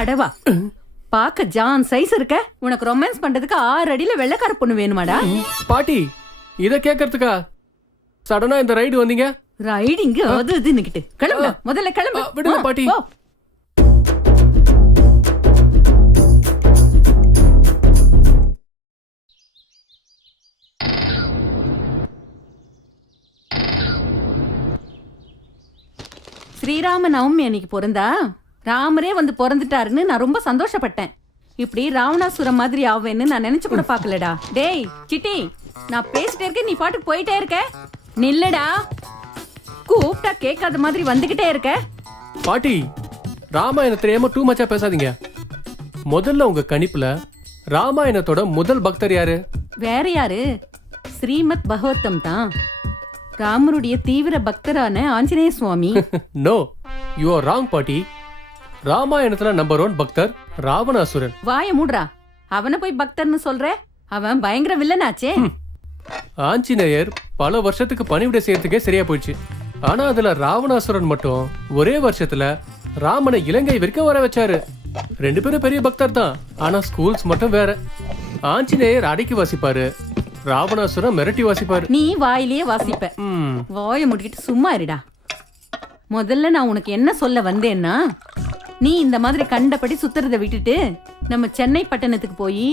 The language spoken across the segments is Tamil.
அடவா பாக்க ஜான் சைஸ் இருக்க. உனக்கு ரொமான்ஸ் பண்றதுக்கு 6 அடியில வெள்ளைக்கார பொண்ணு வேணுமாடா? பாட்டி இத கேக்குறதுக்கா சடனா இந்த ரைடு வந்தீங்க? ரைடிங் அது இதுன்னுகிட்டு கிளம்பு, முதல்ல கிளம்பு. விடுங்க பாட்டி. ஸ்ரீராம நவமி அன்னைக்கு பிறந்தா ராமரே வந்து பிறந்துட்டாருன்னு நான் ரொம்ப சந்தோஷப்பட்டேன். இப்படி ராவணாசுரம் மாதிரி ஆவேன்னு நான் நினைச்சு கூட பாக்கலடா. டேய் சிட்டி, நான் பேசிட்டே இருக்கேன், நீ பாட்டுக்கு போயிட்டே இருக்க. நில்லடா, கூப்பிட்டா கேட்காத மாதிரி வந்துகிட்டே இருக்க. பாட்டி ராமாயணத்துல ஏமா டூ மச்சா பேசாதீங்க. முதல்ல உங்க கணிப்புல ராமாயணத்தோட முதல் பக்தர் யாரு? வேற யாரு? ஸ்ரீமத் பகவத்தம் தான். ராமருடைய தீவிர பக்தரான ஆஞ்சநேய சுவாமி. நோ, யூ ஆர் ராங் பாட்டி. ராமாயணத்துல நம்பர் 1 பக்தர் ராவணாசுரன். வாய மூடுறா. அவனை போய் பக்தர்னு சொல்ற? அவன் பயங்கர வில்லனாச்சே. ஆஞ்சநேயர் பல வருஷத்துக்கு பணிவிடை செய்யறதுக்கே சரியா போயிடுச்சு. ஆனா அதுல ராவணாசுரன் மட்டும் ஒரே வருஷத்துல ராமனை இலங்கை வரைக்கும் வர வச்சாரு. 2 பேரும் பெரிய பக்தர் தான், ஆனா ஸ்கூல்ஸ் மட்டும் வேற. ஆஞ்சநேயர் அடக்கி வாசிப்பாரு, ராவணாசுரன் மிரட்டி வாசிப்பாரு. நீ வாயிலேயே வாசிப்ப. வாய முடிக்கிட்டு சும்மா இருடா. முதல்ல நான் உனக்கு என்ன சொல்ல வந்தேன்னா, நீ இந்த மாதிரி கண்டபடி சுத்துறதை விட்டுட்டு நம்ம சென்னை பட்டணத்துக்கு போய்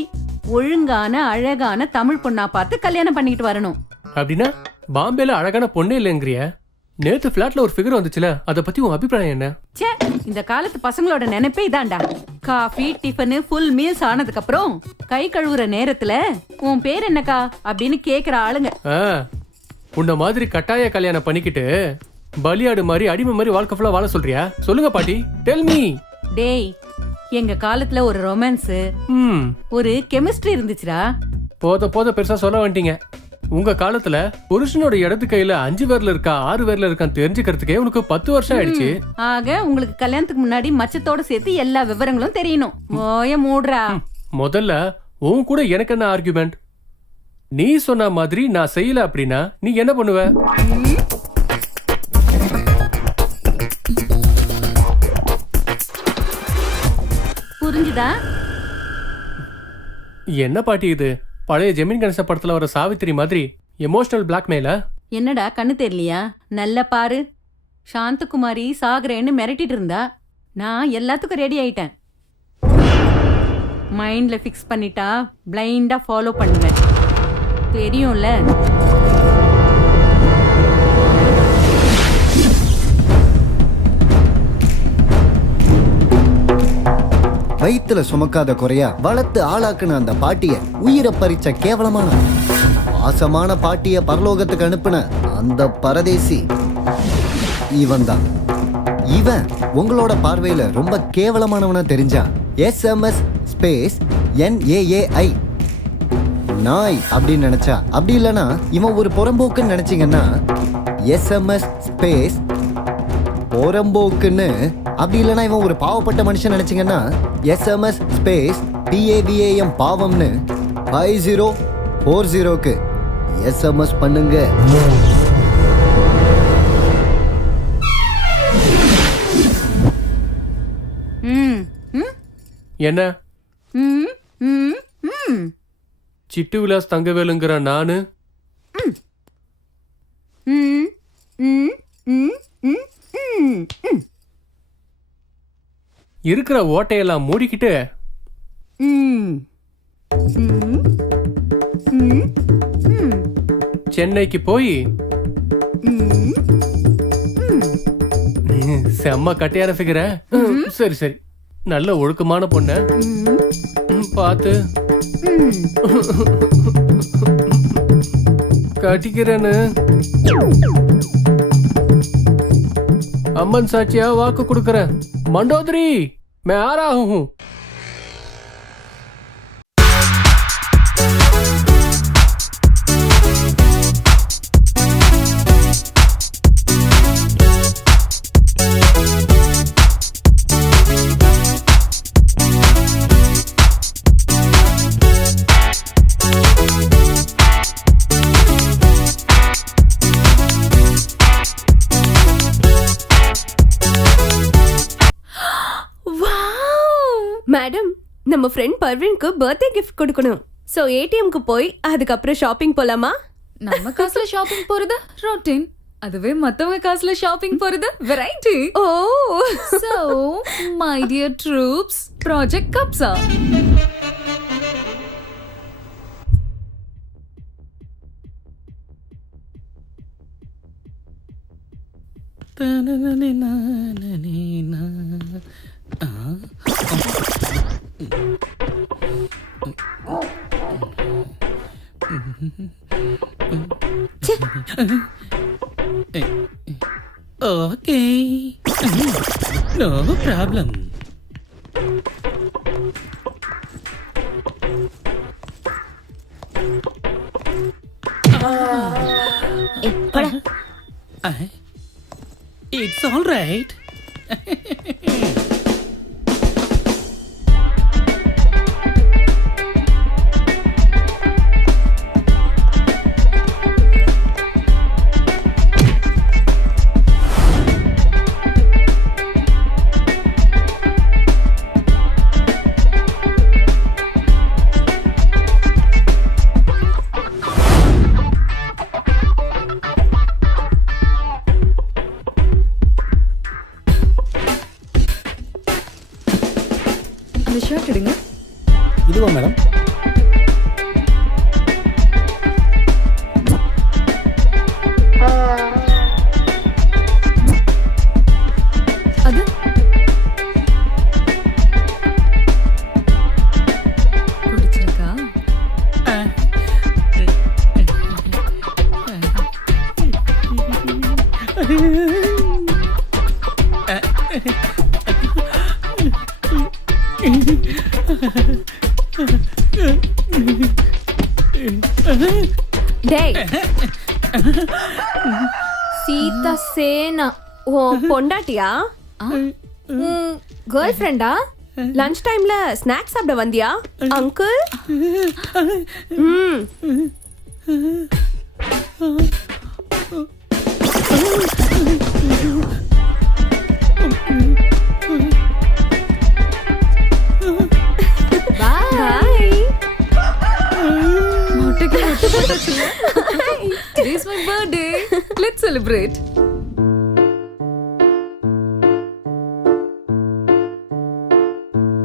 ஒழுங்கான அழகான தமிழ் பொண்ணா பார்த்து கல்யாணம் பண்ணிக்கிட்டு வரணும். அப்படின்னா பாம்பேல அழகான பொண்ணே இல்லைங்கிறிய? நேத்து பிளாட்ல ஒரு ஃபிகர் வந்துச்சுல, அத பத்தி உன் அபிப்பிராயம் என்ன? சே, இந்த காலத்து பசங்களோட நினைப்பே இதான்டா. காஃபி டிஃபனு ஃபுல் மீல்ஸ் ஆனதுக்கு அப்புறம் கை கழுவுற நேரத்துல உன் பேர் என்னக்கா அப்படின்னு கேக்குற ஆளுங்க. உன்ன மாதிரி கட்டாய கல்யாணம் பண்ணிக்கிட்டு பலியாடு மாதிரி அடிமை மாதிரி வாழ்க்கை ஃபுல்லா வாழ சொல்றியா? சொல்லுங்க பாட்டி, டெல் மீ. டேய், எங்க காலத்துல ஒரு ரொமான்ஸ், ஒரு கெமிஸ்ட்ரி இருந்துச்சுடா. போத பெருசா சொல்ல வந்துட்டீங்க. உங்க காலத்துல புருஷனோட இடது கையில 5 விரல் இருக்கா 6 விரல் இருக்கான்னு தெரிஞ்சுக்கிறதுக்கே உனக்கு 10 வருஷம் ஆயிடுச்சு. ஆக உங்களுக்கு கல்யாணத்துக்கு முன்னாடி மச்சத்தோட சேர்த்து எல்லா விவரங்களும் தெரியணும். ஓய மூடுறா. முதல்ல உன் கூட எனக்கு என்ன ஆர்குமெண்ட்? நீ சொன்ன மாதிரி நான் செய்யல அப்படின்னா நீ என்ன பண்ணுவ? புரிஞ்சுதா? என்ன பாட்டி இது? பழைய ஜெமின் கணேச படத்துல வர சாவித்திரி மாதிரி எமோஷனல் பிளாக்மெயிலா? என்னடா கண்ணு தெரியலையா? நல்ல பாரு, சாந்தகுமாரி சாகுறேன்னு மிரட்டிட்டு இருந்தா. நான் எல்லாத்துக்கும் ரெடி ஆயிட்டேன். மைண்ட்ல ஃபிக்ஸ் பண்ணிட்டா பிளைண்டா ஃபாலோ பண்ணுவேன். தெரியும்ல. வயித்துல சுமக்காத குறையா வளர்த்து ஆளாக்குன அந்த பாட்டிய உயிரை பறிச்ச கேவலமான பாசமான பாட்டிய பரலோகத்துக்கு அனுப்புன அந்த பரதேசி இவன் தான். இவன் உங்களோட பார்வையில ரொம்ப கேவலமானவனா தெரிஞ்சா SMS ஸ்பேஸ் NAAI நாய் அப்படின்னு நினைச்சா, அப்படி இல்லைன்னா இவன் ஒரு புறம்போக்குன்னு நினைச்சீங்கன்னா SMS ஸ்பேஸ் புறம்போக்குன்னு, அப்படி இல்லைன்னா இவன் ஒரு பாவப்பட்ட மனுஷன் நினைச்சீங்கன்னா SMS ஸ்பேஸ் PAVAM பாவம்னு 5040க்கு SMS பண்ணுங்க. என்ன சிட்டு விலாஸ் தங்கவேலுங்கிற நானு இருக்கிற ஓட்டையெல்லாம் மூடிக்கிட்டு சென்னைக்கு போய் செம்ம கட்டையான ஃபிகர. சரி சரி, நல்ல ஒழுக்கமான பொண்ண பார்த்து கட்டிக்கிறேன்னு அம்மன் சாட்சியா வாக்கு கொடுக்கறேன். मंडोदरी, मैं आ रहा हूँ. மேடம், நம்ம ஃப்ரெண்ட் பர்வீனுக்கு பர்த்டே கிஃப்ட் கொடுக்கணும். சோ ஏடிஎம்க்கு போய் அதுக்கப்புறம் ஷாப்பிங் போலாமா? நம்ம காசுல ஷாப்பிங் போறது ரொட்டீன், அதுவே மத்தவங்க காசுல ஷாப்பிங் போறது வெரைட்டி. ஓ, So, my dear troops, Project Kapsa. Okay. No problem. It's all right. அந்த ஷர்ட் எடுங்க. இதுவா மேடம்? அது பிடிச்சிருக்கா? டேய் சீதா சேனா ஓ பொண்டாட்டியா? கேர்ள் ஃப்ரெண்டா? லஞ்ச் டைம்ல ஸ்நாக்ஸ் சாப்பிட வந்தியா uncle? Bye. Today's my birthday. Let's celebrate.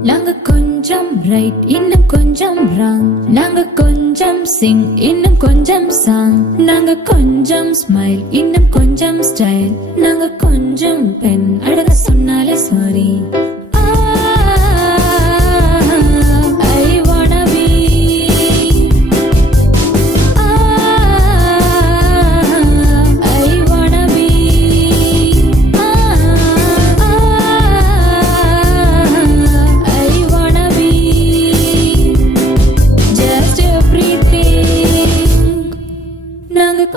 நாங்க கொஞ்சம் ரைட் இன்னும் கொஞ்சம் ராங், நாங்க கொஞ்சம் சிங் இன்னும் கொஞ்சம் சாங், நாங்க கொஞ்சம் ஸ்மைல் இன்னும் கொஞ்சம் ஸ்டைல், நாங்க கொஞ்சம் பெண் அழக சொன்னாலே சாரி.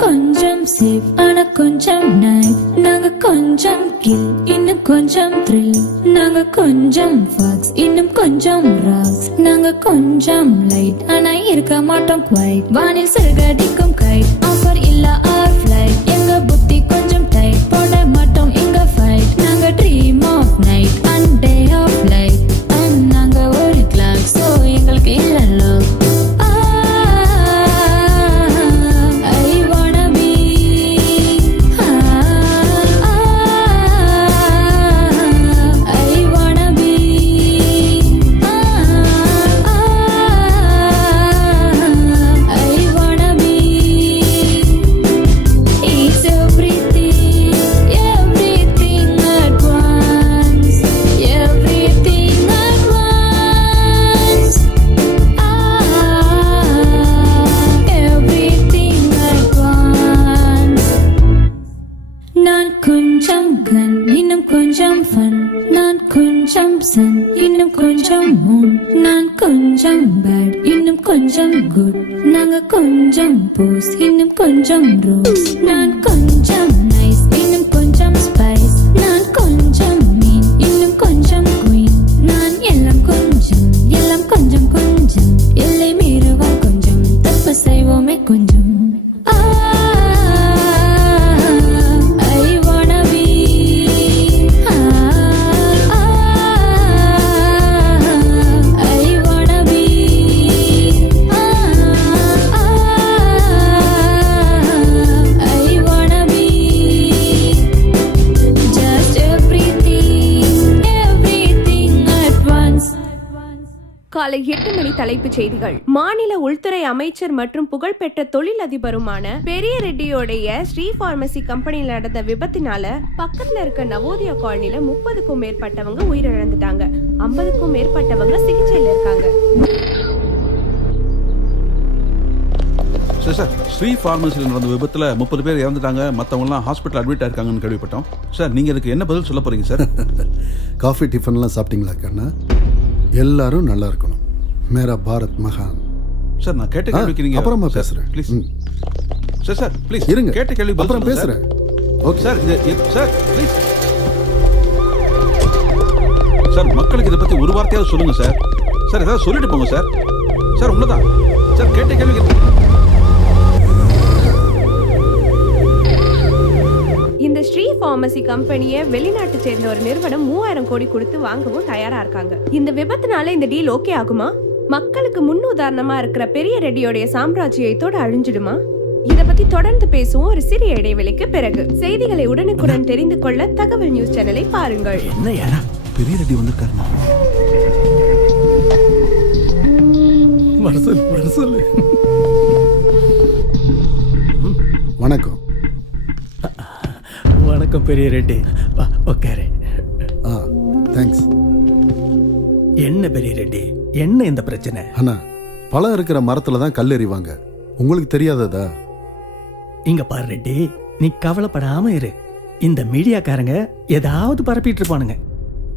கொஞ்சம் சேஃப் ஆனா கொஞ்சம் நைட், நாங்க கொஞ்சம் கில் இன்னும் கொஞ்சம் த்ரில், நாங்க கொஞ்சம் ஃபாக்ஸ் இன்னும் கொஞ்சம் ராக்ஸ், நாங்க கொஞ்சம் லைட் ஆனா இருக்க மாட்டோம் குவைட், வானில் சிறகடிக்கும் கைட் ஆஃபர் இல்ல ஆர் ஃபிளைட், எங்க புத்தி கொஞ்சம் டைட் போட மாட்டோம் இங்க ஃபைட், நாங்க dream of night and day of light, நாங்க ஒரு கிளாக் சோ எங்களுக்கு இல்ல லவ். இன்னும் கொஞ்சம் மூன், நான் கொஞ்சம் பேட் இன்னும் கொஞ்சம் குட், நாங்க கொஞ்சம் போஸ் இன்னும் கொஞ்சம் ரோஸ், நான் கொஞ்சம் நைஸ் இன்னும் கொஞ்சம் ஸ்பைஸ், நான் கொஞ்சம் மீன் இன்னும் கொஞ்சம் குயின், நான் எல்லாம் கொஞ்சம் கொஞ்சம் எல்லை மீறுவோம் கொஞ்சம், தப்பு செய்வோமே கொஞ்சம். காலை 8 மணி தலைப்புச் செய்திகள். மாநில உள்துறை அமைச்சர் மற்றும் புகழ்பெற்ற தொழிலதிபருமான பெரிய ரெட்டியோடைய ஸ்ரீ பார்மசி கம்பெனியில் நடந்த விபத்தினால பக்கத்துல இருக்க நவோதயா காலனில 30க்கும் மேற்பட்டவங்க உயிரிழந்துட்டாங்க. 50க்கும் மேற்பட்டவங்க சிகிச்சையில இருக்காங்க. சார் ஸ்ரீ ஃபார்மசியில் நடந்த விபத்தில் 30 பேர் இறந்துட்டாங்க, மற்றவங்கலாம் ஹாஸ்பிட்டல் அட்மிட் ஆயிருக்காங்கன்னு கேள்விப்பட்டோம். சார் நீங்கள் இதுக்கு என்ன பதில் சொல்ல போறீங்க சார்? காஃபி டிஃபன்லாம் சாப்பிட்டீங்களா கண்ணா? எல்லாரும் நல்லா இருக்கணும். மேரா பாரத் மகான். சார் நான் கேட்ட கேள்விக்கு நீங்கள் அப்புறமா பேசுகிறேன் ப்ளீஸ். சார் ப்ளீஸ் இருங்க, கேட்ட கேள்வி அப்புறம் பேசுகிறேன். Okay sir. Sir please sir, மக்களுக்கு இதை பற்றி ஒரு வார்த்தையாவது சொல்லுங்க சார். சார் ஏதாவது சொல்லிட்டு போங்க சார். சார் உண்மைதான் சார், கேட்ட கேள்விக்கு. இந்த ஸ்ரீ பார்மசி கம்பெனியை வெளிநாட்டு சேர்ந்த ஒரு நிறுவனம் 3000 கோடி கொடுத்து வாங்கவும் தயாரா இருக்காங்க. இந்த விபத்துனால இந்த டீல் ஓகே ஆகுமா? மக்களுக்கு முன்னுதாரணமா இருக்கிற பெரிய ரெட்டியோடைய சாம்ராஜ்யத்தோட அழிஞ்சிடுமா? இத பத்தி தொடர்ந்து பேசுவோம் ஒரு சிறிய இடைவெளிக்கு பிறகு. செய்திகளை உடனுக்குடன் தெரிந்து கொள்ள தகவல் நியூஸ் சேனலை பாருங்கள். என்ன யாரா பெரிய ரெட்டி வந்திருக்காருமா? வணக்கம். வணக்கம் பெரிய ரெட்டி. உட்காரு. தேங்க்ஸ். என்ன பெரிய ரெட்டி, என்ன இந்த பிரச்சனை? அண்ணா, பழம் இருக்கிற மரத்துல தான் கல் எறிவாங்க. உங்களுக்கு தெரியாததா? இங்க பாரு ரெட்டி, நீ கவலைப்படாம இரு. இந்த மீடியாக்காரங்க ஏதாவது பரப்பிட்டு இருப்பானுங்க,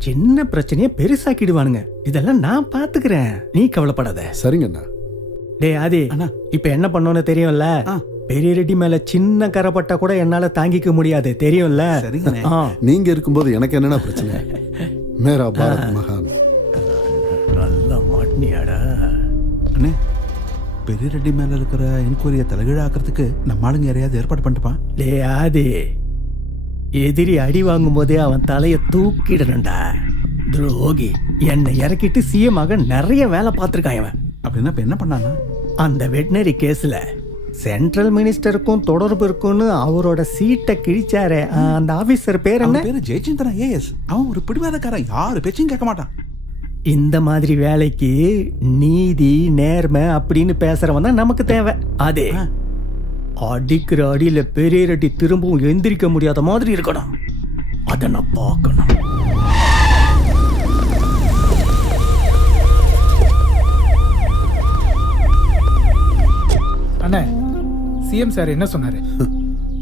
சின்ன பிரச்சனையை பெருசாக்கிடுவானுங்க. இதெல்லாம் நான் பாத்துக்கிறேன், நீ கவலைப்படாத. சரிங்கண்ணா. டே ஆதி, அண்ணா. இப்ப என்ன பண்ணோன்னு தெரியும்ல? பெரிய ரெட்டி மேல சின்ன கரைப்பட்டா கூட என்னால தாங்கிக்க முடியாது, தெரியும்ல? சரிங்கண்ணே. நீங்க இருக்கும்போது எனக்கு என்னென்ன பிரச்சனை? மேரா பாரத் மகான். நல்லா மாட்டினியாடா. அண்ணே, பெரிய ரெட்டி மேல இருக்கிற என்கொயரியை தலைகீழாக்கிறதுக்கு நம்ம ஆளுங்க யாரையாவது ஏற்பாடு பண்ணிட்டுப்பான். டே ஆதி, எதிரி அடி வாங்கும் போதே அவன் தலைய தூக்கிடணும்டா. துரோகி, என்னை இறக்கிட்டு சிஎம் ஆக நிறைய வேலை பார்த்திருக்கான் இவன். அப்படின்னா இப்ப என்ன பண்ணானா? அந்த வெட்டினரி கேஸ்ல சென்ட்ரல் மினிஸ்டருக்கும் தொடர்பு இருக்குன்னு அவரோட சீட்டை கிழிச்சாரே, அந்த ஆபீசர் பேர் என்ன? பேரு ஜெயச்சந்திரன் ஏஎஸ். அவன் ஒரு பிடிவாதக்காரன், யாரு பேச்சையும் கேட்க மாட்டான். இந்த மாதிரி வேலைக்கு நீதி நேர்மை அப்படின்னு பேசுறவன் தான் நமக்கு தேவை. அதே அடிக்கிற அடியில பெரிய ரெட்டி திரும்பவும் எந்திரிக்க முடியாத மாதிரி இருக்கணும். அதை நான் பார்க்கணும். அண்ணா, சிஎம் சார் என்ன சொன்னாரு?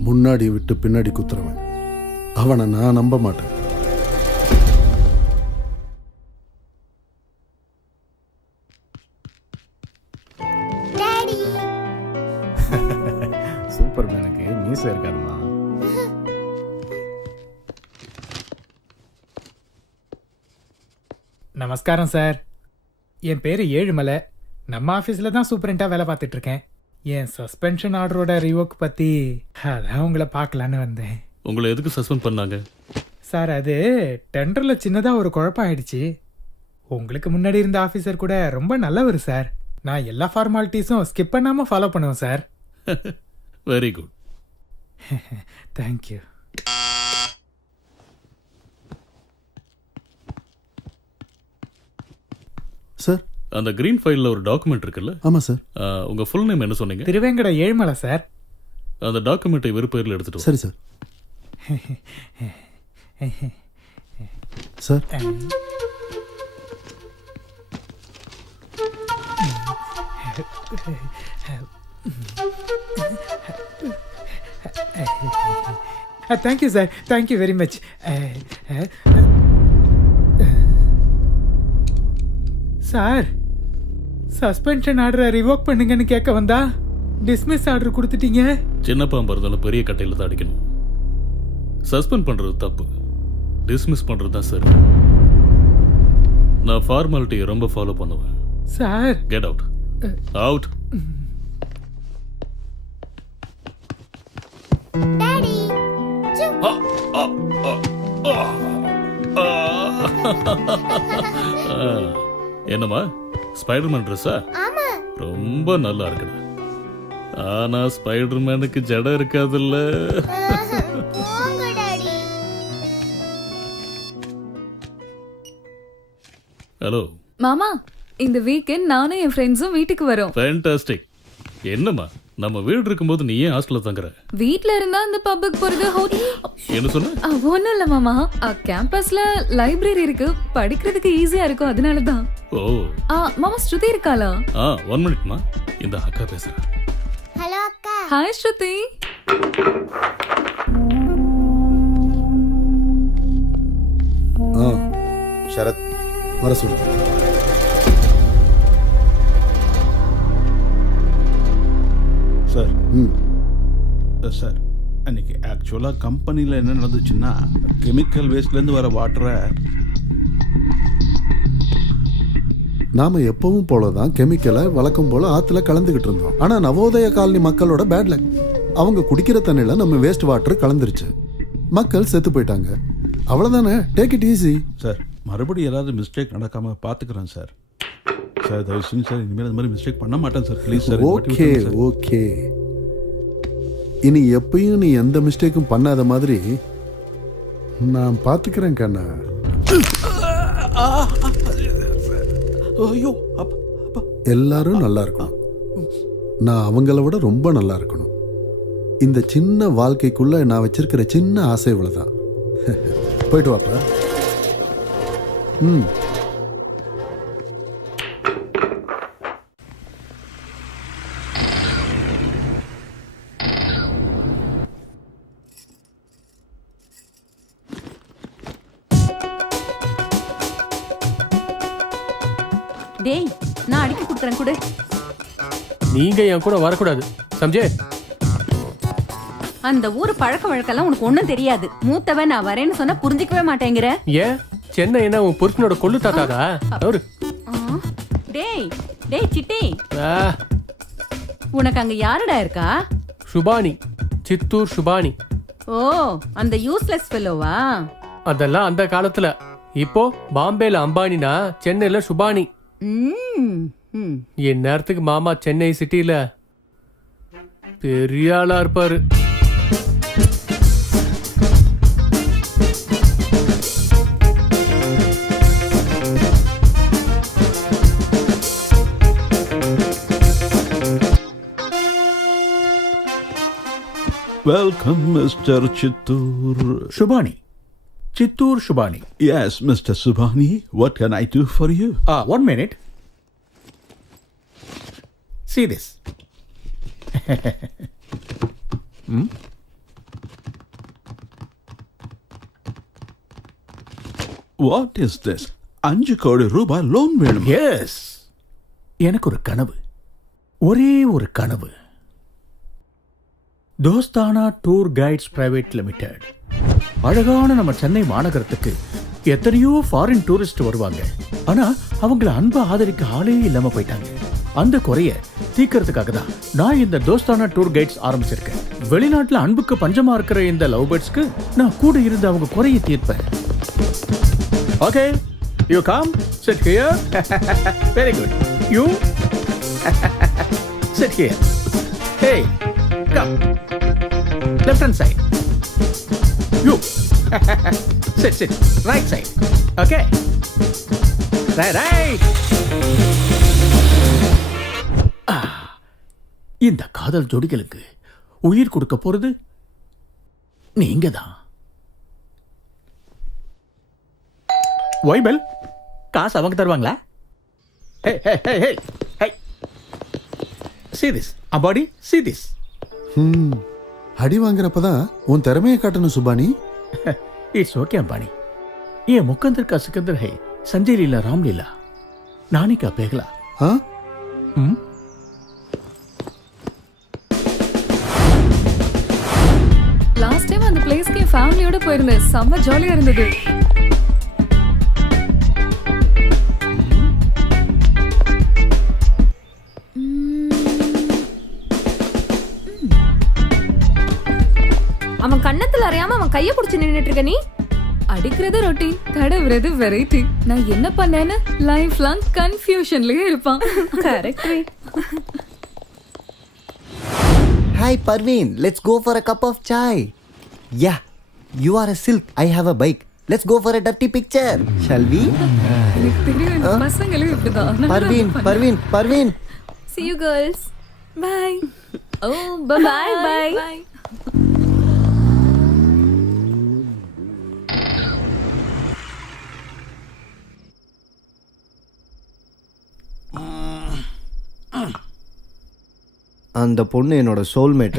முன்னாடி விட்டு பின்னாடி குத்துறவன் அவனை நான் நம்ப மாட்டேன். சூப்பர்மேனுக்கு மீசை இருக்காதுமா. நமஸ்காரம் சார், என் பேரு ஏழுமலை. நம்ம ஆஃபீஸில் தான் சூப்பரண்டாக வேலை பார்த்துட்டு இருக்கேன். என் சஸ்பென்ஷன் ஆர்டரோட ரிவோக் பற்றி அதான் உங்களை பார்க்கலான்னு வந்தேன். உங்களை எதுக்கு சஸ்பெண்ட் பண்ணாங்க? சார், அது டெண்டரில் சின்னதாக ஒரு குழப்பம் ஆயிடுச்சு. உங்களுக்கு முன்னாடி இருந்த ஆஃபீஸர் கூட ரொம்ப நல்லவர் சார். நான் எல்லா ஃபார்மாலிட்டிஸும் ஸ்கிப் பண்ணாமல் ஃபாலோ பண்ணுவேன் sir. Very good. Thank you. Sir, அந்த கிரீன் ஃபைல்ல ஒரு டாக்குமெண்ட் இருக்குல்ல? ஆமா சார். உங்க ஃபுல் நேம் என்ன சொன்னீங்க? திருவேங்கட ஏழுமலை சார். அந்த டாக்குமெண்ட்டை வெறு பேர்ல எடுத்துட்டு சரி sir. Sir, thank you sir, thank you very much. Sir, suspension ஆர்டரை ரிவோக் பண்ணுங்கன்னு கேட்க வந்தா டிஸ்மிஸ் ஆர்டர் கொடுத்துட்டீங்க. சின்ன பாம்பு இருந்தாலும் பெரிய கட்டையில தான் அடிக்கணும். சஸ்பெண்ட் பண்றது தப்பு, டிஸ்மிஸ் பண்றது தான் சரி. நான் ஃபார்மாலிட்டியை ரொம்ப ஃபாலோ பண்ணுவேன். Sir, get out. அவுட். என்னம்மா, ஸ்பைடர்மேன் ட்ரெஸ்ஸா? ரொம்ப நல்லா இருக்குடா. ஆனா ஸ்பைடர்மேனுக்கு ஜடம் இருக்காதுல்ல. ஹலோ மாமா, இந்த வீக்கெண்ட் நானும் என் ஃப்ரெண்ட்ஸும் வீட்டுக்கு வரோம். ஃபேண்டாஸ்டிக். என்னம்மா நம்ம வீடு இருக்கும்போது நீ ஏன் ஹாஸ்டல்ல தங்குற? வீட்ல இருந்தா அந்த பப்புக்கு போறது என்ன சொன்ன? ஒன்னும் இல்ல மாமா, கேம்பஸ்ல லைப்ரரி இருக்கு, படிக்கிறதுக்கு ஈஸியா இருக்கும், அதனாலதான். ஓ மாமா ஸ்ருதி இருக்காளா? 1 மினிட்மா, இந்த அக்கா பேசுறா. ஹலோ அக்கா. ஹாய் ஸ்ருதி. சரத் வர சொல்லு. சார் சார் அன்னைக்கு ஆக்சுவலாக கம்பெனியில் என்ன நடந்துச்சுன்னா கெமிக்கல் வேஸ்ட்லேருந்து வர வாட்டரை நாம எப்பவும் போலதான் கெமிக்கலை வழக்கம் போல ஆத்துல கலந்துகிட்டு இருந்தோம். ஆனா நவோதய காலனி மக்களோட பேட் லக், அவங்க குடிக்கிற தண்ணியில நம்ம வேஸ்ட் வாட்டர் கலந்துருச்சு, மக்கள் செத்து போயிட்டாங்க. அவ்வளவுதானே, டேக் இட் ஈஸி. சார் மறுபடியும் ஏதாவது மிஸ்டேக் நடக்காம பார்த்துக்கிறேன் சார். சார் தயவு செஞ்சு சார் இனிமேல் அந்த மாதிரி மிஸ்டேக் பண்ண மாட்டேன் sir, please sir. Okay okay, இனி எப்பயும் நீ எந்த மிஸ்டேக்கும் பண்ணாத மாதிரி நான் பார்த்துக்கிறேன் கண்ணா. ஐயோ எல்லாரும் நல்லா இருக்கணும், நான் அவங்கள விட ரொம்ப நல்லா இருக்கணும். இந்த சின்ன வாழ்க்கைக்குள்ள நான் வச்சிருக்கிற சின்ன ஆசை இவ்வளவுதான். போயிட்டு வாப்பா. டேய், நான் அடிக்க குடுக்குறேன் கொடு. நீங்க என் கூட வரக்கூடாது, சம்ஜே. அந்த ஊர் பழக்க வழக்கெல்லாம் உனக்கு ஒண்ணும் தெரியாது. மூத்தவன் நான் வரேன்னு சொன்னா புரிஞ்சிக்கவே மாட்டேங்கிற. ஏன் சென்னை என்ன உன் புருஷனோட கொள்ளு தாத்தாதா அவரு? டேய் டேய் சிட்டி, ஆ, உனக்கு அங்க யாருடா இருக்கா? சுபானி, சித்தூர் சுபானி. ஓ, அந்த யூஸ்லெஸ் ஃபெல்லோவா? அதெல்லாம் அந்த காலத்துல. இப்போ பாம்பேல அம்பானினா சென்னையில சுபானி. என் நேரத்துக்கு மாமா சென்னை சிட்டில பெரிய ஆளா இருப்பாரு. Welcome mister Chittoor Subhani. Chittoor Subhani. Yes, Mr. Subhani. What can I do for you? 1 minute. See this. What is this? 5 கோடி ரூபாய் லோன் வேணும். Yes. எனக்கு ஒரு கனவு, ஒரே ஒரு கனவு. Dostana tour guides private limited. அழகான நம்ம சென்னை மாநகரத்துக்கு எத்தனையோ ஃபாரின் டூரிஸ்ட் வருவாங்க, ஆனா அவங்கள அன்பா ஆதரிக்க ஆளே இல்லாம போயிட்டாங்க. அந்த குறைய தீக்கிறதுக்காக தான் நான் இந்த தோஸ்தானா டூர் கைட்ஸ் ஆரம்பிச்சிருக்கேன். வெளிநாட்டுல அன்புக்கு பஞ்சமா இருக்கிற இந்த லவ் பேர்ட்ஸ்க்கு நான் கூட இருந்து அவங்க குறைய தீர்ப்பேன். Okay, you come sit here. Very good. You sit here. Hey, come. Left hand side. You sit right side. Okay, right. இந்த காதல் ஜோடிகளுக்கு உயிர் கொடுக்க போறது நீங்க தான். வைபல், காசு அவங்க தருவாங்களா? Hey, hey, hey, hey, hey. See this, Ambani, see this. அடி வாங்குறப்பதான் உன் திறமையை காட்டணும் சுபானி. It's okay Ambani. ये मुकंदर का सिकंदर है, संजय लीला राम लीला, नानी का पेगला. हाँ? லாஸ்ட் டைம் அந்த பிளேஸ்க்கு என் ஃபேமிலியோட போயிருந்தேன், செம்ம ஜாலியா இருந்தது. அவன் கண்ணத்துல அறியாம அவன் கைய புடிச்சு நின்னுட்டு இருக்க நீ. அடிக்கிறது ரொட்டீன், தடவுறது வெரைட்டி. நான் என்ன பண்ணேன்னு லைஃப் லாங் கன்ஃபியூஷன்லயே இருப்பான். Correct. Hi Parveen, let's go for a cup of chai. Yeah, you are a silk, I have a bike. Let's go for a dirty picture, shall we? எனக்கு தெரியும் இந்த பசங்களே இப்படிதான். நல்லா பர்வீன் இருப்பாங்க. Parveen Parveen See you girls. Bye. Oh, Bye, bye. bye. Bye. அந்த பொண்ணு என்னோட சோல்மேட்.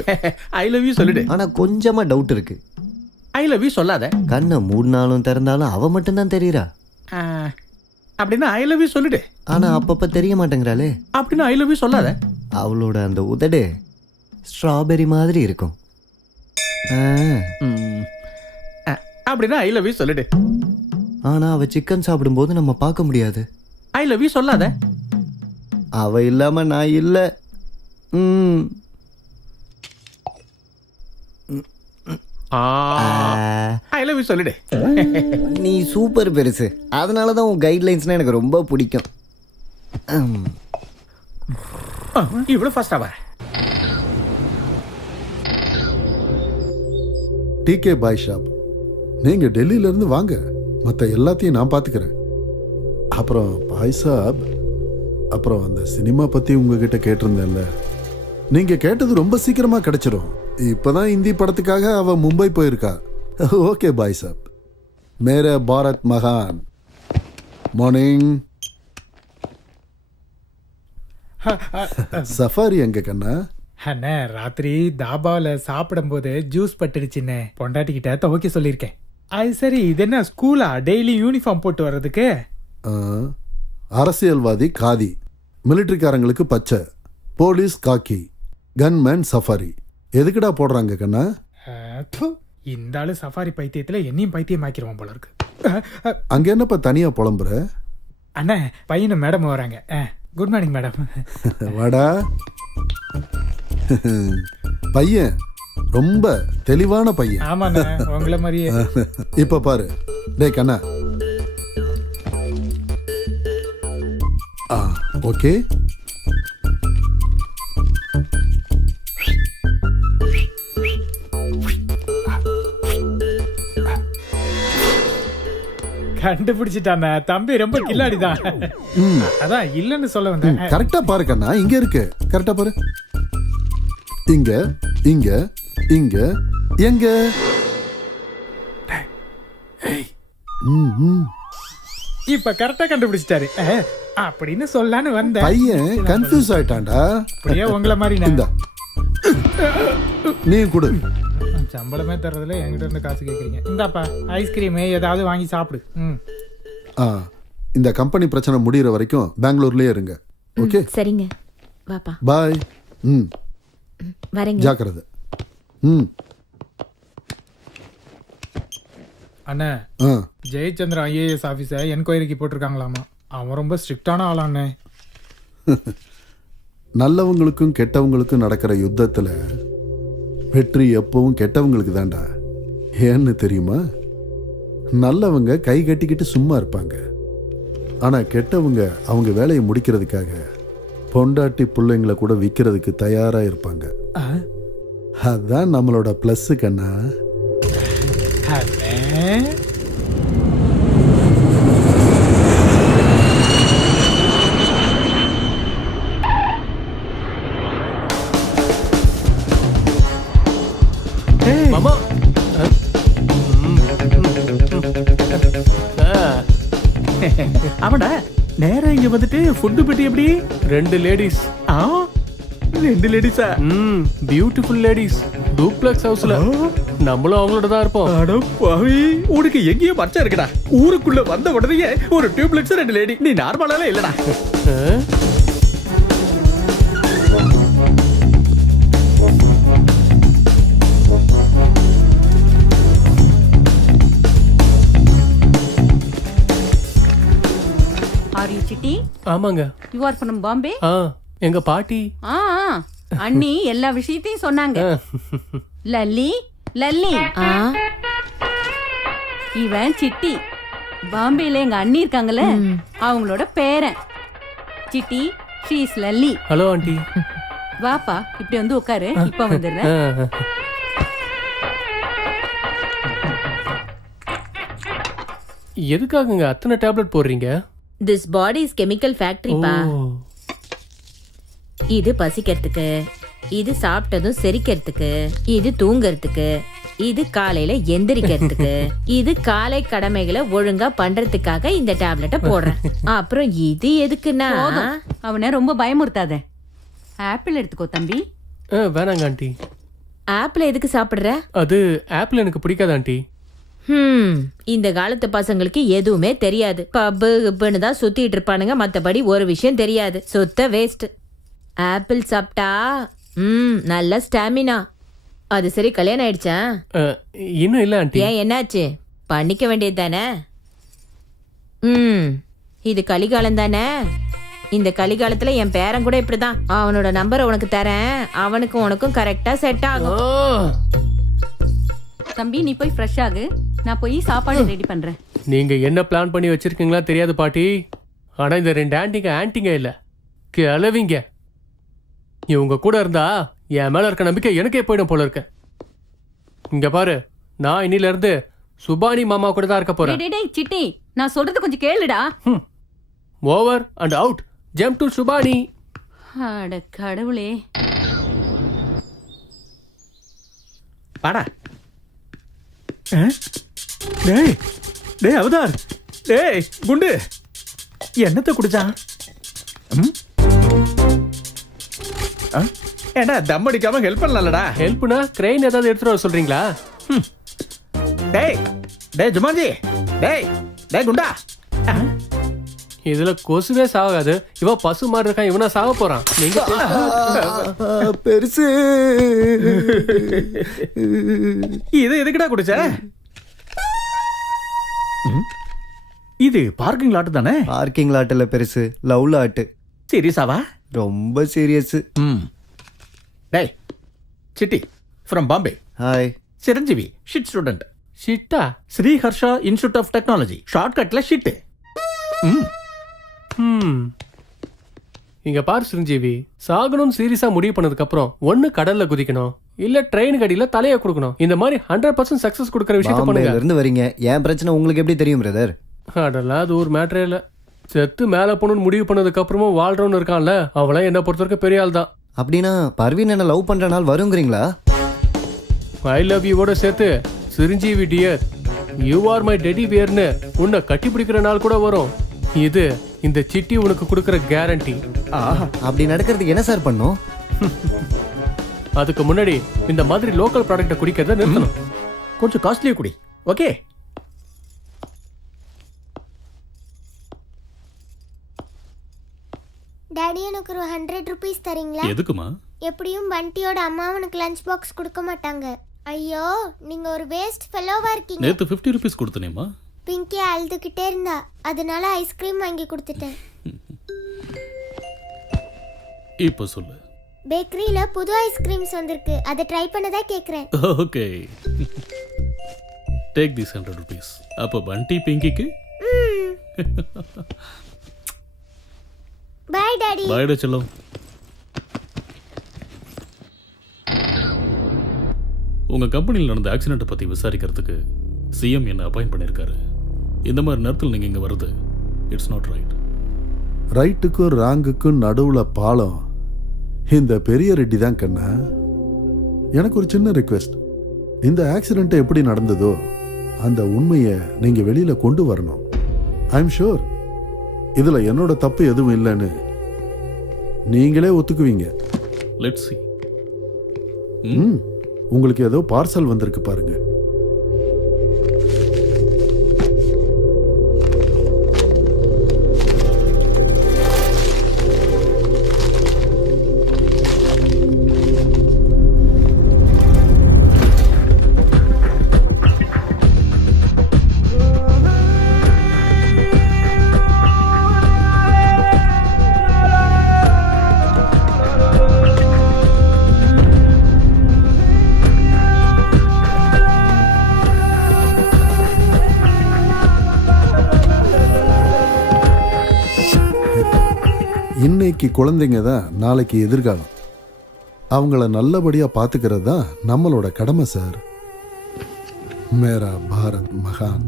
ஐ லவ் யூ சொல்லிடு. ஆனா கொஞ்சமா டவுட் இருக்கு. ஐ லவ் யூ சொல்லாத. கண்ணை மூடினாலும் திறந்தாலும் அவ மட்டும்தான் தெரியறா. அப்படின்னா ஐ லவ் யூ சொல்லிடு. ஆனா அப்பப்ப தெரிய மாட்டேங்கிறாளே. அப்படின்னா ஐ லவ் யூ சொல்லாத. அவளோட அந்த உதடு ஸ்ட்ராபெரி மாதிரி இருக்கும். அப்படின்னா ஐ லவ் யூ சொல்லிடு. ஆனா அவ சிக்கன் சாப்பிடும்போது நம்ம பார்க்க முடியாது. ஐ லவ் யூ சொல்லாத. அவ இல்லாம நான் இல்ல. ஐ லவ் யூ சொல்லிடு. நீ சூப்பர் பெருசு. அதனாலதான் உன் கைட்லைன்ஸ்னா எனக்கு ரொம்ப பிடிக்கும். இவ்வளவு ஃபாஸ்டாவா? டிகே பாய் ஷாப். நீங்க டெல்லியில இருந்து வாங்க, மற்ற எல்லாத்தையும் நான் பாத்துக்கிறேன். அப்புறம் பாய் சாப், அப்புறம் அந்த சினிமா பத்தி உங்ககிட்ட கேட்டிருந்தேன்ல, நீங்க கேட்டது ரொம்ப சீக்கிரமா கிடைச்சிடும். இப்பதான் இந்தி படத்துக்காக அவ மும்பை போயிருக்கா. ஓகே பாய் சாப். மேரே பாரத் மகான். மார்னிங். சஃபாரி எங்க கண்ணா? அண்ணே, ராத்திரி தாபாவில் சாப்பிடும்போது ஜூஸ் பட்டுடுச்சுண்ணே. பொண்டாட்டிக்கிட்ட துவைக்க சொல்லியிருக்கேன். அது சரி, இது என்ன ஸ்கூலா? டெய்லி யூனிஃபார்ம் போட்டு வர்றதுக்கு? அரசியல்வாதி காதி, மிலிட்டரிக்காரங்களுக்கு பச்சை, போலீஸ் காக்கி, கன்மேன் சஃபாரி. எதுக்குடா போடுறாங்க கண்ணா? இந்த ஆளு சஃபாரி பைத்தியத்தில் என்னையும் பைத்தியம் ஆக்கிடுவான் போல இருக்கு. அங்க என்னப்பா தனியா புலம்புற? அண்ணே, பையனும் மேடம் வராங்க. Good morning madam. வாடா. பையன் ரொம்ப தெளிவான பையன். ஆமாண்ணே, உங்களை மாதிரியே. இப்ப பாரு. டேய் கண்ணா. ஓகே. கண்டுபிடிச்சிட்டான தம்பி, ரொம்ப கில்லாடிதான். அதான் இல்லன்னு சொல்ல வந்தேன். கரெக்டா பாரு கண்ணா, இங்க இருக்கு. கரெக்டா பாரு. இங்க இங்க இங்க எங்க? இப்ப கரெக்டா கண்டுபிடிச்சிட்டாரு அப்படின்னு சொல்லான்னு வந்தேன். பையன் கன்ஃபியூஸ் ஆயிட்டான்டா. அப்படியே உங்களை மாதிரி இந்தா, நீ கொடு. சம்பளமே தர்றதுல என்கிட்ட இருந்து காசு கேட்குறீங்க. இந்தாப்பா ஐஸ்கிரீம் ஏதாவது வாங்கி சாப்பிடு. இந்த கம்பெனி பிரச்சனை முடியற வரைக்கும் பெங்களூர்லயே இருங்க. ஓகே, சரிங்க. வாப்பா. பாய். வரேங்க. ஜாக்கிரதை. அண்ணா, ஜெயச்சந்திரன் ஐஏஎஸ் ஆஃபீஸை என்கொயரிக்கு போட்டிருக்காங்களாமா. அவன் ரொம்ப ஸ்ட்ரிக்டான ஆளாண்ணே. நல்லவங்களுக்கும் கெட்டவங்களுக்கும் நடக்கிற யுத்தத்துல வெற்றி எப்பவும் கெட்டவங்களுக்கு தான்டா. ஏன்னு தெரியுமா? நல்லவங்க கை கட்டிக்கிட்டு சும்மா இருப்பாங்க. ஆனா கெட்டவங்க அவங்க வேலையை முடிக்கிறதுக்காக பொண்டாட்டி பிள்ளைங்களை கூட விற்கிறதுக்கு தயாரா இருப்பாங்க. அதான் நம்மளோட பிளஸ் கண்ணா. மாமா. ஆமாடா, நேரம் இங்க வந்துட்டு ஃபுட்டு பெட்டி எப்படி? 2 லேடிஸ். 2 லேடிஸா? Beautiful ladies. டூப்ளெக்ஸ் ஹவுஸ்ல. நம்மளும் அவங்களோட தான் இருப்போம். அட பாவி, உனக்கு எங்கேயோ பச்சை இருக்குடா. ஊருக்குள்ள வந்த உடனே ஒரு டியூப்ளெக்ஸ் 2 லேடி. நீ நார்மலால இல்லடா. Are you Chitti? ஆமாங்க. You are from Bombay? எங்க பாட்டி. அண்ணி எல்லா விஷயத்தையும் சொன்னாங்க. லல்லி லல்லி. இவன் சிட்டி. பாம்பேல எங்க அண்ணி இருக்காங்கல்ல, அவங்களோட பேரன். City, she is Lalli. Hello aunty. வாப்பா, இப்படி வந்து உட்காரு. இப்ப வந்துடுறேன். எதுக்காகங்க அத்தனை டேப்லெட் போடுறீங்க? திஸ் பாடி இஸ் கெமிக்கல் ஃபேக்டரிப்பா. இது பசிக்கிறதுக்கு, இது சாப்பிட்டதும் செரிக்கிறதுக்கு, இது தூங்கறதுக்கு, இது காலையில எந்திரிக்கிறதுக்கு, இது காலை கடமைகளை ஒழுங்கா பண்றதுக்காக இந்த டேப்லெட்டை போடுறேன். அப்புறம் இது எதுக்குன்னா, அவனை ரொம்ப பயமுறுத்தாத. ஆப்பிள் எடுத்துக்கோ தம்பி. வேணாங்க ஆண்டி. ஆப்பிள் எதுக்கு சாப்பிடுற? அது ஆப்பிள் எனக்கு பிடிக்காது ஆண்டி. இந்த காலத்து பசங்களுக்கு எதுவுமே தெரியாது. பப்பு கிப்புன்னு தான் சுத்திட்டு இருப்பானுங்க, மத்தபடி ஒரு விஷயம் தெரியாது. சுத்த வேஸ்ட். ஆப்பிள் சாப்பிட்டா நல்ல ஸ்டாமினா. அது சரி, கல்யாணம் ஆயிடுச்சா? இன்னும் இல்ல ஆண்டி. ஏன், என்னாச்சு? பண்ணிக்க வேண்டியது தானே. இது கலிகாலம் தானே. இந்த கலிகாலத்துல என் பேரன் கூட இப்படிதான். அவனோட நம்பரை உனக்கு தரேன், அவனுக்கும் உனக்கும் கரெக்டா செட் ஆகும். தம்பி நீ போய் ஃப்ரெஷ் ஆகு, நான் போய் சாப்பாடு ரெடி பண்றேன். நீங்க என்ன பிளான் பண்ணி வச்சிருக்கீங்களா தெரியாது பாட்டி. ஆனா இந்த 2 ஆன்ட்டிங்க இல்ல, கிளவிங்க. இவங்க கூட இருந்தா என் மேல இருக்க நம்பிக்கை எனக்கே போயிடும் போல இருக்க. இங்க பாரு, நான் இன்னில இருந்து சுபானி மாமா கூட தான் இருக்க போறேன். டேய் சிட்டி, நான் சொல்றது கொஞ்சம் கேளுடா. Over and out, jump to Subani. அட கடவுளே. பாடா. டேய் டேய் அவதார், டேய் குண்டு, என்னத்தை குடிச்சான்? ஏடா தம் அடிக்காம ஹெல்ப் பண்ணலடா. ஹெல்ப்னா கிரெயின் ஏதாவது எடுத்துட்டு வர சொல்றீங்களா? டேய் டேய் ஜுமான்ஜி, டேய் டேய் குண்டா. இதுல கொசுவே சாகாது. இவன் பசு மாதிரி இருக்கான், இவனா சாக போறான். நீங்க பெருசு. இது எதுக்குடா குடிச்ச? இது பார்க்கிங் லாட் தானே? பார்க்கிங் லாட்ல பெருசு, லவ் லாட். சீரியஸாவா? ரொம்ப சீரியஸ். டேய் Chitti from Bombay. Hi. Chiranjeevi shit student. ஷிட்டா? Sri Harsha institute of technology, ஷார்ட்கட்ல ஷிட். இங்க பாரு சிரஞ்சீவி, சாகணும்னு சீரியஸா முடிவு பண்ணதுக்கு அப்புறம் ஒண்ணு கடல்ல குதிக்கணும், இல்ல ட்ரெயின் கடியில தலைய கொடுக்கணும். இந்த மாதிரி 100% சக்சஸ் கொடுக்கற விஷயத்தை பண்ணுங்க. இருந்து வரீங்க, என் பிரச்சனை உங்களுக்கு எப்படி தெரியும் பிரதர்? அதெல்லாம் அது ஒரு மேட்டரே இல்ல. செத்து மேல போகணும்னு முடிவு பண்ணதுக்கு அப்புறமும் வாழ்றவன்னு இருக்கான்ல, அவளாம் என்ன பொறுத்த வரைக்கும் பெரிய ஆள் தான். அப்படின்னா பர்வீன் என்ன லவ் பண்ற நாள் வருங்கிறீங்களா? ஐ லவ் யூவோட சேர்த்து Chiranjeevi dear, you are my teddy பியர்னு உன்னை கட்டி பிடிக்கிற நாள் கூட வரும். இது இந்த சிட்டி உனக்கு கொடுக்கற கேரண்டி. அப்படி நடக்கிறதுக்கு என்ன சார் பண்ணும்? அதுக்கு முன்னாடி இந்த மாதிரி லோக்கல் ப்ராடக்ட்டை குடிக்கிறத நிறுத்தணும். கொஞ்சம் காஸ்ட்லியா குடி, ஓகே? டாடி எனக்கு ஒரு 100 ரூபீஸ் தரீங்களா? எதுக்குமா? எப்படியும் பண்டியோட அம்மா அவனுக்கு லஞ்ச் பாக்ஸ் கொடுக்க மாட்டாங்க. ஐயோ, நீங்க ஒரு வேஸ்ட் ஃபெலோவா இருக்கீங்க. நேத்து 50 ரூபீஸ் கொடுத்தனேமா. பிங்கி அழுதுகிட்டே இருந்தா, அதனால ஐஸ்கிரீம் வாங்கி கொடுத்துட்டேன். இப்போ சொல்லு. பேக்கரியில புது ஐஸ்கிரீம்ஸ் வந்திருக்கு, அதை ட்ரை பண்ணதா கேக்குறேன். Okay, take this 100 rupees. அப்போ பண்டி பிங்கிக்கு பை டாடி. பை டா செல்லம். உங்க கம்பெனியில் நடந்த ஆக்சிடென்ட் பத்தி விசாரிக்கிறதுக்கு சிஎம் என்ன அப்பாயிண்ட் பண்ணிருக்காரு. இந்த மாதிரி நேரத்தில் நீங்க இங்க வருது, இட்ஸ் நாட் ரைட். ரைட்டுக்கும் ராங்குக்கும் நடுவுல பாலம் இந்த பெரிய ரெட்டி தான் கண்ணா. எனக்கு ஒரு சின்ன ரிக்வெஸ்ட், இந்த ஆக்சிடென்ட் எப்படி நடந்ததோ அந்த உண்மையை நீங்க வெளியில கொண்டு வரணும். ஐ எம் ஷூர் இதுல என்னோட தப்பு எதுவும் இல்லைன்னு நீங்களே ஒத்துக்குவீங்க. Let's see. உங்களுக்கு ஏதோ பார்சல் வந்திருக்கு பாருங்க. இன்னைக்கு குழந்தைங்க தான் நாளைக்கு எதிர்காலம். அவங்கள நல்லபடியா பாத்துக்கிறது தான் நம்மளோட கடமை சார். மேரா பாரத் மகான்.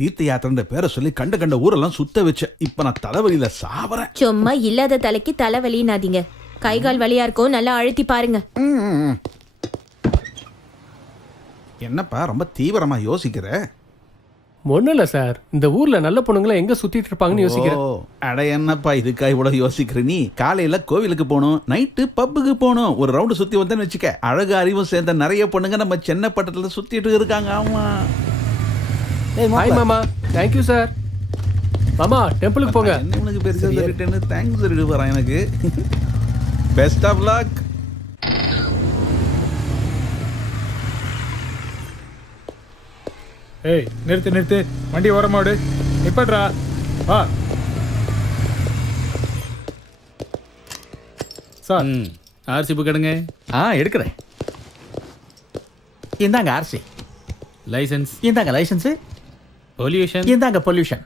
தீர்த்த யாத்திரை பேரை சொல்லி கண்ட கண்ட ஊரெல்லாம் சுத்த வச்ச. இப்ப நான் தலைவலியில சாவறேன். சும்மா இல்லாத தலைக்கு தலைவலினாதீங்க. கை கால் வலியா இருக்கும், நல்லா அழுத்தி பாருங்க. என்னப்பா ரொம்ப தீவிரமா யோசிக்கிற? ஒண்ணும் இல்ல சார், இந்த ஊர்ல நல்ல பொண்ணுங்களை எங்க சுத்திட்டு இருப்பாங்கன்னு யோசிக்கிறேன். அட என்னப்பா இதுக்கா இவ்வளவு யோசிக்கிற நீ? காலையில கோவிலுக்கு போகணும், நைட்டு பப்புக்கு போகணும். ஒரு ரவுண்டு சுத்தி வந்தேன்னு வச்சுக்க, அழகு அறிவும் சேர்ந்த நிறைய பொண்ணுங்க நம்ம சென்னப்பட்டத்துல சுத்திட்டு இருக்காங்க. ஆமா. ஹாய் மாமா. Thank you sir. மாமா டெம்பிளுக்கு போங்க. என்ன உனக்கு பெருசா சொல்லிட்டேன்னு தேங்க்ஸ் சொல்லிட்டு போறான் எனக்கு. Best of luck. ஏய் நிறுத்து, வண்டி ஓரமாடு. நிப்பட்றா. வா சார். ஆர்சி புக் எடுங்க. எடுக்கிறேன். இந்தாங்க ஆர்சி. லைசன்ஸ் இந்தாங்க லைசன்ஸ். பொல்யூஷன் இந்தாங்க பொல்யூஷன்.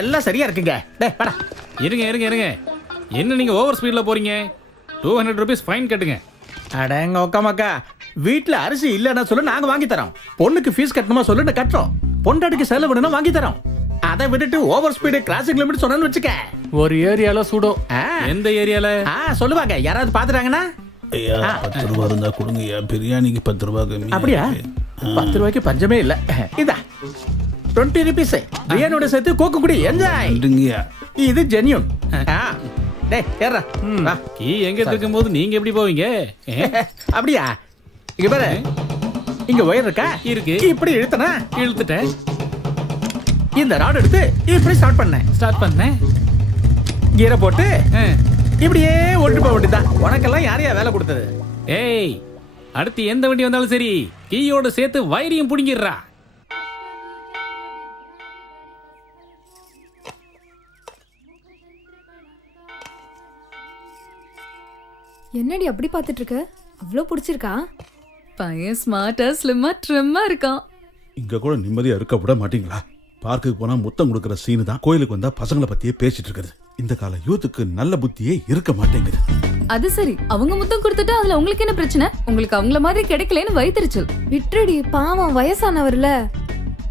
எல்லாம் சரியா இருக்குங்க. டேய் வாடா. இருங்க. என்ன நீங்க ஓவர் ஸ்பீட்ல போறீங்க? 200 rupees ஃபைன் கட்டுங்க. அடங்க ஒக்காமக்கா, வீட்டுல அரிசி இல்லைன்னா சொல்லு, நாங்க வாங்கி தரோம். பொண்ணுக்கு ஃபீஸ் கட்டணுமா சொல்லுன்னு கட்டுறோம். பொண்டாட்டிக்கு செலவு வேணும்னா வாங்கி தரோம். அதை விட்டுட்டு ஓவர் ஸ்பீடு கிராசிங் லிமிட் சொன்னு வச்சுக்க, ஒரு ஏரியால சுடும். எந்த ஏரியால? சொல்லுவாங்க. யாராவது பாத்துட்டாங்கன்னா, ஐயா 10 ரூபா இருந்தா கொடுங்கய்யா, பிரியாணிக்கு 10 ரூபா கம்மி. அப்படியா? 10 ரூபாய்க்கு பஞ்சமே இல்ல. இதா 20 rupees. பிரியாணியோட சேர்த்து கோக்கு குடி, என்ஜாய். இது ஜென்யூன். டேய் ஏறா. வா. கீ எங்க இருக்கும்போது நீங்க எப்படி போவீங்க? அப்படியா? இங்க பாரு, இங்க ஒயர் இருக்கா? இருக்கு. இப்படி இழுத்துட்டேன். இந்த ராட் எடுத்து இப்படி ஸ்டார்ட் பண்ணேன். கீரை போட்டு இப்படியே ஓட்டு போக வேண்டியதான். உனக்கெல்லாம் யாரையா வேலை கொடுத்தது? ஏய், அடுத்து எந்த வண்டி வந்தாலும் சரி, கீயோட சேர்த்து வயரையும் புடிங்கிடுறா. என்னடி அப்படி பாத்துட்டு இருக்க? அவ்வளவு பிடிச்சிருக்கா? பையன் ஸ்மார்ட்டா ஸ்லிம்மா ட்ரிம்மா இருக்கான். இங்க கூட நிம்மதியா இருக்க விட மாட்டீங்களா? பார்க்குக்கு போனா முத்தம் கொடுக்கற சீனு தான், கோயிலுக்கு வந்தா பசங்களை பத்தியே பேசிட்டு இருக்குது. இந்த கால யூத்துக்கு நல்ல புத்தியே இருக்க மாட்டேங்குது. அது சரி, அவங்க முத்தம் கொடுத்துட்டா அதுல உங்களுக்கு என்ன பிரச்சனை? உங்களுக்கு அவங்கள மாதிரி கிடைக்கலன்னு வயிற்றுச்சல். விட்டுடி, பாவம் வயசானவர்ல.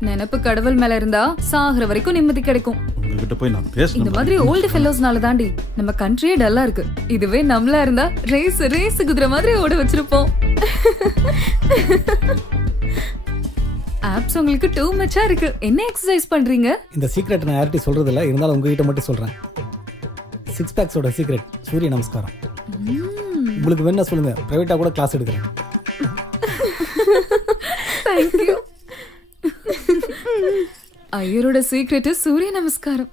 நினைப்பு கடவுள் மேல இருந்தா சாகுற வரைக்கும் நிம்மதி கிடைக்கும். உங்ககிட்ட போய் நான் பேசணும். இந்த மாதிரி ஓல்டு ஃபெல்லோஸ்னால தாண்டி நம்ம கண்ட்ரியே டல்லா இருக்கு. இதுவே நம்மளா இருந்தா ரேஸ் குதிரை மாதிரி ஓட வச்சிருப்போம். ஆப்ஸ் உங்களுக்கு டூ மச்சா இருக்கு. என்ன எக்ஸசைஸ் பண்றீங்க? இந்த சீக்ரெட் நான் யார்கிட்ட சொல்றது இல்ல, இருந்தாலும் உங்ககிட்ட மட்டும் சொல்றேன். 6 பேக்ஸோட சீக்ரெட் சூரிய நமஸ்காரம். உங்களுக்கு வேணா சொல்லுங்க, பிரைவேட்டா கூட கிளாஸ் எடுக்கிறேன். Thank you. ஐயரோட சீக்ரெட் சூரிய நமஸ்காரம்.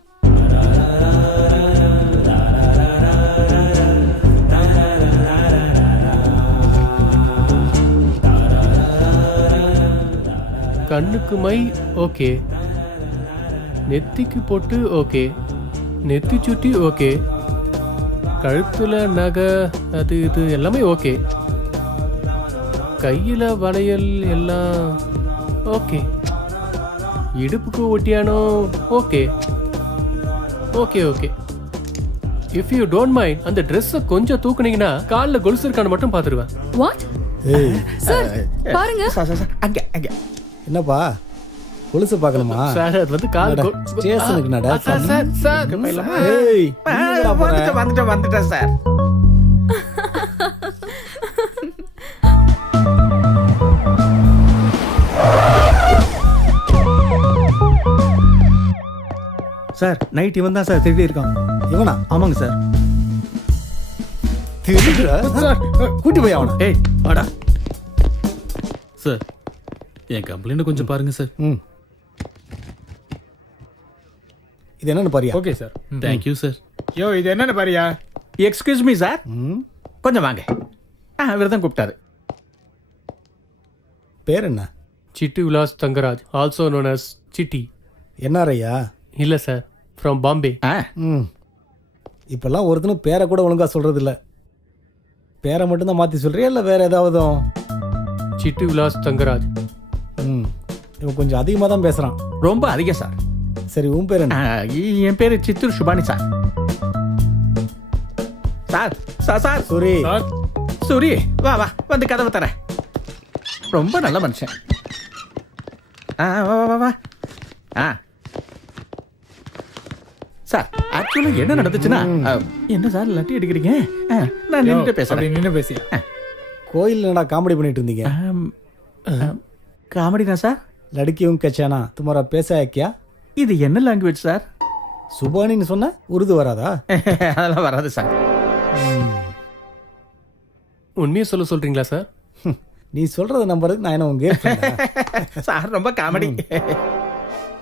கண்ணுக்கு மை ஓகே, நெத்திக்கு பொட்டு ஓகே, நெத்தி சுட்டி ஓகே, கழுத்துல நகை அது இது எல்லாமே ஓகே, கையில வளையல் எல்லாம் ஓகே, இடுப்புக்கு ஒட்டியானோ okay. If you don't mind, அந்த ட்ரெஸ்ஸை கொஞ்சம் தூக்குனீங்கன்னா காலில் கொலுசு இருக்கான்னு மட்டும் பார்த்துருவேன். வாட்? சார் பாருங்க. அங்க என்னப்பா கொலுசு பார்க்கணுமா? சார் அது வந்து கால் ஸ்டேஷனுக்கு நட. சார் வந்துட்டேன் சார். சார் நைட் இவன் தான் சார் திருடி இருக்கான். இவனா? ஆமாங்க சார். சார் கூட்டி போய் அவனை. ஏய் வாடா சார். என் கம்ப்ளைண்ட் கொஞ்சம் பாருங்க சார். இது என்னன்னு பாரியா? Okay sir. Thank you sir. Yo இது என்னன்னு பாரியா? எக்ஸ்கியூஸ் மீ சார், கொஞ்சம் வாங்க. இவர் தான் கூப்பிட்டாரு. பேர் என்ன? Chitti Vilas Thangaraj, also known as Chitti. என்ஆர்ஐயா? இல்ல சார், ஃப்ரம் பாம்பே. இப்பெல்லாம் ஒருத்தனும் பேரை கூட ஒழுங்கா சொல்றது இல்ல. பேரை மட்டும்தான் மாத்தி சொல்றியா இல்ல வேற ஏதாவது? சிட்டி விலாஸ் தங்கராஜ். இவன் கொஞ்சம் அதிகமா தான் பேசுறான். ரொம்ப அதிகம் சார். சரி உன் பேர் என்ன? என் பேரு Chittoor Subhani sir. Sir sir sir Suri. Suri வா வா, வந்து கதவை தர. ரொம்ப நல்ல மனுஷன். வா வா வா. சார் ஆக்சுவலா என்ன நடந்துச்சுன்னா என்ன சார் லட்டி அடிக்கிறீங்க? நான் நின்னுட்டு பேசுறேன். நின்று பேசியா? கோயில் என்னடா காமெடி பண்ணிட்டு இருந்தீங்க? காமெடினா சார்? லடுக்கியும் கச்சானா துமாரா பேச ஆக்கியா? இது என்ன லாங்குவேஜ் சார்? சுபானின்னு சொன்ன உருது வராதா? அதெல்லாம் வராது சார். உண்மையை சொல்றீங்களா சார்? நீ சொல்றத நம்புறதுக்கு நான் என்ன உங்க சார் ரொம்ப காமெடி.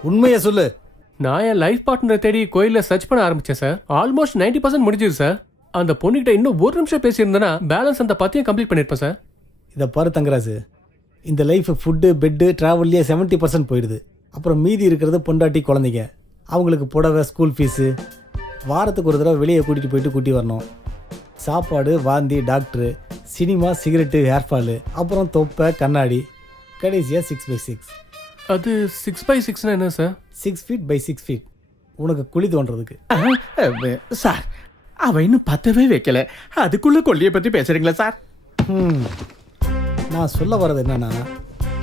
உண்மையை சொல்லு. நான் என் லைஃப் பார்ட்னரை தேடி கோயில்ல சர்ச் பண்ண ஆரம்பிச்சேன் சார். ஆல்மோஸ்ட் 90% முடிஞ்சிது சார். அந்த பொண்ணுகிட்ட இன்னும் ஒரு நிமிஷம் பேசியிருந்தேன்னா பேலன்ஸ் அந்த பத்தியும் கம்ப்ளீட் பண்ணிருப்பேன் சார். இதை பாரு தங்கராசு, இந்த லைஃப் ஃபுட்டு பெட்டு ட்ராவல்லையே 70% போயிடுது. அப்புறம் மீதி இருக்கிறது பொண்டாட்டி குழந்தைங்க, அவங்களுக்கு புடவை ஸ்கூல் ஃபீஸு, வாரத்துக்கு ஒரு தடவை வெளியே கூட்டிகிட்டு போயிட்டு கூட்டி வரணும், சாப்பாடு வாந்தி டாக்டரு, சினிமா சிகரெட்டு ஹேர்ஃபாலு, அப்புறம் தொப்பை கண்ணாடி, கடைசியாக 6x6. அது 6x6 என்ன சார்? 6 feet by 6 feet. உனக்கு குழி தோன்றதுக்கு. சார் அவ இன்னும் பத்தவே வைக்கல, அதுக்குள்ள கொல்லியை பத்தி பேசுறீங்களா சார்? நான் சொல்ல வர்றது என்னன்னா,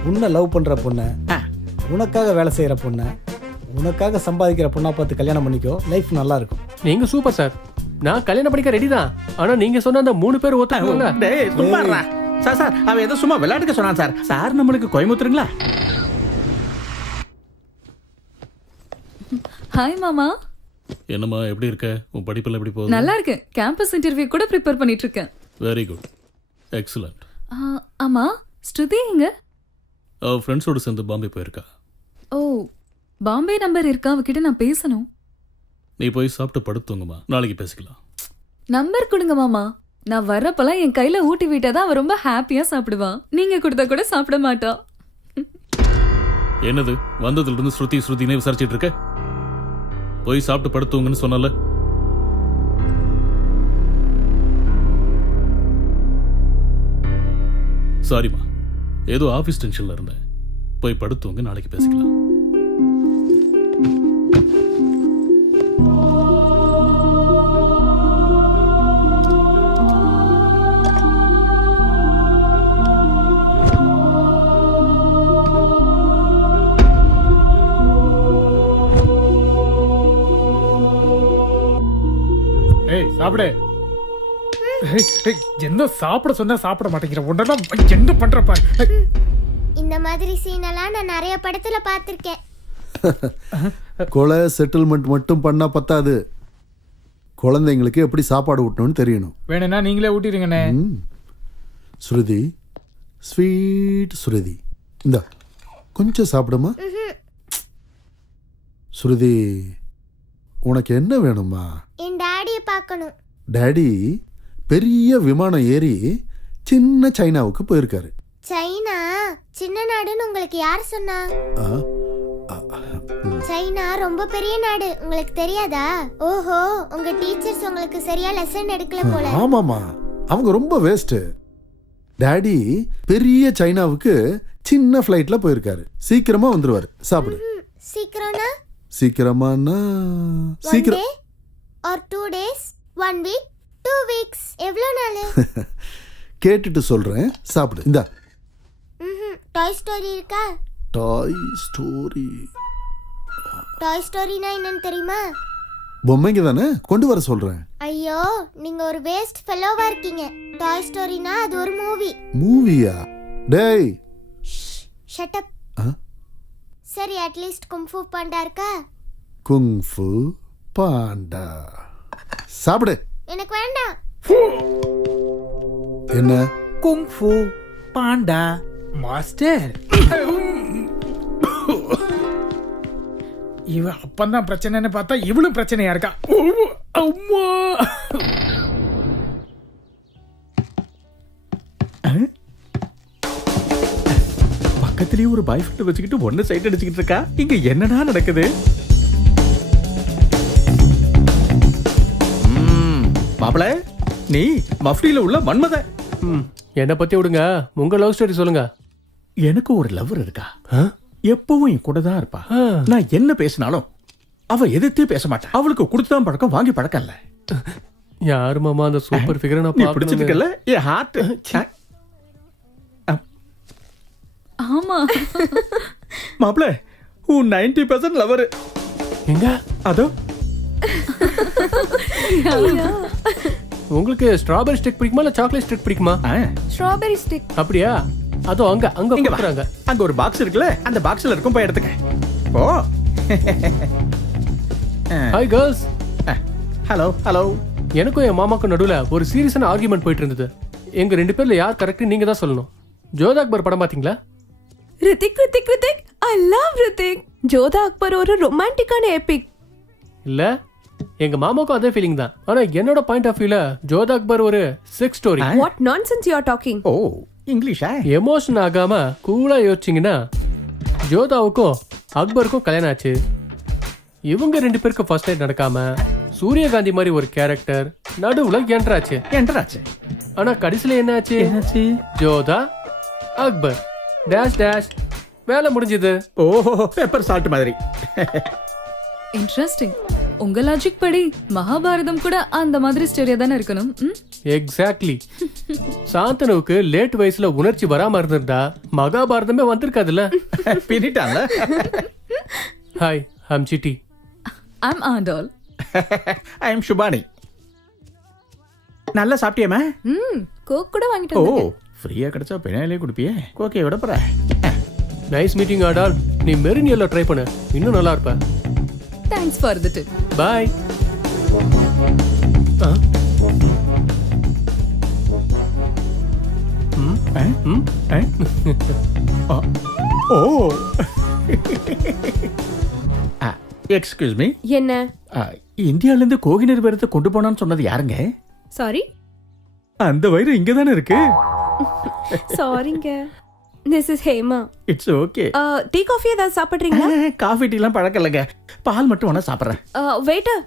உன்னை லவ் பண்ற பொண்ணை, உனக்காக வேலை செய்யற பொண்ணை, உனக்காக சம்பாதிக்கிற பொண்ணா பார்த்து கல்யாணம் பண்ணிக்கோ, லைஃப் நல்லா இருக்கும். நீங்க சூப்பர் சார். நான் கல்யாணம் பண்ணிக்க ரெடி தான். ஆனா நீங்க சொன்ன அந்த 3 பேர் ஒத்துக்குவாங்க? டேய் சும்மாடா சார். சார் அவ ஏதோ சும்மா விளையாட்டுக்கு சொன்னான் சார். சார் நம்மளுக்கு கோயம்புத்தூருங்களா? ஹாய் மாமா. என்னம்மா எப்படி இருக்க? உன் படிப்பெல்லாம் எப்படி போகுது? நல்லா இருக்கேன். கேம்பஸ் இன்டர்வியூ கூட ப்ரிப்பேர் பண்ணிட்டு இருக்கேன். Very good, excellent. ஆமா, ஸ்ருதி எங்க? அவ ஃப்ரெண்ட்ஸோட சேர்ந்து பாம்பே போயிருக்கா. ஓ, பாம்பே நம்பர் இருக்கா? அவகிட்ட நான் பேசணும். நீ போய் சாப்பிட்டு படுத்துங்கம்மா, நாளைக்கு பேசிக்கலாம். நம்பர் கொடுங்க மாமா. நான் வர்றப்பெல்லாம் என் கையில ஊட்டி விட்டாதான் அவ ரொம்ப ஹாப்பியா சாப்பிடுவான். நீங்க கொடுத்தா கூட சாப்பிட மாட்டா. என்னது வந்ததுல இருந்து ஸ்ருதி ஸ்ருதினே விசாரிச்சிட்டு இருக்க? போய் சாப்பிட்டு படுத்துங்கன்னு சொன்னல. சாரிம்மா, ஏதோ ஆபீஸ் டென்ஷன்ல இருந்தேன். போய் படுத்துங்க, நாளைக்கு பேசிக்கலாம். ஏய் சாப்பிடு. என்ன சாப்பிட சொன்னா சாப்பிட மாட்டேங்கிற, ஒன்றெல்லாம் என்ன பண்ற பாரு. இந்த மாதிரி சீன் எல்லாம் நான் நிறைய படத்துல பார்த்திருக்கேன். கொலை செட்டில்மெண்ட் மட்டும் பண்ணா பத்தாது, குழந்தைங்களுக்கு எப்படி சாப்பாடு ஊட்டணும்னு தெரியணும். வேணும்னா நீங்களே ஊட்டிடுங்கண்ணே. ஸ்ருதி, ஸ்வீட் ஸ்ருதி, இந்த கொஞ்சம் சாப்பிடுமா. ஸ்ருதி, உனக்கு என்ன வேணுமா? என் டாடியை பார்க்கணும். டாடி பெரிய விமானம் ஏறி சின்ன சைனாவுக்கு போயிருக்காரு. சைனா சின்ன நாடுன்னு உங்களுக்கு யார் சொன்னா? சைனா ரொம்ப பெரிய நாடு, உங்களுக்கு தெரியாதா? ஓஹோ, உங்க டீச்சர்ஸ் உங்களுக்கு சரியா லெசன் எடுக்கல போல. ஆமாமா, அவங்க ரொம்ப வேஸ்ட். டாடி பெரிய சைனாவுக்கு சின்ன ஃப்ளைட்ல போயிருக்காரு. சீக்கிரமா வந்துருவாரு. சாப்பிடு. சீக்கிரம்னா? சீக்கிரமானா சீக்கிரம். or 2 days, 1 week, 2 weeks, எவ்வளவு நாள்? கேட்டுட்டு சொல்றேன், சாப்பிடு. இந்தா. டாய் ஸ்டோரி இருக்கா? டாய் ஸ்டோரி. டாய் ஸ்டோரினா என்னன்னு தெரியுமா? பொம்மைங்க தானே, கொண்டு வர சொல்றேன். ஐயோ, நீங்க ஒரு வேஸ்ட் ஃபெலோவா இருக்கீங்க. டாய் ஸ்டோரினா அது ஒரு மூவி. மூவியா? டேய் ஷட் அப். சரி, அட்லீஸ்ட் குங்ஃபூ பாண்டா இருக்கா? குங்ஃபூ பாண்டா. சாப்பிடு. எனக்கு வேண்டாம். என்ன? Kung fu Panda master. இவ அப்பந்தான் பிரச்சனைன்னு பார்த்தா இவளும் பிரச்சனையா இருக்கா. அம்மா, பக்கத்துலயே ஒரு பாய் ஃப்ரெண்ட் வச்சுக்கிட்டு ஒன்னு சைட் அடிச்சுக்கிட்டு இருக்கா. இங்க என்னடா நடக்குது? மாப்பிள, நீ மஃப்டியில உள்ள மன்மத. என்னை பத்தி விடுங்க, உங்க லவ் ஸ்டோரி சொல்லுங்க. எனக்கு ஒரு லவ்வர் இருக்கா, எப்பவும் என் கூட தான் இருப்பா. நான் என்ன பேசினாலும் அவ எதிர்த்தே பேச மாட்டா. அவளுக்கு கொடுத்துதான் பழக்கம், வாங்கி பழக்கம் இல்ல. யாரு மாமா அந்த சூப்பர் ஃபிகரை நான் நீ பிடிச்சிருக்கல? என் ஹார்ட். ஆமா மாப்பிள, 90% லவர். எங்க அதோ உங்களுக்கு ஸ்ட்ராபெரி ஸ்டிக் பிடிக்குமா இல்ல சாக்லேட் ஸ்டிக் பிடிக்குமா? Strawberry stick. அப்படியா? அதோ அங்க அங்க இங்க வா. கொடுக்குறாங்க. அங்க ஒரு பாக்ஸ் இருக்குல்ல, அந்த பாக்ஸ்ல இருக்கும், போய் எடுத்துக்க. போ. Hi girls. Hello hello. எனக்கும் என் மாமாக்கும் நடுவுல ஒரு சீரியஸான ஆர்குமெண்ட் போயிட்டு இருந்தது. எங்க 2 பேர்ல யார் கரெக்ட் நீங்க தான் சொல்லணும். ஜோதா அக்பர் படம் பாத்தீங்களா? Hrithik Hrithik Hrithik, I love Hrithik. ஜோதா அக்பர் ஒரு ரொமான்டிக்கான எபிக். இல்ல எங்க மாமாக்கும் அதே ஃபீலிங் தான். ஆனா என்னோட பாயிண்ட் ஆஃப் வியூல ஜோதா அக்பர் ஒரு sex story. What nonsense you are talking? Oh இங்கிலீஷா? எமோஷன் ஆகாம கூலா யோசிச்சிங்கன்னா ஜோதாவுக்கும் அக்பருக்கும் கல்யாணம் ஆச்சு. இவங்க 2 பேருக்கு ஃபர்ஸ்ட் நைட் நடக்காம சூரியகாந்தி மாதிரி ஒரு கேரக்டர் நடுவுல என்ட்ராச்சு. ஆனா கடைசியில என்னாச்சு? ஜோதா அக்பர் டேஷ் டேஷ் வேலை முடிஞ்சது. ஓஹோ, பெப்பர் சால்ட் மாதிரி. இன்ட்ரெஸ்டிங். உங்க லாஜிக் படி மகாபாரதம் கூட அந்த மாதிரி ஸ்டோரியா தானே இருக்கணும். எக்ஸாக்ட்லி. சாந்தனுவுக்கு லேட் வயசுல உணர்ச்சி வராம இருந்திருந்தா மகாபாரதமே வந்திருக்காதுல்ல. பின்னிட்டான்ல. Hi, I'm Chitti. I'm Andal. I am Subhani. நல்லா சாப்பிட்டியாமா? கோக் கூட வாங்கிட்டு ஓ, வந்தேன். ஃப்ரீயா கிடைச்சா பின்னாலே குடிப்பியே. கோக்கே விட போற. நைஸ் மீட்டிங் ஆடால். நீ மெரின் எல்லோ ட்ரை பண்ணு, இன்னும் நல்லா இருப்ப. Thanks for the tip. Bye. Oh excuse me. என்ன? இந்தியால இருந்து கோகினர் விரதத்தை கொண்டு போனான்னு சொன்னது யாருங்க? சாரி. அந்த வயிறு இங்க தானே இருக்கு. சாரிங்க. This is Hema. It's okay. Tea coffee ஏதாவது சாப்பிடுறீங்களா? காஃபி டீ எல்லாம் பழக்கம் இல்லைங்க. பால் மட்டும் வேணா சாப்பிட்றேன். வெயிட்டர்.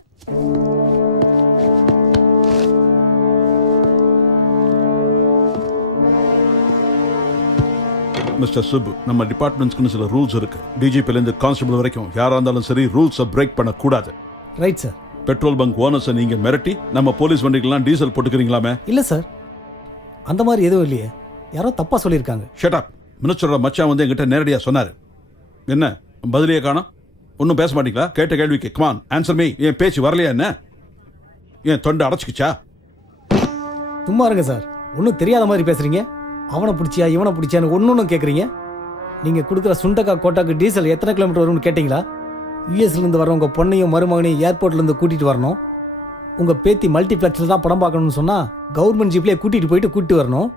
மிஸ்டர் சுப்பு, நம்ம டிபார்ட்மெண்ட்ஸ்க்கு சில ரூல்ஸ் இருக்கு. டிஜிபில இருந்து கான்ஸ்டபிள் வரைக்கும் யாரா இருந்தாலும் சரி ரூல்ஸை பிரேக் பண்ண கூடாது. Right sir. பெட்ரோல் பங்க் ஓனர்ஸை நீங்க மிரட்டி நம்ம போலீஸ் வண்டிக்கெல்லாம் டீசல் போட்டுக்கிறீங்களாமே? இல்ல சார், அந்த மாதிரி எதுவும் இல்லையே. யாரோ தப்பா சொல்லியிருக்காங்க. Shut up. மினிஸ்டரோட மச்சான் வந்து என்கிட்ட நேரடியா சொன்னாரு. என்ன பதிலையே காணோம்? ஒன்னும் பேச மாட்டீங்களா? கேட்ட கேள்விக்கு கமான் ஆன்சர் மீ. என் பேச்சு வரலையா? என்ன என் தொண்டை அடைச்சிக்கிச்சா? சும்மா இருங்க சார். ஒன்றும் தெரியாத மாதிரி பேசுறீங்க. அவனை பிடிச்சியா இவனை பிடிச்சியான்னு ஒன்னொன்னு கேட்குறீங்க. நீங்க கொடுக்குற சுண்டக்கா கோட்டாக்கு டீசல் எத்தனை கிலோமீட்டர் வரும்னு கேட்டீங்களா? யூஎஸ்ல இருந்து வர உங்க பொண்ணையும் மருமகனையும் ஏர்போர்ட்ல இருந்து கூட்டிட்டு வரணும். உங்க பேத்தி மல்டிபிளெக்ஸ்ல தான் படம் பார்க்கணும்னு சொன்னா கவர்மெண்ட் ஜீப்லேயே கூட்டிட்டு வரணும்.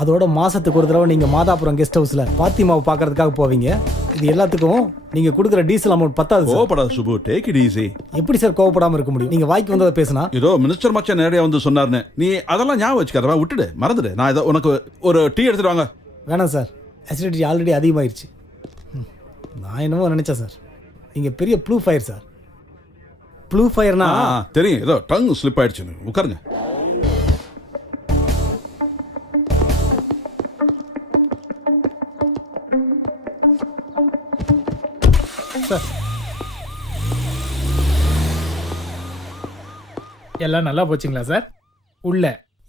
அதோட மாசத்துக்கு ஒரு தடவை நீங்க மாதாபுரம் கெஸ்ட் ஹவுஸ்ல பாத்திமாவை பார்க்கறதுக்காக போவீங்க. இது எல்லாத்துக்கும் நீங்க கொடுக்குற டீசல் அமௌண்ட் பத்தாது. கோவப்படாத சுபு, டேக் இட் ஈஸி. எப்படி சார் கோவப்படாம இருக்க முடியும்? நீங்க வாய்க்கு வந்ததை பேசினா ஏதோ மினிஸ்டர் மச்சான் நேரடியா வந்து சொன்னார்னு நீ அதெல்லாம் ஞாபகம் வச்சுக்காதவா, விட்டுடு, மறந்துடு. நான் ஏதோ உனக்கு ஒரு டீ எடுத்துட்டு வாங்க. வேணாம் சார், அசிடிட்டி ஆல்ரெடி அதிகமாயிருச்சு. நான் என்னமோ நினைச்சேன் சார், நீங்க பெரிய ப்ளூ ஃபயர் சார். ப்ளூ ஃபயர்னா தெரியும், ஏதோ டங் ஸ்லிப் ஆயிடுச்சுன்னு. உட்காருங்க. சார் எல்லாம் நல்லா போச்சுங்களா சார்? உள்ள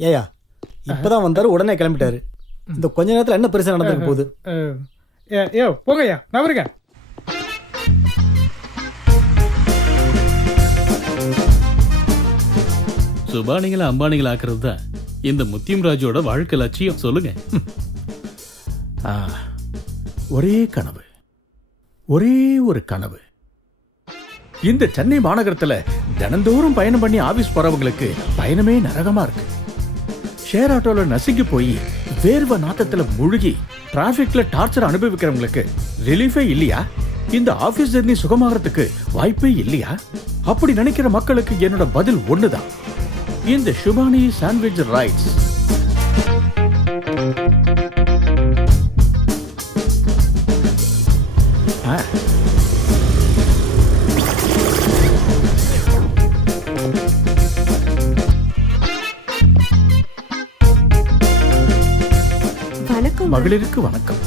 ஏயா இப்பதான் வந்தாரு, உடனே கிளம்பிட்டாரு. இந்த கொஞ்ச நேரத்துல என்ன பெருசா நடந்துக்க போகுது? ஏ போங்கய்யா, நவருங்க. சுபானிகளை அம்பானிகளை ஆக்குறது தான் இந்த முத்தியம் ராஜோட வாழ்க்கை லட்சியம். சொல்லுங்க. ஒரே கனவு, ஒரே ஒரு கனவு. இந்த சென்னை மாநகரத்துல தினந்தோறும் பயணம் பண்ணி ஆபீஸ் போறவங்களுக்கு பயணமே நரகமா இருக்கு. ஷேர் ஆட்டோல நசுங்கி போய் வேர்வை நாத்தத்துல முழுகி டிராபிக்ல டார்ச்சர் அனுபவிக்கிறவங்களுக்கு ரிலீஃபே இல்லையா? இந்த ஆபீஸ் ஜெர்னி சுகமாகறதுக்கு வாய்ப்பே இல்லையா? அப்படி நினைக்கிற மக்களுக்கு என்னோட பதில் ஒண்ணுதான், இந்த சுபானி சாண்ட்விச் ரைட்ஸ். வணக்கம். மகளிருக்கு வணக்கம்.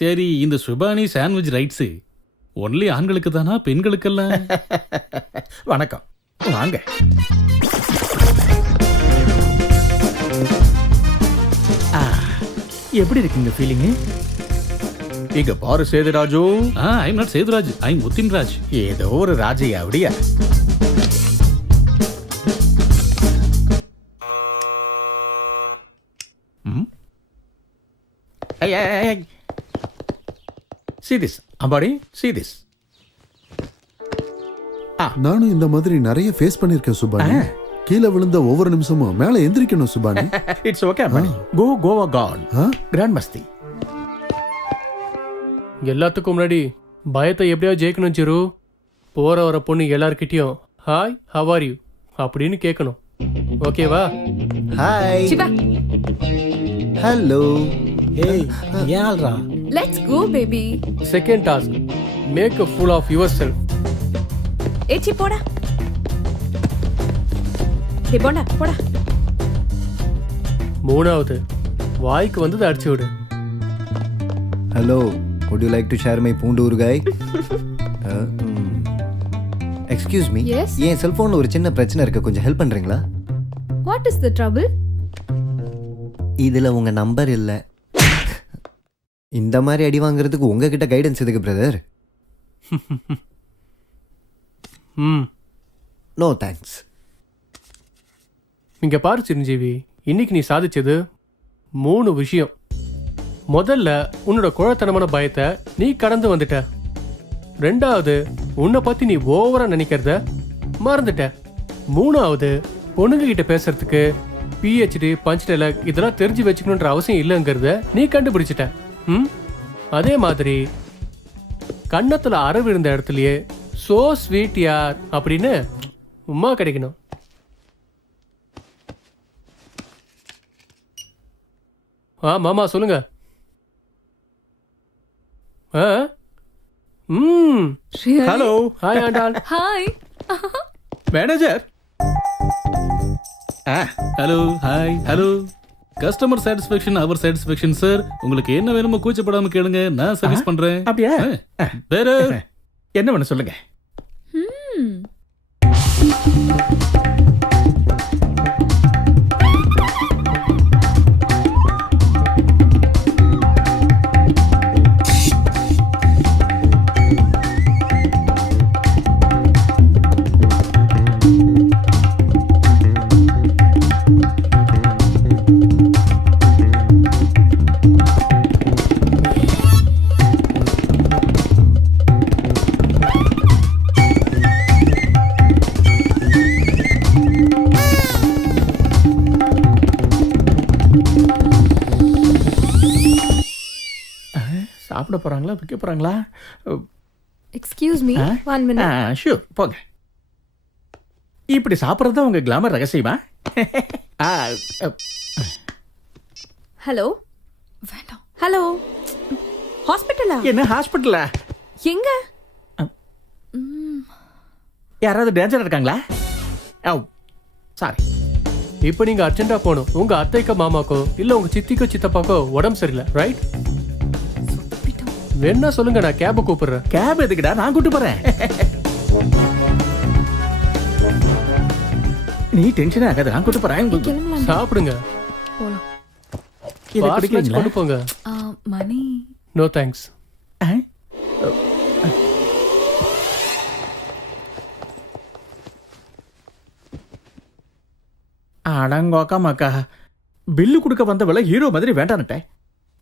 சரி, இந்த சுபானி சாண்ட்விச் ரைட்ஸு ஒன்லி ஆண்களுக்கு தானா, பெண்களுக்கெல்லாம்? வணக்கம், வாங்க. எப்படி இருக்குங்க ஃபீலிங்கு? இங்க பாரு Sethuraju. I am not Sethuraj, I am Muthinraj. ஏதோ ஒரு ராஜையா அப்படியா? See this, Ambadi, see this. நானும் இந்த மாதிரி நிறைய ஃபேஸ் பண்ணிருக்கேன் சுபானி. கீழே விழுந்த ஒவ்வொரு நிமிஷமும் மேல எந்திரிக்கணும் Subhani. It's okay Ambadi. Go Goa gone. Grand Masti. எல்லாத்துக்கும் முன்னாடி பயத்தை எப்படியாவது ஜெயிக்கணும் சிரு. போற வர பொண்ணு எல்லார்கிட்டயும் ஹாய் ஹவ் ஆர் யூ அப்படின்னு கேட்கணும். ஓகேவா? ஹாய். சிவா, ஹலோ. ஏய் ஏன்டா? Let's go baby. Second task, make a fool of yourself. ஏச்சி போடா. டேய் போடா போடா. மூணாவது, வாய்க்கு வந்தது அடிச்சு விடு. Hello, would you like to share my பூண்டு ஊறுகாய்? Excuse me. Yes? என் செல்போன்ல ஒரு சின்ன பிரச்சனை இருக்கு, கொஞ்சம் ஹெல்ப் பண்றீங்களா? What is the trouble? இதுல உங்க நம்பர் இல்ல. இந்த மாதிரி அடி வாங்குறதுக்கு உங்ககிட்ட கைடன்ஸ் எதுக்கு பிரதர்? No thanks. இங்க பாரு சிரஞ்சீவி, இன்னைக்கு நீ சாதிச்சது 3 விஷயம். முதல்ல, உன்னோட குழத்தனமான பயத்தை நீ கடந்து வந்துட்ட. ரெண்டாவது, உன்னை பத்தி நீ ஓவரா நினைக்கிறத மறந்துட்ட. மூணாவது, பொண்ணுங்க கிட்ட பேசுறதுக்கு பிஹெச்டி பஞ்ச் டைலாக் இதெல்லாம் தெரிஞ்சு வச்சுக்கணுன்ற அவசியம் இல்லைங்கிறத நீ கண்டுபிடிச்சிட்ட. அதே மாதிரி கன்னத்துல அற விழுந்த இடத்துலயே சோ ஸ்வீட் யார் அப்படின்னு உமா கிடைக்கணும். மாமா சொல்லுங்க. Hello. Hi Andal. Hi manager. Hello, hi, hello. Customer satisfaction our satisfaction sir. உங்களுக்கு என்ன வேணுமோ கூச்சப்படாம கேளுங்க, நான் சர்வீஸ் பண்றேன். அப்படியா? வேற என்ன வேணும் சொல்லுங்க. சாப்பிட போறாங்களா, விற்க போறாங்களா? Excuse me, 1 minute. ஷூர், போங்க. இப்படி சாப்பிட்றது உங்க கிளாமர் ரகசியமா? ஹலோ. வேண்டாம். ஹலோ. ஹாஸ்பிட்டலா? என்ன ஹாஸ்பிட்டலா? எங்க? யாராவது டேஞ்சரா இருக்காங்களா? சாரி. இப்போ நீங்க அர்ஜென்டா போகணும். உங்க அத்தைக்கோ மாமாக்கோ இல்ல உங்க சித்திக்கோ சித்தப்பாக்கோ உடம்பு சரியில்லை, ரைட்? வேணா சொல்லுங்க, நான் கேப கூப்பிடுறேன். கேப் எதுக்குடா, நான் கூட்டு போறேன். நீ டென்ஷன் ஆகாத, நான் கூட்டு போறேன். சாப்பிடுங்க. போலாம். இதை குடிக்கிறீங்களா? கொண்டு போங்க. மணி. No thanks. அடங்கோக்காமாக்கா, பில்லு கொடுக்க வந்தவள ஹீரோ மாதிரி வேண்டான்னுட்டேன்.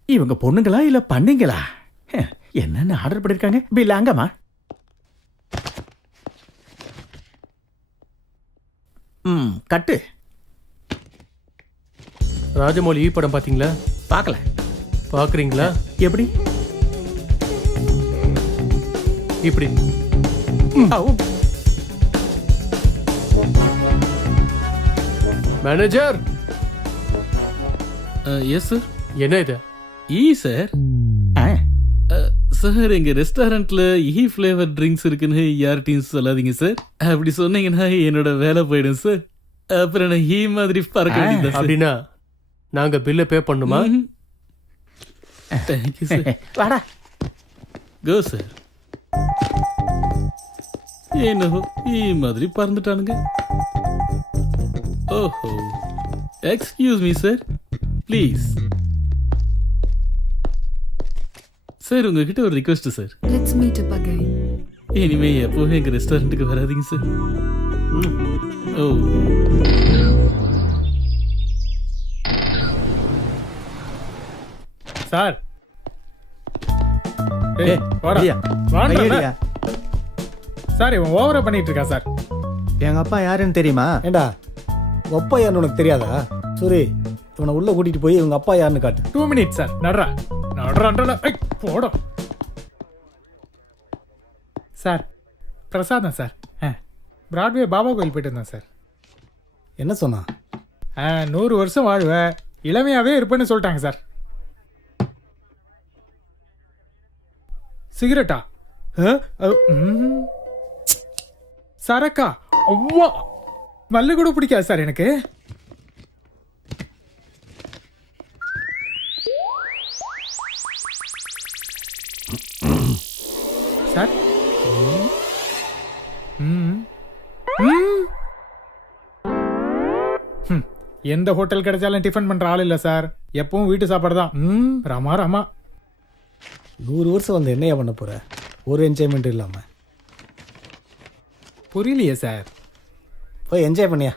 இவங்க பொண்ணுங்களா இல்ல பண்ணீங்களா? என்னன்னு ஆர்டர் பண்ணிருக்காங்க? பில் அங்கம்மா. கட்டு. ராஜமௌலி படம் பாத்தீங்களா? பார்க்கல. பாக்குறீங்களா? எப்படி? இப்படி. மேனேஜர். Yes sir. என்ன இது? சார். சார், எங்க ரெஸ்டாரண்ட்ல ஃபிளேவர் ட்ரிங்க்ஸ் இருக்குன்னு யார்கிட்டையும் சொல்லாதீங்க சார். அப்படி சொன்னீங்கன்னா என்னோட வேலை போயிடும் சார். அப்புறம் நான் மாதிரி பறக்க வேண்டியது. அப்படின்னா நாங்க பில்ல பே பண்ணுமா? Thank you sir. வாடா. Go sir. என்னவோ ఈ மாதிரி பறந்துட்டானுங்க. ஓஹோ, excuse me sir, please. Sir உங்ககிட்ட ஒரு request sir. Let's meet up again. இனிமே எப்பவும் எங்க ரெஸ்டாரண்ட்டுக்கு வராதீங்க சார். ஓ சார் ஏய், ஐயா, ஐயா. சார் இவன் ஓவரா பண்ணிட்டு இருக்கா சார். எங்க அப்பா யாருன்னு தெரியுமா? ஏண்டா அப்பா யாருன்னு உனக்கு தெரியாதா? சரி, இவனை உள்ள கூட்டிட்டு போய் இவங்க அப்பா யாருன்னு காட்டு. 2 மினிட்ஸ் சார். நடுறா போடும் சார். பிரசாதம் சார். பிராட்வே பாபா கோயில் போயிட்டு இருந்தேன் சார். என்ன சொன்னா? 100 வருஷம் வாழ்வேன், இளமையாவே இருப்பேன்னு சொல்லிட்டாங்க சார். சிகரெட்டா? சரக்கா? அவ்வா மல்லு கூட பிடிக்காது சார் எனக்கு. சார் எந்த ஹோட்டல் கிடைச்சாலும் டிஃபன் பண்ற ஆள் இல்ல சார். எப்பவும் வீட்டு சாப்பாடு தான். ராமா ராமா. 100 வருஷம் வந்து என்னையா பண்ண போற? ஒரு என்ஜாய்மெண்ட் இல்லாம. புரியலையே சார். போய் என்ஜாய் பண்ணியா.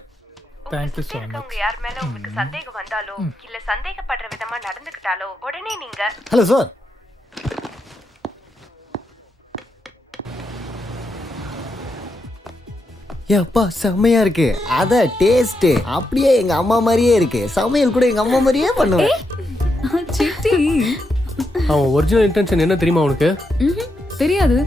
Thank you so much. யார் மேல உங்களுக்கு சந்தேகம் வந்தாலோ இல்ல சந்தேகப்படுற விதமா நடந்துக்கிட்டாலோ உடனே நீங்க ஹலோ சார். ஏ அப்பா செம்மையா இருக்கு. அத டேஸ்ட் அப்படியே எங்க அம்மா மாதிரியே இருக்கு. சமையல் கூட எங்க அம்மா மாதிரியே பண்ணுவேன். சிட்டி. அவன் ஒரிஜினல் இன்டென்ஷன் என்ன தெரியுமா உனக்கு? தெரியாது.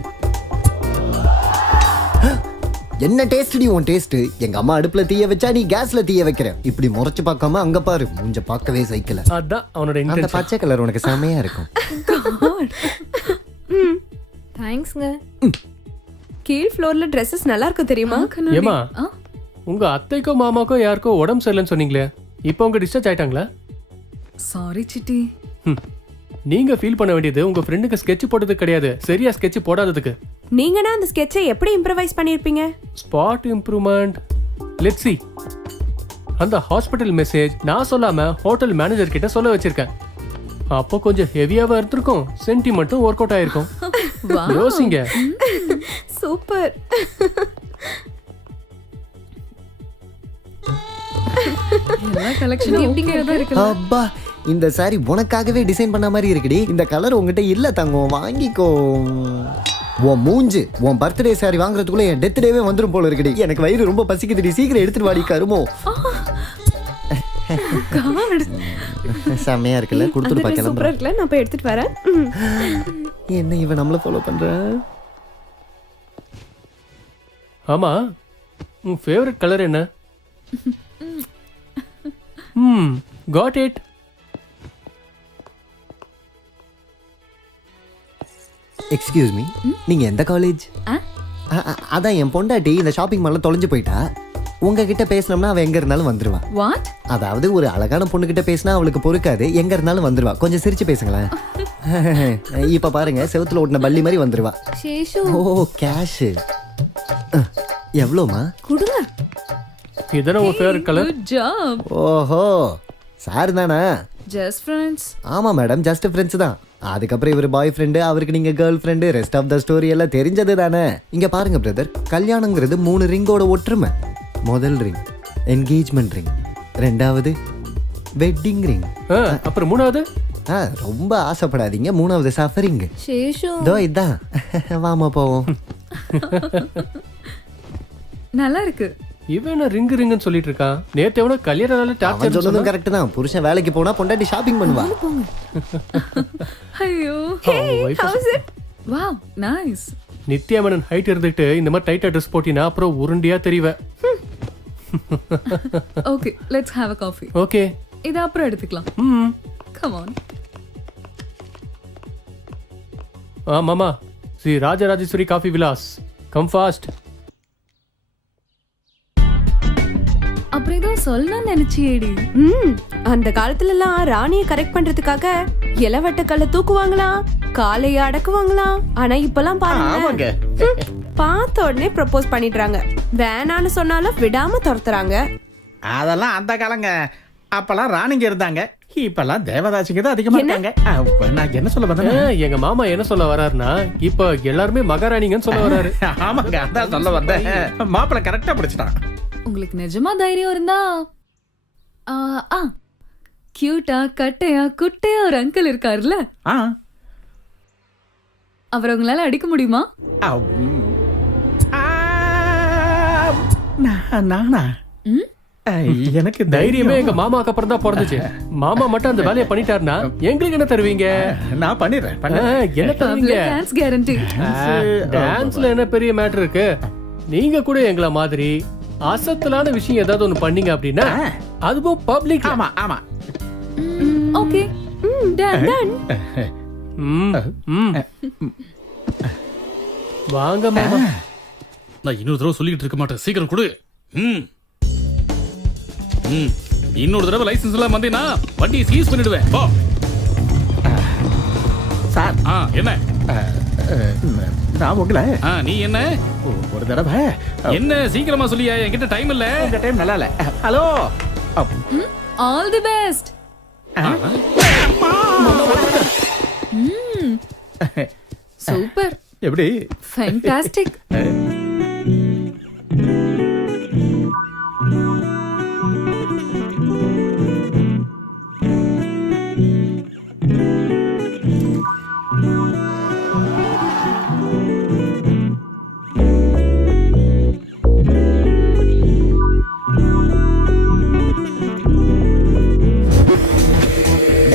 என்ன டேஸ்ட் நீ உன் டேஸ்ட்? எங்க அம்மா அடுப்புல தீய வச்சா நீ கேஸ்ல தீய வைக்கிற. இப்படி முறைச்சு பார்க்காம அங்க பாரு, மூஞ்ச பார்க்கவே சைக்கிள். அதான் அவனோட அந்த இன்டென்ஷன். பச்சை கலர் உனக்கு செம்மையா இருக்கும். தேங்க்ஸ்ங்க. கீழ் ஃப்ளோர்ல ட்ரெஸ்ஸஸ் நல்லா இருக்கும் தெரியுமா? ஏமா உங்க அத்தைக்கோ மாமாக்கோ யாருக்கோ உடம்பு சரியில்லைன்னு சொன்னீங்களே, இப்போ உங்க டிஸ்சார்ஜ் ஆயிட்டாங்களா? சாரி சிட்டி. நீங்க ஃபீல் பண்ண வேண்டியது உங்க ஃப்ரெண்டுக்கு ஸ்கெட்ச் போட்டது கிடையாது, சரியா ஸ்கெட்ச் போடாததுக்கு. நீங்கனா அந்த ஸ்கெட்சை எப்படி இம்ப்ரவைஸ் பண்ணிருப்பீங்க? Spot improvement. Let's see. அந்த ஹாஸ்பிடல் மெசேஜ் நான் சொல்லாம ஹோட்டல் மேனேஜர் கிட்ட சொல்ல வச்சிருக்கேன். அப்போ கொஞ்சம் ஹெவியாவா இருந்திருக்கும், சென்டிமெண்ட்டும் ஒர்க் அவுட் ஆயிருக்கும். யோசிங்க. சூப்பர். எல்லா கலெக்ஷன் எப்படிங்கறதா இருக்கு. அப்பா இந்த சாரி உனக்காகவே டிசைன் பண்ண மாதிரி இருக்குடி. இந்த கலர் உங்ககிட்ட இல்ல தங்கம், வாங்கிக்கோ. உன் மூஞ்சு உன் பர்த்டே சாரி வாங்குறதுக்குள்ள என் டெத் டேவே வந்துரும் போல இருக்குடி. எனக்கு வயிறு ரொம்ப பசிக்குதுடி, சீக்கிரம் எடுத்துட்டு வாடி கருமோ. செம்மையா இருக்குல்ல, கொடுத்துட்டு சூப்பரா பார்க்கலாம். இருக்குல்ல, நான் போய் எடுத்துட்டு வரேன். என்ன இவன் நம்மள ஃபாலோ பண்ற? ஆமா உன் ஃபேவரட் கலர் என்ன? Got it. எக்ஸ்கியூஸ் மீ, நீங்க எந்த காலேஜ்? அதான் என் பொண்டாட்டி இந்த ஷாப்பிங் மால்ல தொலைஞ்சு போயிட்டா. உங்ககிட்ட பேசினோம்னா அவ எங்க இருந்தாலும் வந்துருவா. வாட்? அதாவது ஒரு அழகான பொண்ணு கிட்ட பேசினா அவளுக்கு பொறுக்காது, எங்க இருந்தாலும் வந்துருவா. கொஞ்சம் சிரிச்சு பேசுங்களேன். இப்ப பாருங்க, செவுத்துல ஓட்டின பள்ளி மாதிரி வந்துருவா. சேஷு. ஓ கேஷ் எவ்வளோமா? குடுங்க. இதான உன் ஃபேவரட் கலர்? Good job. ஓஹோ சார் தானா? Just friends. ஆமா மேடம், ஜஸ்ட் ஃப்ரெண்ட்ஸ் தான். அதுக்கப்புறம் இவர் பாய் ஃப்ரெண்டு, அவருக்கு நீங்க girl friend, rest of the story எல்லாம் தெரிஞ்சது தானே. இங்க பாருங்க பிரதர், கல்யாணங்கிறது 3 ரிங்கோட ஒற்றுமை. முதல் ரிங் என்கேஜ்மெண்ட் ரிங், ரெண்டாவது வெட்டிங் ரிங், அப்புறம் மூணாவது ரொம்ப ஆசைப்படாதீங்க, மூணாவது சஃபரிங். சேஷு. தோ இதான். வாமா போவோம். நல்லா இருக்கு. இவன் ரிங் ரிங்னு சொல்லிட்டு இருக்கான். நேத்து எவனோ கல்யாணனால அவன் டார்ச்சர் சொன்னதும் சொன்னா. கரெக்ட் தான். புருஷன் வேலைக்கு போனா பொண்டாட்டி ஷாப்பிங் பண்ணுவா. ஐயோ. Wow nice. Nithya Menen height இருந்துட்டு இந்த மாதிரி டைட்டா ட்ரெஸ் போட்டினா அப்புறம் உருண்டியா தெரிவ. Okay let's have a coffee. Okay இத அப்புறம் எடுத்துக்கலாம். Come on. மாமா, Sri Rajarajeshwari coffee Vilas, come fast. அப்புறம் ஏதோ சொல்லணும்னு நினைச்சியேடி. அந்த காலத்துல எல்லாம் ராணியை கரெக்ட் பண்றதுக்காக இளவட்டக்கல்ல தூக்குவாங்களாம், காலைய அடக்குவாங்களாம். ஆனா இப்பெல்லாம் பாருங்க, பார்த்த உடனே ப்ரப்போஸ் பண்ணிடுறாங்க. வேணான்னு சொன்னாலும் விடாம துரத்துறாங்க. அதெல்லாம் அந்த காலங்க. அப்பெல்லாம் ராணிங்க இருந்தாங்க, இப்பெல்லாம் தேவதாசிங்க தான் அதிகமா இருக்காங்க. நான் என்ன சொல்ல வந்தேன், எங்க மாமா என்ன சொல்ல வர்றாருன்னா இப்ப எல்லாருமே மகாராணிங்கன்னு சொல்ல வர்றாரு. ஆமாங்க, அதான் சொல்ல வந்தேன். மாப்பிள்ள கரெக்டா பிடிச்சிட்டான். உங்களுக்கு நிஜமா தைரியம் இருந்தா கியூட்டா கட்டையா குட்டையா ஒரு அங்கிள் இருக்காருல்ல, அவர் உங்களால அடிக்க முடியுமா? நானா? எனக்கு தைரியமே எங்க மாமாக்கு அப்புறம் தான் பிறந்துச்சு. மாமா மட்டும் அந்த வேலையை பண்ணிட்டாருன்னா எங்களுக்கு என்ன தருவீங்க? நான் பண்ணிடுறேன். என்ன தருவீங்க? Dance guarantee. டான்ஸ்ல என்ன பெரிய மேட்டர் இருக்கு? நீங்க கூட எங்கள மாதிரி அசத்தலான விஷயம் ஏதாவது ஒண்ணு பண்ணீங்க அப்படின்னா அதுவும் பப்ளிக். ஆமா ஆமா. Okay, done done. வாங்க மாமா. நான் இன்னொரு தடவை சொல்லிட்டு இருக்க மாட்டேன், சீக்கிரம் கொடு. இன்னொரு தடவை லைசன்ஸ் எல்லாம் வந்தீங்கன்னா வண்டியை சீஸ் பண்ணிடுவேன். சார் என்ன நான் உங்களை நீ என்ன ஒரு தடவை என்ன சீக்கிரமா சொல்லியா, என்கிட்ட டைம் இல்ல. இந்த டைம் நல்லா இல்ல. Hello, all the best. Super. எப்படி? Fantastic.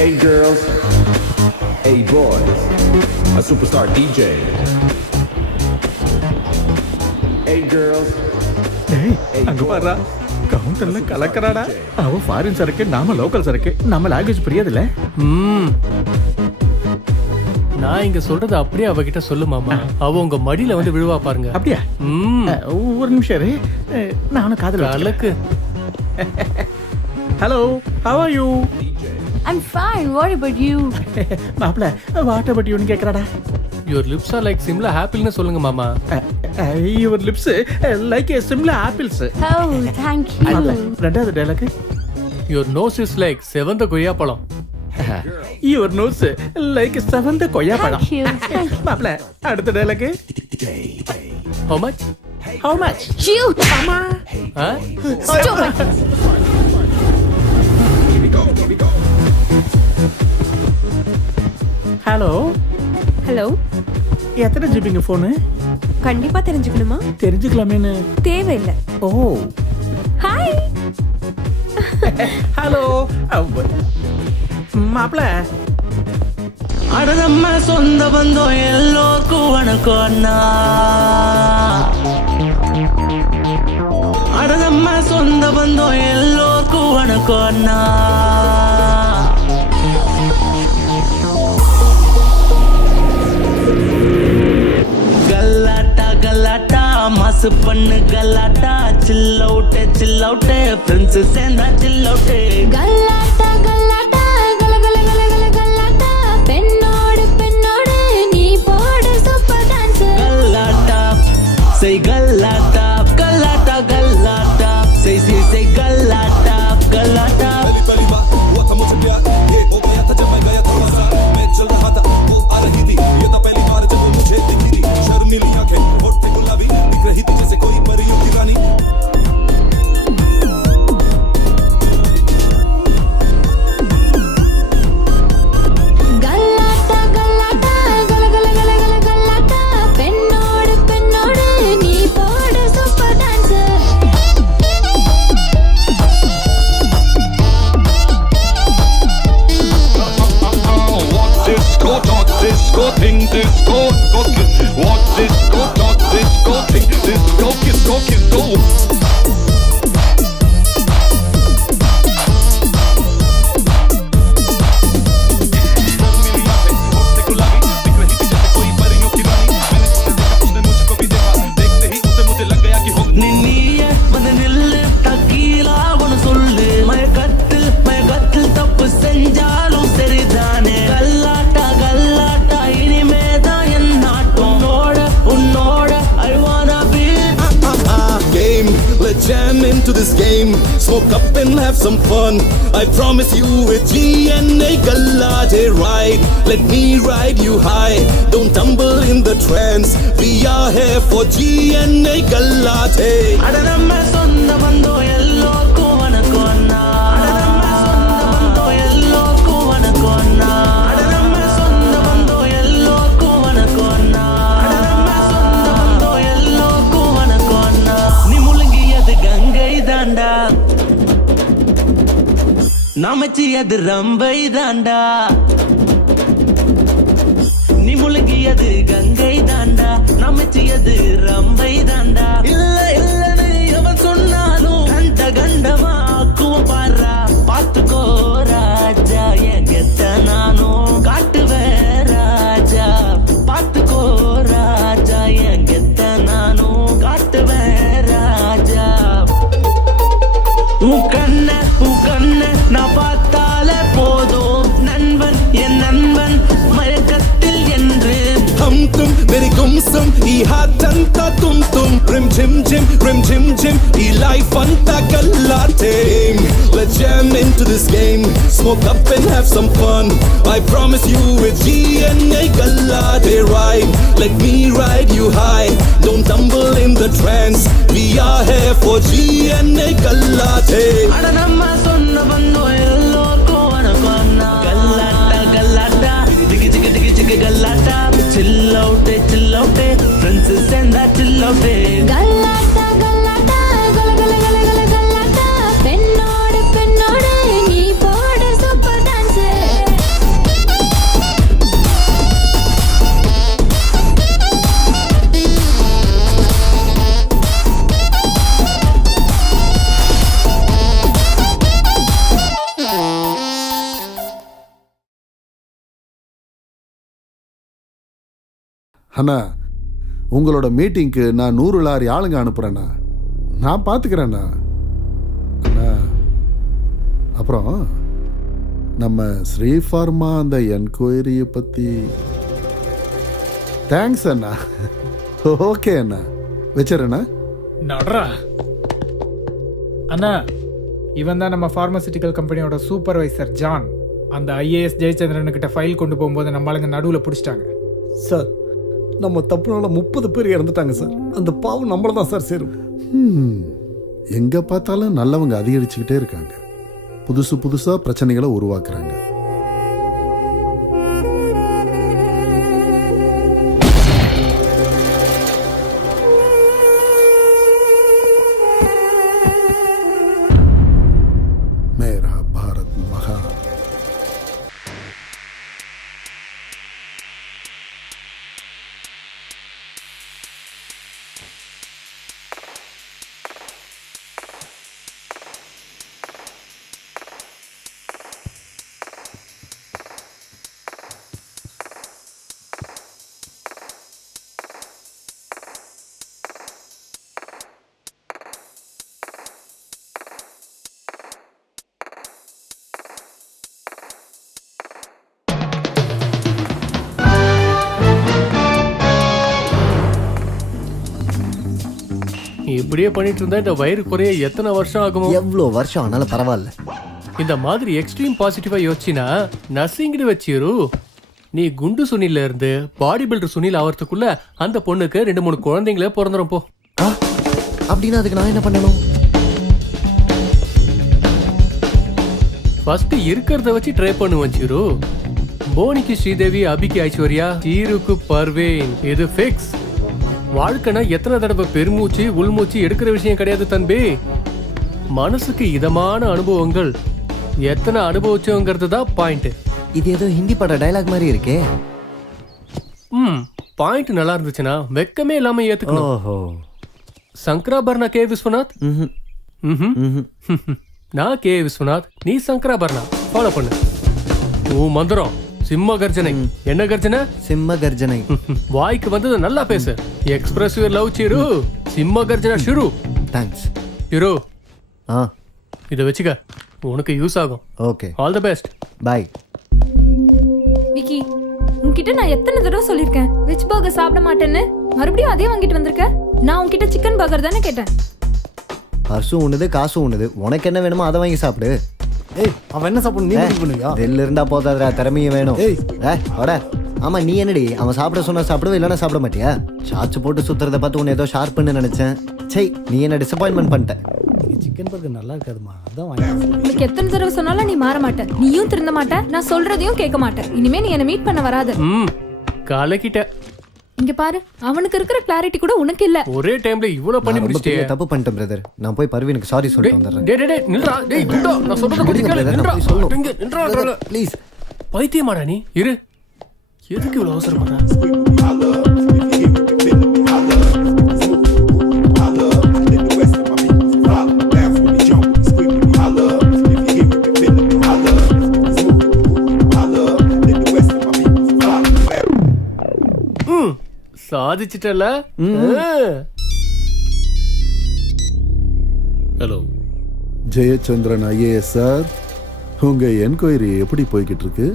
Hey girls, hey boys, a superstar DJ. Hey girls, அங்க பாரு, கவுண்டர்ல கலக்கறாடா. அவ ஃபாரின் சரக்கு, நாம லோக்கல் சரக்கு. நம்ம லாங்குவேஜ் புரியாதுல்ல. நான் இங்க சொல்றது அப்படியே அவகிட்ட சொல்லு மாமா. அவ உங்க மடியில வந்து விழுவா பாருங்க. அப்படியா? ஒரு நிமிஷம் இரு, நானும் காதுல அலக்கு. Hello, how are you? I'm fine. What about you? மாப்ள, what about you ன்னு கேக்குறாடா. Your lips are like Simla appleன்னு சொல்லுங்க மாமா. Your lips like a Simla apples. Oh, thank you. ரெண்டாவது dialogue. Your nose is like செவந்த கொய்யா பழம். Your nose like செவந்த கொய்யா பழம். Thank you. மாப்ள, அடுத்த dialogue. How much? How much? Shoot. அம்மா. Stupid. ஹலோ. ஹலோ. எத்தனை ஜிபிங்க போனு? கண்டிப்பா தெரிஞ்சுக்கணுமா? தெரிஞ்சுக்கலாமேன்னு. தேவையில்லை. ஓ. ஹாய். ஹலோ. மாப்ள. அடதம்மா சொந்த பந்தம் எல்லோருக்கும் வணக்கம் அண்ணா. அடதம்மா சொந்த பந்தம் எல்லோருக்கும் வணக்கம் அண்ணா. கல்லாட்டா கல்லாட்டா மாசு பண்ணு கல்லாட்டா. சில் அவுட்டு ஃப்ரெண்ட்ஸ் சேர்ந்தா சில் அவுட்டு. கல்லாட்டா கல்லாட்டா கல கல கல கல கல்லாட்டா. பெண்ணோடு பெண்ணோடு நீ போடு சூப்பர் டான்ஸ். கல்லாட்டா செய் கல்லாட்டா கல்லாட்டா கல்லாட்டா செய் செய் செய் கல்லாட்டா கல்லாட்டா. கல்லாட்டா கல்லாட்டா கல கல கல கல கல்லாட்டா. பெண்ணோடு பெண்ணோடு நீ போடு super dance. Disco, ting, disco, what disco, talk disco, ting, disco, disco. நின்னிய வந்து நில்லு தக்கீலா ஒன்னு சொல்லு. மயக்கத்தில் தப்பு செஞ்சாலும் சரிதானே. game. Smoke up and have some fun. I promise you with GNA Galate ride. Let me ride you high. Don't tumble in the trance. We are here for GNA Galate. அட நம்ம சொந்த பந்தம் எல்லோருக்கும் வணக்கம் அண்ணா. அட நம்ம சொந்த பந்தம் எல்லோருக்கும் வணக்கம் அண்ணா. அட நம்ம சொந்த பந்தம் எல்லோருக்கும் வணக்கம் அண்ணா. அட நம்ம சொந்த பந்தம் எல்லோருக்கும் வணக்கம் அண்ணா. நீ முழுங்கியது கங்கை தாண்டா, நமச்சியது ரம்பை தாண்டா. நீ முழுங்கியது கங்கை தாண்டா, நமச்சியது ரம்பை தாண்டா. இல்ல இல்லன்னு எவன் சொன்னாலும் கண்ட கண்டமா ஆக்குவோம் பாரா. பாத்துக்கோ ராஜா, என் கெத்த நானும் காட்டுவேன் ராஜா. பாத்துக்கோ ராஜா, என் கெத்த நானும் காட்டுவேன் ராஜா. உன் கண்ண நான் பார்த்தாலே போதும், நண்பன் என் நண்பன் மயக்கத்தில் என்று. Hum tum, very gum sum, e hatanta tum tum, rim jim jim, e life anta galate. Let's jam into this game, smoke up and have some fun. I promise you with GNA Galate ride. Let me ride you high, don't tumble in the trance. We are here for GNA Galate. அட நம்ம சொன்ன பந்தம் எல்லோருக்கும் வணக்கம் அண்ணா. கல்லாட்டா கல்லாட்டா, டிகி டிகி டிகி டிகி கல்லாட்டா. சில் அவுட்டே ஃப்ரெண்ட்ஸ் சேர்ந்தா சில் அவுட்டே. கல்லாட்டா கல்லாட்டா கல கல கல கல கல்லாட்டா. பெண்ணோடு பெண்ணோடு நீ போட சூப்பர் டான்ஸ். அண்ணா, உங்களோட மீட்டிங்க்கு நான் 100 லாரி ஆளுங்க அனுப்புகிறேண்ணா. நான் பார்த்துக்கிறேண்ணா. அண்ணா, அப்புறம் நம்ம ஸ்ரீ ஃபார்மா அந்த என்கொயரியை பற்றி தேங்க்ஸ் அண்ணா. ஓகே அண்ணா, வச்சிடறேண்ணா. நடரா அண்ணா, இவன் தான் நம்ம பார்மசிட்டிக்கல் கம்பெனியோட சூப்பர்வைசர் ஜான். அந்த ஐஏஎஸ் ஜெயச்சந்திரன் கிட்ட ஃபைல் கொண்டு போகும்போது நம்ம ஆளுங்க நடுவில் பிடிச்சிட்டாங்க. சார், நம்ம தப்புனால 30 பேர் இறந்துட்டாங்க சார். அந்த பாவம் நம்மள தான் சார் சேரும். எங்கே பார்த்தாலும் நல்லவங்க அதிகரிச்சுக்கிட்டே இருக்காங்க. புதுசாக பிரச்சனைகளை உருவாக்குறாங்க. மேரா பாரத் மகா. இப்படியே பண்ணிட்டு இருந்தா இந்த வயிறு குறைய எத்தனை வருஷம் ஆகுமோ? எவ்வளோ வருஷம் ஆனாலும் பரவாயில்ல. இந்த மாதிரி எக்ஸ்ட்ரீம் பாசிட்டிவா யோசிச்சினா நர்சிங்னு வச்சிரு. நீ குண்டு சுனில இருந்து பாடி பில்டர் சுனில் ஆகிறதுக்குள்ள அந்த பொண்ணுக்கு 2-3 குழந்தைங்களே பிறந்துரும் போ. அப்படின்னா அதுக்கு நான் என்ன பண்ணணும்? ஃபர்ஸ்ட் இருக்கிறத வச்சு ட்ரை பண்ணு வச்சிரு. போனிக்கு ஸ்ரீதேவி, அபிக்கு ஐஸ்வர்யா, சீருக்கு பர்வேன், இது ஃபிக்ஸ். வாழ்க்கைனா எத்தனை தடவை பெருமூச்சு உள்மூச்சு எடுக்கிற விஷயம் கிடையாது தம்பி. மனசுக்கு இதமான அனுபவங்கள் எத்தனை அனுபவிச்சோங்கிறது தான் பாயிண்ட். இது ஏதோ ஹிந்தி பட டயலாக் மாதிரி இருக்கே. பாயிண்ட் நல்லா இருந்துச்சுன்னா வெக்கமே இல்லாம ஏத்துக்கணும். சங்கராபரணா கே விஸ்வநாத். நான் கே விஸ்வநாத், நீ சங்கராபரணா. ஃபாலோ பண்ணு. ஓ மந்திரம் சிம்ம கர்ஜனை. என்ன கர்ஜனை? சிம்ம கர்ஜனை. வாய்க்கு வந்தது நல்லா பேசு. Express your love Chiru. சிம்ம கர்ஜனா ஷுரு. தேங்க்ஸ் சிரு. இதை வச்சுக்க, உனக்கு யூஸ் ஆகும். Okay, all the best. Bye. Vicky, உன்கிட்ட நான் எத்தனை தடவை சொல்லிருக்கேன் வெஜ் பர்கர் சாப்பிட மாட்டேன்னு? மறுபடியும் அதே வாங்கிட்டு வந்திருக்க. நான் உன்கிட்ட சிக்கன் பர்கர் தானே கேட்டேன். பர்சும் உண்ணுது காசும் உண்ணுது. உனக்கு என்ன வேணுமோ அதை வாங்கி சாப்பிடு. ஏய் அவன் என்ன சாப்பிடணும் நீ முடிவு பண்ணுவியா? தில் இருந்தா போதாதா, திறமையும் வேணும். ஓட. ஆமா நீ என்னடி அவன் சாப்பிட சொன்னா சாப்பிடுவ, இல்லைன்னா சாப்பிட மாட்டியா? சாச்சு போட்டு சுத்துறத பார்த்து உன்னை ஏதோ ஷார்ப்புன்னு நினைச்சேன். சை, நீ என்ன டிசப்பாயின்மெண்ட் பண்ணிட்ட. சிக்கன் பர்கர் நல்லா இருக்காதுமா, அதான் வாங்கி. உனக்கு எத்தனை தடவை சொன்னாலும் நீ மாற மாட்ட, நீயும் திருந்த மாட்ட, நான் சொல்றதையும் கேட்க மாட்டேன். இனிமே நீ என்ன மீட் பண்ண வராது. கலக்கிட்ட. இங்க பாரு, அவனுக்கு இருக்கிற கிளாரிட்டி கூட உனக்கு இல்ல. ஒரே டைம்ல இவ்வளவு பண்ணி முடிச்சிட்டே. தப்பு பண்ணிட்டேன் பிரதர். நான் போய் பர்வீனுக்கு சாரி சொல்லிட்டு வந்துடுறேன். டேய் நில்றா. டேய் குண்டா, நான் சொல்றத கொஞ்சம் கேளு. நில்றா. நில்றா ப்ளீஸ். பைத்தியமாடா நீ? இரு. எதுக்கு இவ்வளவு அவசரப்படுற? சாதிச்சிட்டல. ஹலோ ஜெயச்சந்திரன் ஐஏஎஸ் சார், உங்க என்கொயரி எப்படி போய்கிட்டு இருக்கு?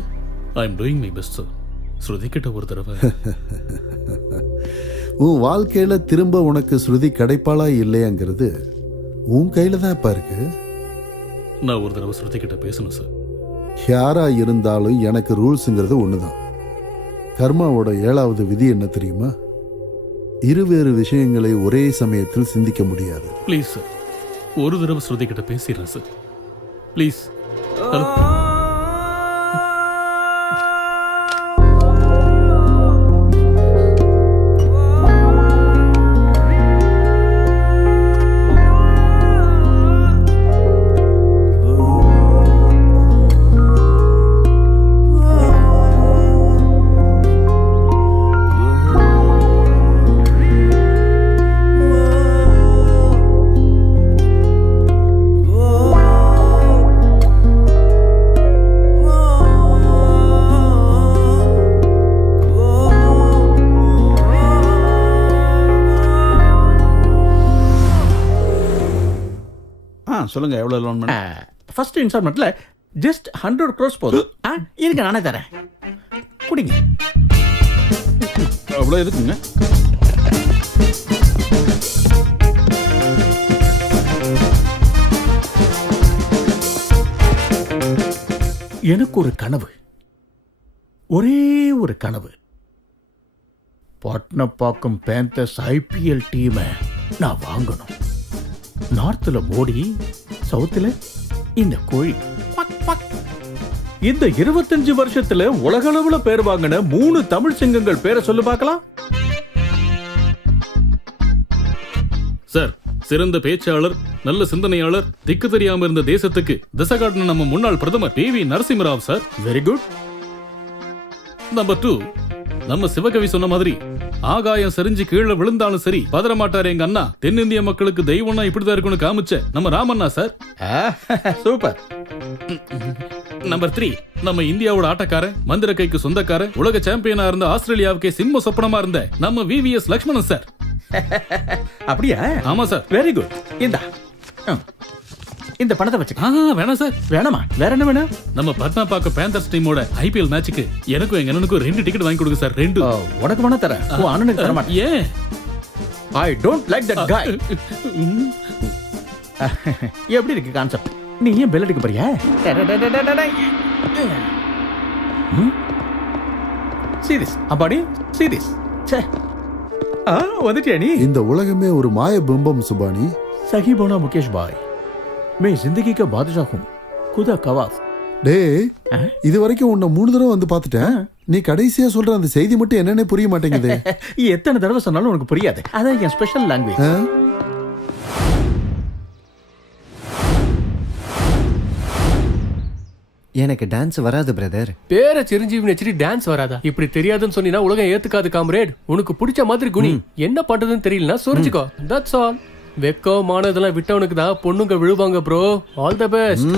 I am doing my best sir. Shruti கிட்ட ஒரு தடவை. உன் வாழ்க்கையில திரும்ப உனக்கு ஸ்ருதி கிடைப்பாளா இல்லையாங்கிறது உன் கையில தான் இப்ப இருக்கு. நான் ஒரு தடவை ஸ்ருதி கிட்ட பேசணும் சார். யாரா இருந்தாலும் எனக்கு ரூல்ஸுங்கிறது ஒண்ணுதான். கர்மாவோட 7வது விதி என்ன தெரியுமா? இருவேறு விஷயங்களை ஒரே சமயத்தில் சிந்திக்க முடியாது. ப்ளீஸ் சார், ஒரு தடவை ஸ்ருதி கிட்ட பேசிடுறேன் சார். ப்ளீஸ். ஹலோ. சொல்லுங்க, எவ்வளவு லோன் பண்ண? ஃபர்ஸ்ட் இன்ஸ்டால்மெண்ட்ல ஜஸ்ட் 100 crores போதும். இருங்க நானே தரேன், குடிங்க. அவ்வளோ எதுக்குங்க? எனக்கு ஒரு கனவு, ஒரே ஒரு கனவு. பட்னப்பாக்கம் பேந்தர்ஸ் IPL டீமை நான் வாங்கணும். நார்த்ல மோடி, சவுத்துல இந்த கோழி. இந்த 25 வருஷத்துல உலகளவுல பேர் வாங்கின 3 தமிழ் சிங்கங்கள் பேரை சொல்லு பார்க்கலாம். சார், சிறந்த பேச்சாளர், நல்ல சிந்தனையாளர், திக்கு தெரியாம இருந்த தேசத்துக்கு திசை காட்டின நம்ம முன்னாள் பிரதமர் PV Narasimha Rao sir. Very good. Number 2, நம்ம சிவகவி சொன்ன மாதிரி ஆகாயம் சரிஞ்சு கீழே விழுந்தாலும் சரி பதறமாட்டாரு எங்க அண்ணா. தென்னிந்திய மக்களுக்கு தெய்வம்னா இப்படிதான் இருக்குன்னு காமிச்ச நம்ம ராமண்ணா சார். சூப்பர். நம்பர் 3, நம்ம இந்தியாவோட ஆட்டக்காரன், மந்திர கைக்கு சொந்தக்காரன், உலக சாம்பியனா இருந்த ஆஸ்திரேலியாவுக்கே சிம்ம சொப்பனமா இருந்த நம்ம VVS லக்ஷ்மணன் சார். அப்படியா? ஆமா சார். Very good. இந்த பணத்தை வச்சு. வேணாம் சார். வேணாமா? வேற என்ன வேணும்? நம்ம பட்னாபாக்கம் பேந்தர்ஸ் டீமோட IPL மேட்சுக்கு எனக்கும் எங்க அண்ணனுக்கும் 2 டிக்கெட் வாங்கி கொடுங்க சார். 2. உனக்கு வேணா தரேன், உன் அண்ணனுக்கு தர மாட்டேன். ஏன்? ஐ டோன்ட் லைக் தட் காய். எப்படி இருக்கு கான்செப்ட்? நீ ஏன் பெல் அடிக்க போறியா? சீரியஸ் அப்பாடி, சீரியஸ். வந்துட்டியா நீ? இந்த உலகமே ஒரு மாய பிம்பம் சுபானி. सही बोला मुकेश भाई, मैं जिंदगी का बादशाह हूँ, खुदा कवाफ. டேய், இது வரைக்கும் உன்னை 3 தடவை வந்து பார்த்துட்டேன். நீ கடைசியா சொல்ற அந்த செய்தி மட்டும் என்னன்னே புரிய மாட்டேங்குது. எத்தனை தடவை சொன்னாலும் உனக்கு புரியாது. அதான் என் ஸ்பெஷல் லாங்குவேஜ். எனக்கு டான்ஸ் வராது பிரதர். பேர சிரஞ்சீவி வச்சுட்டு டான்ஸ் வராதா? இப்படி தெரியாதுன்னு சொன்னா உலகம் ஏத்துக்காது காம்ரேட். உனக்கு பிடிச்ச மாதிரி குனி. என்ன பண்றதுன்னு தெரியலனா சொரிச்சுக்கோ. That's all. வெக்கமானதெல்லாம் விட்டவனுக்கு தான் பொண்ணுங்க விழுவாங்க ப்ரோ. All the best.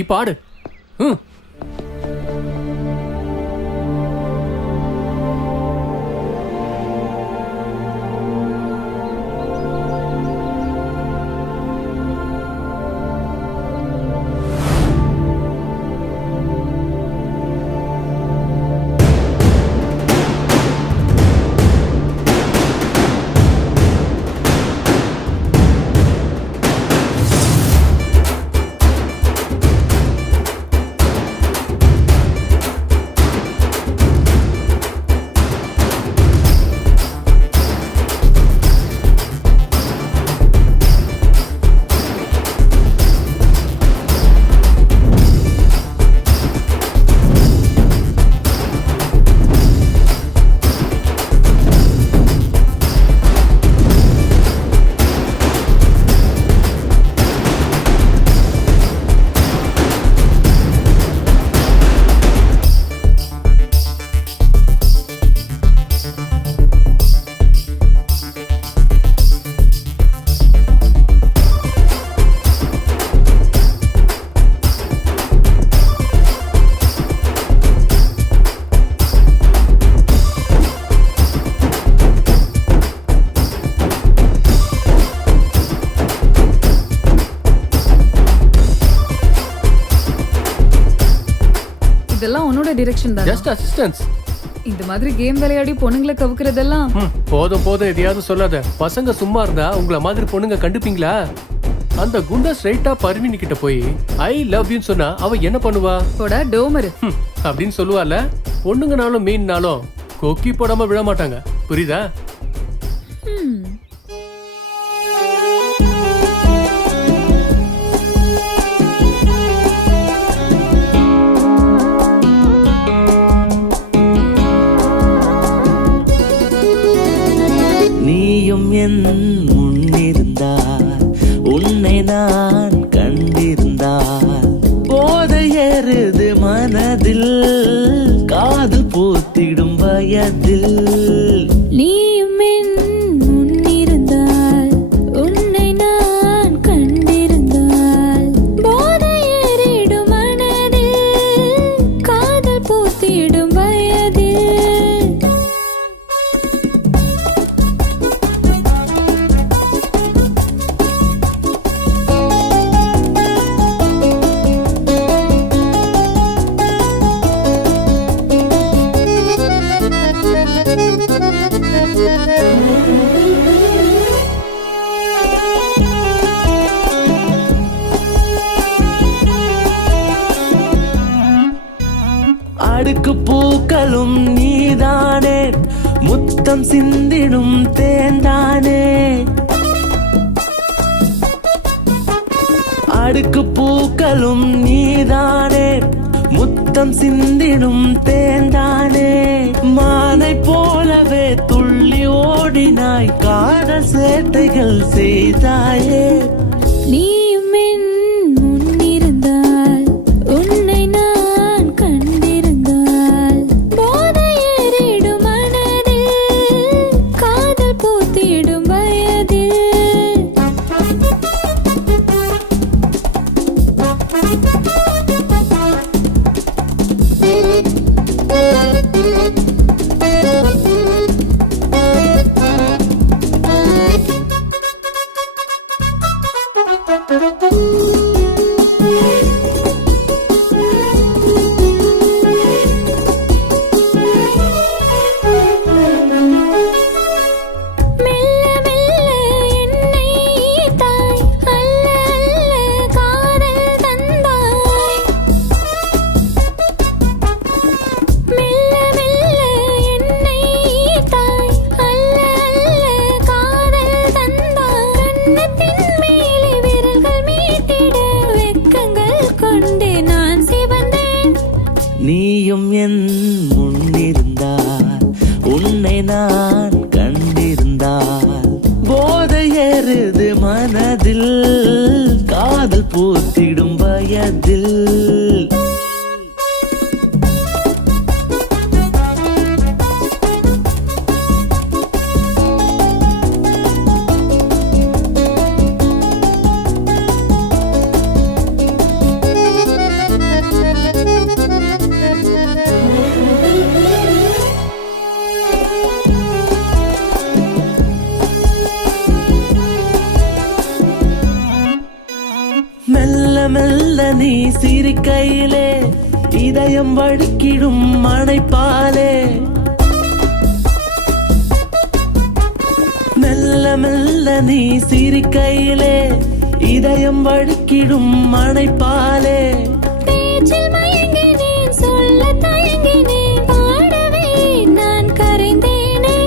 இப்ப ஆடு. டிரெக்ஷன் தான். Just assistance. இந்த மாதிரி கேம் விளையாடி பொண்ணுங்களை கவுக்குறதெல்லாம் போதும் போதும் எதையாவது சொல்லாத. பசங்க சும்மா இருந்தா உங்கள மாதிரி பொண்ணுங்க கண்டுப்பீங்களா? அந்த குண்டா ஸ்ட்ரைட்டா பர்வீன் கிட்ட போய் ஐ லவ் யூன்னு சொன்னா அவ என்ன பண்ணுவா? போடா டோமரு அப்படின்னு சொல்லுவால. பொண்ணுங்கனாலும் மீன்னாலும் கொக்கி போடாம விழ மாட்டாங்க. புரியுதா? நீயும் என் முன்னிருந்தால் உன்னை நான் கண்டிருந்தால் போதை ஏறுது மனதில் காதல் பூத்திடும் வயதில். நீயும் என் முன்னிருந்தால் உன்னை நான் கண்டிருந்தால் போதை ஏறிடும் மனதில் காதல் பூத்திடும் வயதில். அடுக்கு பூக்களும் நீதானே, முத்தம் சிந்திடும் தேந்தானே. அடுக்கு பூக்களும் நீதானே, முத்தம் சிந்திடும் தேந்தானே. மானை போலவே துள்ளி ஓடினாய், காதல் சேட்டைகள் செய்தாயே. நீயும் என் முன்னிருந்தால் உன்னை நான் கண்டிருந்தால் போதை ஏறிடும் மனதில் காதல் பூத்திடும் வயதில். நீயும் என் முன்னிருந்தால் உன்னை நான் கண்டிருந்தால் போதை ஏறுது மனதில் காதல் பூத்திடும் வயதில். மெல்ல மெல்ல நீ சிரிக்கையிலே இதயம் வழுக்கிடும் மணைப்பாலே. மெல்ல மெல்ல நீ சிரிக்கையிலே இதயம் வழுக்கிடும் மணைப்பாலே. பேச்சில் மயங்கினேன், சொல்ல தயங்கினேன், பாடவே நான் கரைந்தேனே.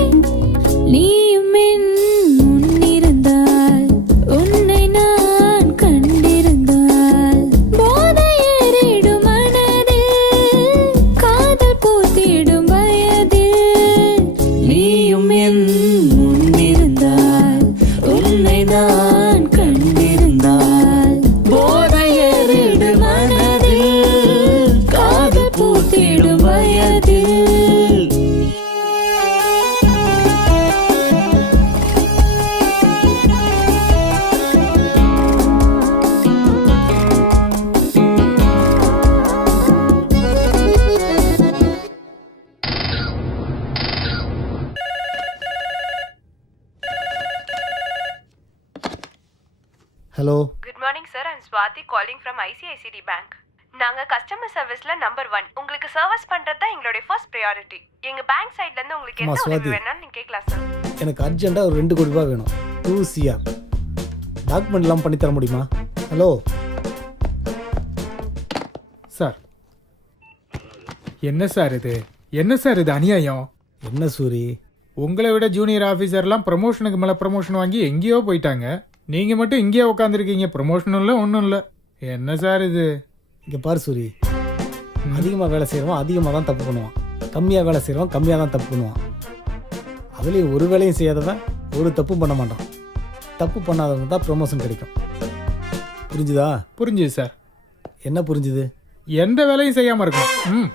நீயும் என் முன்னிருந்தால் உன்னை நான் கண்டிருந்தால் போதை ஏறிடும் மனதில் காதல் பூத்திடும் வயதில். நீயும் என் முன்னிருந்தால் உன்னை நான் கண்டிருந்தால் போதை ஏறிடும் மனதில் காதல் பூத்திடும் வயதில். Hello. Good morning sir, I'm Swathi calling from ICICI bank. நாங்க கஸ்டமர் சர்வீஸ்ல நம்பர் 1. உங்களுக்கு சர்வீஸ் பண்றது தான் எங்களுடைய ஃபர்ஸ்ட் பிரையாரிட்டி. எங்க பேங்க் சைடுல இருந்து உங்களுக்கு அம்மா, என்ன உதவி சுவாதி. வேணாலும் நீங்க கேட்கலாம் சார். எனக்கு அர்ஜென்ட்டாக ஒரு 2 கோடி ரூபாய் வேணும். 2 CR டாக்குமெண்ட்லாம் பண்ணி தர முடியுமா? ஹலோ சார் என்ன சார் இது? என்ன சார் இது அநியாயம்? என்ன சூரி, உங்களை விட ஜூனியர் ஆஃபீஸர்லாம் ப்ரமோஷனுக்கு மேலே ப்ரமோஷன் வாங்கி எங்கேயோ போயிட்டாங்க. நீங்கள் மட்டும் இங்கேயே உட்காந்துருக்கீங்க. ப்ரமோஷனும் இல்லை, ஒன்றும் இல்லை. என்ன சார் இது? இங்கே பாரு சூரி, அதிகமாக வேலை செய்கிறவன் அதிகமாக தான் தப்பு பண்ணுவான், கம்மியாக வேலை செய்கிறவன் கம்மியாக தான் தப்பு பண்ணுவான். அதுலேயும் ஒரு வேலையும் செய்யாதவன் ஒரு தப்பும் பண்ண மாட்டான். தப்பு பண்ணாதவங்க தான் ப்ரமோஷன் கிடைக்கும். புரிஞ்சுதா? புரிஞ்சுது சார். என்ன புரிஞ்சுது? எந்த வேலையும் செய்யாமல் இருக்கும்.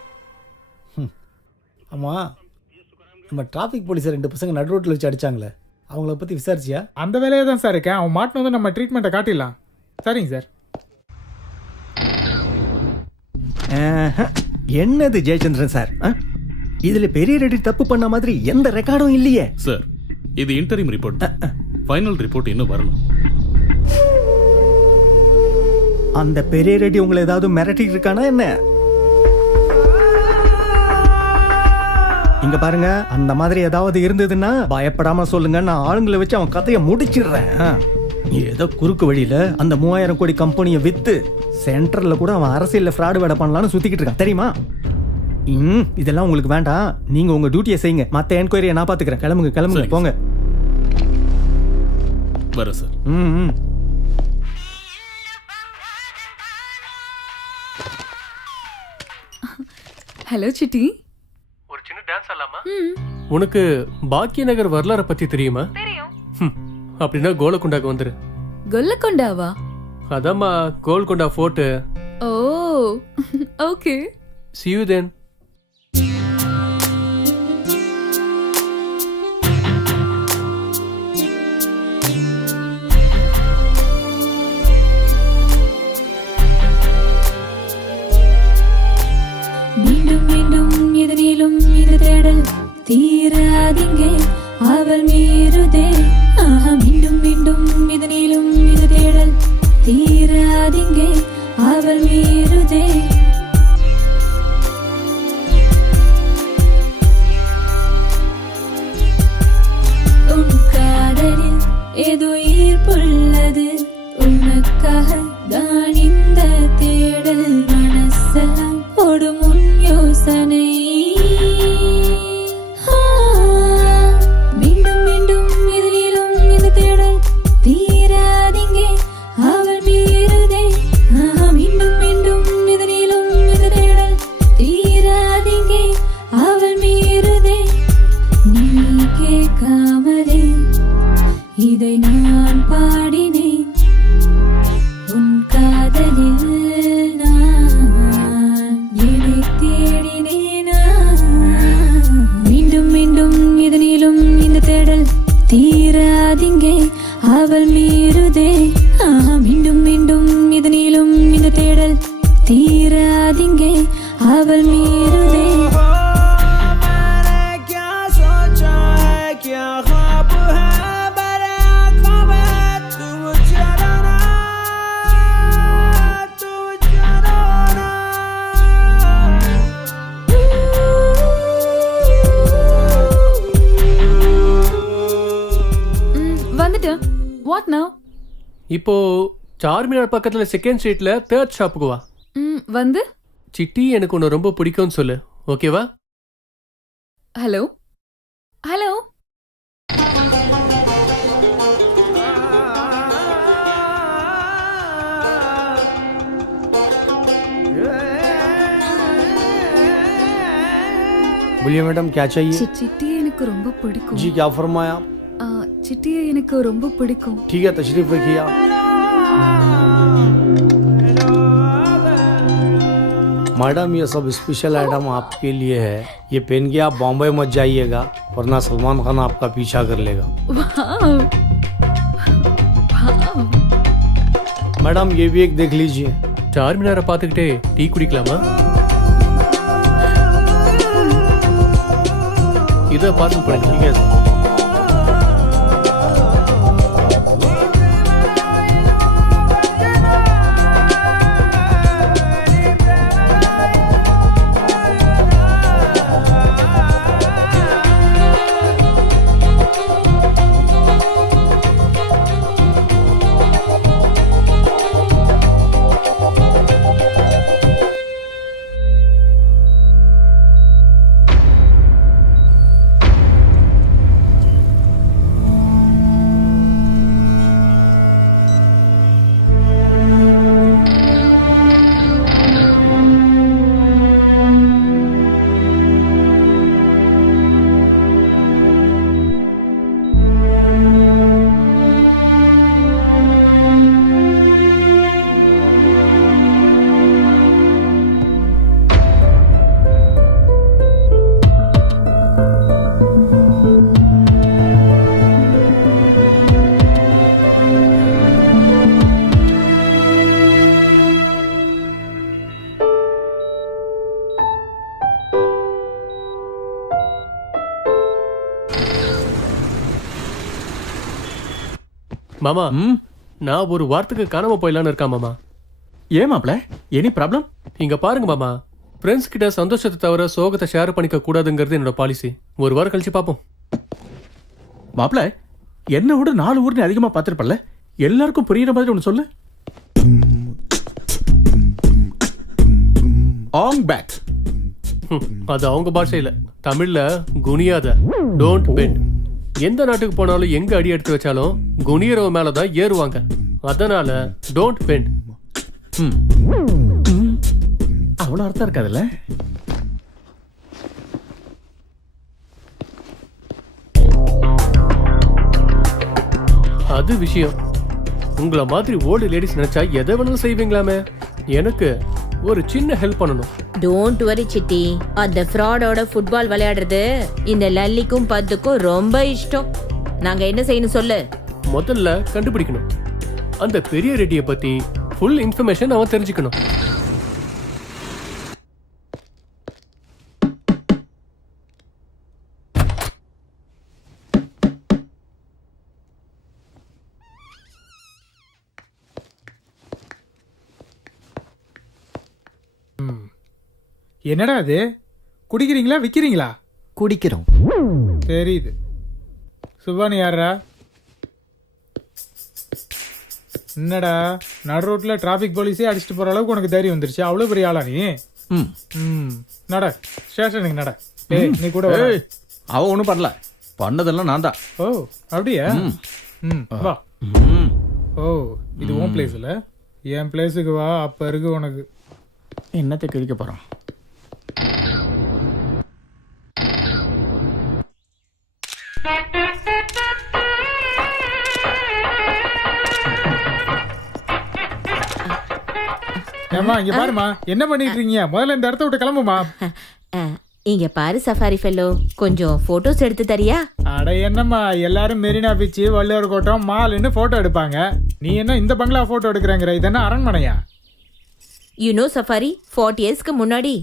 ஆமாம், நம்ம டிராஃபிக் போலீஸை 2 பசங்க நடு ரோட்டில் வச்சு அடித்தாங்களே, அவங்கள பற்றி விசாரிச்சியா? அந்த வேலையே தான் சார் இருக்கேன். அவன் மாட்டின வந்து நம்ம ட்ரீட்மெண்ட்டை காட்டிடலாம். சரிங்க சார். என்னது ஜெயச்சந்திரன் சார், இதுல பெரிய ரெடி தப்பு பண்ண மாதிரி எந்த ரெக்கார்டும் இல்லையே சார். இது இன்டரிம் ரிப்போர்ட், ஃபைனல் ரிப்போர்ட் இன்னும் வரணும். அந்த பெரிய ரெடி உங்களை ஏதாவது மிரட்டிட்டு இருக்கானா என்ன? இங்க பாருங்க, அந்த மாதிரி ஏதாவது இருந்ததுன்னா பயப்படாம சொல்லுங்க, நான் ஆளுங்களை வச்சு அவன் கதையை முடிச்சிடுறேன். ஏதோ குறுக்கு வழியில அந்த 3000 கோடி கம்பெனியை வித்து சென்டர்ல கூட அவன் அரசியல்ல ஃப்ராடு வேலை பண்ணலாம்னு சுத்திக்கிட்டு இருக்கான், தெரியுமா? இதெல்லாம் உங்களுக்கு வேண்டாம். நீங்க உங்க டியூட்டியை செய்யுங்க, மத்த என்கொயரியை நான் பாத்துக்கிறேன். கிளம்புங்க கிளம்புங்க, போங்க. வர சார். Hello city. ஒரு சின்ன டான்ஸ் ஆடலாமா? உனக்கு பாக்கிய நகர் வரலாறை பத்தி தெரியுமா? தெரியும். அப்படின்னா கோலக்குண்டாக்கு வந்துரு. கொல்லக்கொண்டாவா? அதாம்மா கோல்கொண்டா ஃபோர்ட். ஓ ஓகே. See you then. மீண்டும் மீண்டும் இதனிலும் இது தேடல் தீராதிங்கே அவள் மீறுதே. ஆஹா, மீண்டும் மீண்டும் இதனிலும் இது தேடல் தீராதிங்கே அவள் மீறுதே. உன் காதலில் ஏதோ ஈர்ப்புள்ளது, உனக்காக தான் இந்த தேடல். மனசெல்லாம் ஓடும் உன் யோசனை. மீண்டும் மீண்டும் இதனிலும் இந்த தேடல் தீராதிங்கே அவள் மீறுதே. மீண்டும் மீண்டும் இதனிலும் இந்த தேடல் தீராதிங்கே அவள் மீறுதே. நீ கேட்காமலே இதை நான் பாடினேன், உன் காதலில் நான் என்னை தேடினேனா. மீண்டும் மீண்டும் இதனிலும் இந்த தேடல் தீராதிங்கே அவள் மீறுதே. மீண்டும் மீண்டும் இதனிலும் இந்த தேடல் தீராதிங்கே அவள் மீறுதே. வந்துட்டேன். What now? இப்போ சார்மினார் பக்கத்துல செகண்ட் ஸ்ட்ரீட்ல 3rd ஷாப்புக்கு வா. வந்து சிட்டி எனக்கு உன்னை ரொம்ப பிடிக்கும்னு சொல்லு, ஓகேவா? Hello hello. बोलिए मैडम, क्या चाहिए? சிட்டியை எனக்கு ரொம்ப பிடிக்கும். जी, क्या फरमाया आप? சிட்டியை எனக்கு ரொம்ப பிடிக்கும். ठीक है, तशरीफ रखिए आप. मैडम, ये सब स्पेशल आइटम आपके लिए है. ये पहन के आप बॉम्बे मत जाइएगा, वरना सलमान खान आपका पीछा कर लेगा. वाव वाव. मैडम, ये भी एक देख लीजिए. சார்மினாரை பார்த்துக்கிட்டே டீ குடிக்கலாமா? இதை பார்த்து போறேன். ठीक है सर. மாமா நான் ஒரு வாரத்துக்கு காணாம போயிடலான்னு இருக்கேன் மாமா. ஏன் மாப்ள, எனி ப்ராப்ளம்? இங்க பாருங்க மாமா, ஃப்ரெண்ட்ஸ் கிட்ட சந்தோஷத்தை தவிர சோகத்தை ஷேர் பண்ணிக்க கூடாதுங்கிறது என்னோட பாலிசி. ஒரு வாரம் கழிச்சு பாப்போம். மாப்ள, என்ன விட 4 ஊர் நீ அதிகமா பார்த்திருப்பல்ல, எல்லாருக்கும் புரியுற மாதிரி ஒன்று சொல்லு. ஆங் பேக். அது அவங்க பாஷையில, தமிழ்ல குனியாத, டோன்ட் பெண்ட். எந்த நாட்டுக்கு போனாலும் எங்க அடி எடுத்து வச்சாலும் குனியறவ மேலதான் ஏறுவாங்க. அதனால டோன்ட் பெண்ட். அவ்வளவு அர்த்தம் இருக்காதுல்ல. அது விஷயம். உங்களை மாதிரி ஓல்டு லேடிஸ் நினைச்சா எதை வேணாலும் செய்வீங்களாமே. எனக்கு ஒரு சின்ன ஹெல்ப் பண்ணணும். டோன்ட் வரி சிட்டி, அந்த ஃப்ராடோட ஃபுட்பால் விளையாடுறது இந்த லல்லிக்கும் பத்துக்கும் ரொம்ப இஷ்டம். நாங்க என்ன செய்யணும் சொல்லு. முதல்ல கண்டுபிடிக்கணும். அந்த பெரிய ரெட்டியை பத்தி ஃபுல் இன்ஃபர்மேஷன் அவன் தெரிஞ்சுக்கணும். என்னடா அது, குடிக்கிறீங்களா விக்கிறீங்களா? குடிக்கிறோம். தெரியுது. சுபானி யாரா? என்னடா நடு ரோட்ல டிராபிக் போலீஸே அடிச்சுட்டு போற அளவுக்கு உனக்கு தைரியம் வந்துருச்சு? அவ்வளவு பெரிய ஆளா நீ? நட, ஸ்டேஷனுக்கு நட. ஏய் நீ கூட வா. அவ ஒன்றும் பண்ணல, பண்ணதெல்லாம் நான் தான். ஓ அப்படியா? வா. ஓ இது உன் பிளேஸ் இல்ல, என் பிளேஸுக்கு வா. அப்ப இருக்கு உனக்கு. என்னத்தை கிழிக்க போறான்? ஏமா இங்க பாருமா, என்ன பண்ணிட்டு இருக்கீங்க? முதல்ல இந்த இடத்த விட்டு கிளம்புமா. இங்க பாரு சஃபாரி ஃபெல்லோ, கொஞ்சம் போட்டோஸ் எடுத்து தரியா? அட என்னம்மா, எல்லாரும் மெரினா பீச், வள்ளுவர் கோட்டம், மால்னு போட்டோ எடுப்பாங்க. நீ என்ன இந்த பங்களா போட்டோ எடுக்கிறேங்கிற? இதென்ன அரண்மனையா? யூ நோ சஃபாரி, 40 இயர்ஸ்க்கு முன்னாடி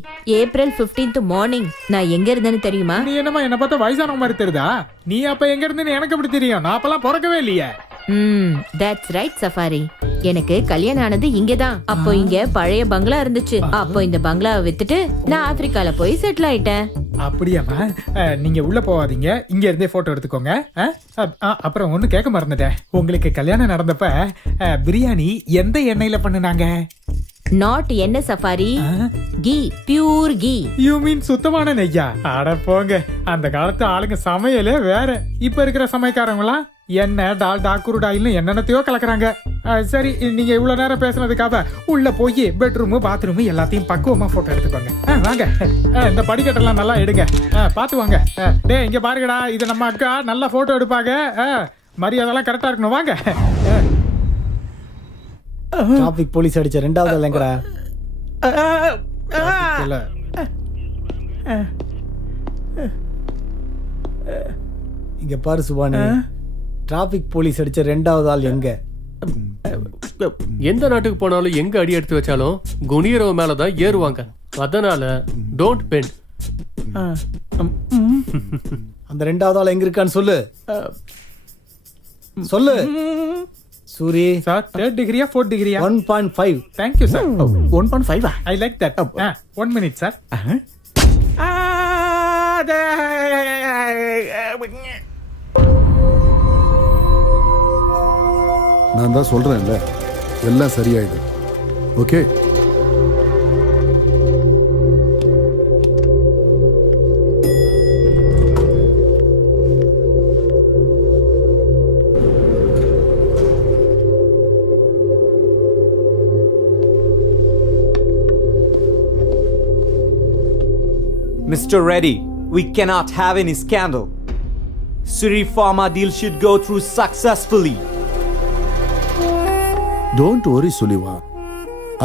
ஏப்ரல் 15th மார்னிங் நான் எங்க இருந்தேன்னு தெரியுமா? நீ என்னமா என்ன பார்த்தா வயசான மாதிரி தெரியுதா? நீ அப்ப எங்க இருந்தேன்னு எனக்கு எப்படி தெரியும்? நான் அப்பெல்லாம் பிறக்கவே இல்லையே. That's right safari. எனக்கு கல்யாணம் ஆனது இங்கதான். அப்போ இங்க பழைய பங்களா இருந்துச்சு. அப்போ இந்த பங்களாவை வித்துட்டு நான் ஆப்பிரிக்கால போய் செட்டில் ஆயிட்டேன். அப்படியாமா? நீங்க உள்ள போவாதீங்க, இங்க இருந்தே போட்டோ எடுத்துக்கோங்க. அப்புறம் ஒண்ணு கேட்க மறந்துட்டேன். உங்களுக்கு கல்யாணம் நடந்தப்ப பிரியாணி எந்த எண்ணெயில பண்ணுனாங்க? நாட் என்ன safari, ghee, pure ghee. You mean சுத்தமான நெய்யா? அட போங்க, அந்த காலத்து ஆளுங்க சமையலே வேற. இப்ப இருக்கிற சமையக்காரங்களா எண்ணெய், டால்டா, குருடாயில்னு என்னென்னத்தையோ கலக்குறாங்க. சரி, நீங்க இவ்வளவு நேரம் பேசுனதுக்காக உள்ள போய் பெட்ரூம், பாத்ரூம் எல்லாத்தையும் பக்குவமா போட்டோ எடுத்துக்கோங்க. வாங்க, இந்த படிக்கட்டெல்லாம் நல்லா எடுங்க. பாத்து வாங்க. டே இங்க பாருங்கடா, இது நம்ம அக்கா நல்லா போட்டோ எடுப்பாங்க. மரியாதைலாம் கரெக்டா இருக்கணும். வாங்க. டிராபிக் போலீஸ் அடிச்ச 2வது இல்லைங்கடா. இங்க பாரு சுபானி, டிராபிக் போலீஸ் அடிச்ச 2வது ஆள் எங்க? எந்த நாட்டுக்கு போனாலும் எங்க அடி எடுத்து வச்சாலும் குனியறவ மேலதான் ஏறுவாங்க. அதனால டோன்ட் பெண்ட். அந்த 2வது ஆள் எங்க இருக்கான்னு சொல்லு. சொல்லு சூரி. சார் 3rd டிகிரியா 4th டிகிரியா? 1.5. Thank you sir. 1.5. I like that. 1 minute sir. நான் தான் சொல்றேன்ல, எல்லாம் சரியாயிடும். Okay. Mr. Reddy, we cannot have any scandal. Suri Pharma deal should go through successfully. Don't worry, Sullivan.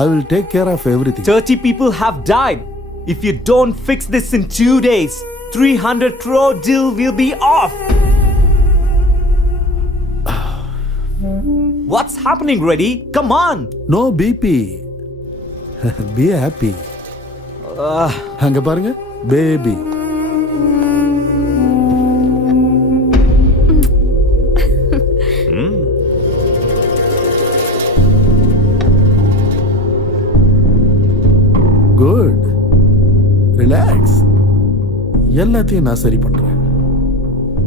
I will take care of everything. 30 people have died. If you don't fix this in 2 days, 300 crore deal will be off. What's happening, Reddy? Come on. No BP. Be happy. அங்க பாருங்க, பேபி. எல்லாத்தையும் நான் சரி பண்றேன்.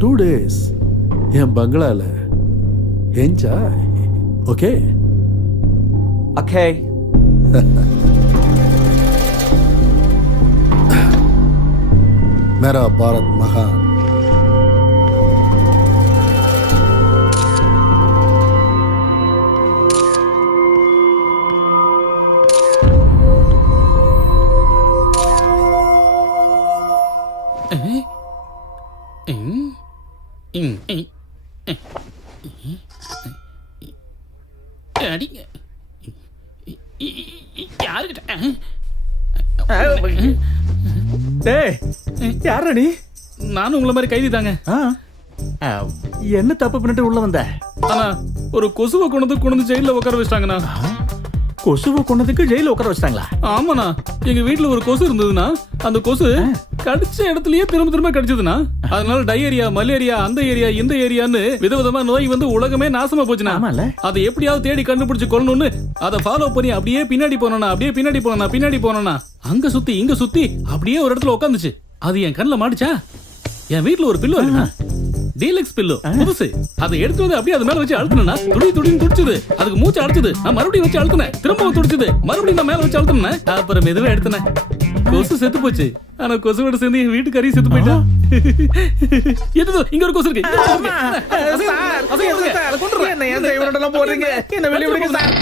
2 days என் பங்களால என்ஜாய். ஓகே? Okay. मेरा भारत महान. டேய் யாரா நீ? நானும் உங்களை மாதிரி கைதி தாங்க. என்ன தப்பு பண்ணிட்டு உள்ள வந்த? ஆனா ஒரு கொசுவை கொண்டு ஜெயில உட்கார வச்சிட்டாங்கண்ணா. கொசுவை கொண்டதுக்கு ஜெயில உட்கார வச்சிட்டாங்களா? ஆமாண்ணா, எங்க வீட்டுல ஒரு கொசு இருந்ததுன்னா அந்த கொசு கடிச்ச இடத்துலயே திரும்ப கடிச்சதுன்னா அதனால டயரியா, மலேரியா, அந்த ஏரியா இந்த ஏரியான்னு விதவிதமா நோய் வந்து உலகமே நாசமா போச்சுன்னா அதை எப்படியாவது தேடி கண்டுபிடிச்சு கொள்ளணும்னு அதை ஃபாலோ பண்ணி அப்படியே பின்னாடி போனோம்னா அங்க சுத்தி இங்க சுத்தி அப்படியே ஒரு இடத்துல உட்காந்துச்சு. அது என் கண்ணுல மாட்டுச்சா? என் வீட்டுல ஒரு பில்லோ இருக்குண்ணா, டீலக்ஸ் பில்லோ, புதுசு. அதை எடுத்து வந்து அப்படியே அது மேல வச்சு அழுத்தினா துடின்னு துடிச்சது. அதுக்கு மூச்சு அடைச்சது. நான் மறுபடியும் வச்சு அழுத்தினேன், திரும்பவும் துடிச்சது. மறுபடியும் நான் மேல வச்சு அழுத்தினேன். அப்புறம் மெதுவா எடுத்தேன். கொசு செத்து போச்சு. ஆனா கொசுவோட சேர்ந்து என் வீட்டுக்காரி செத்து போயிட்டா. இங்க ஒரு கொசு இருக்கு. என்ன வெளிய விடுங்க சார்.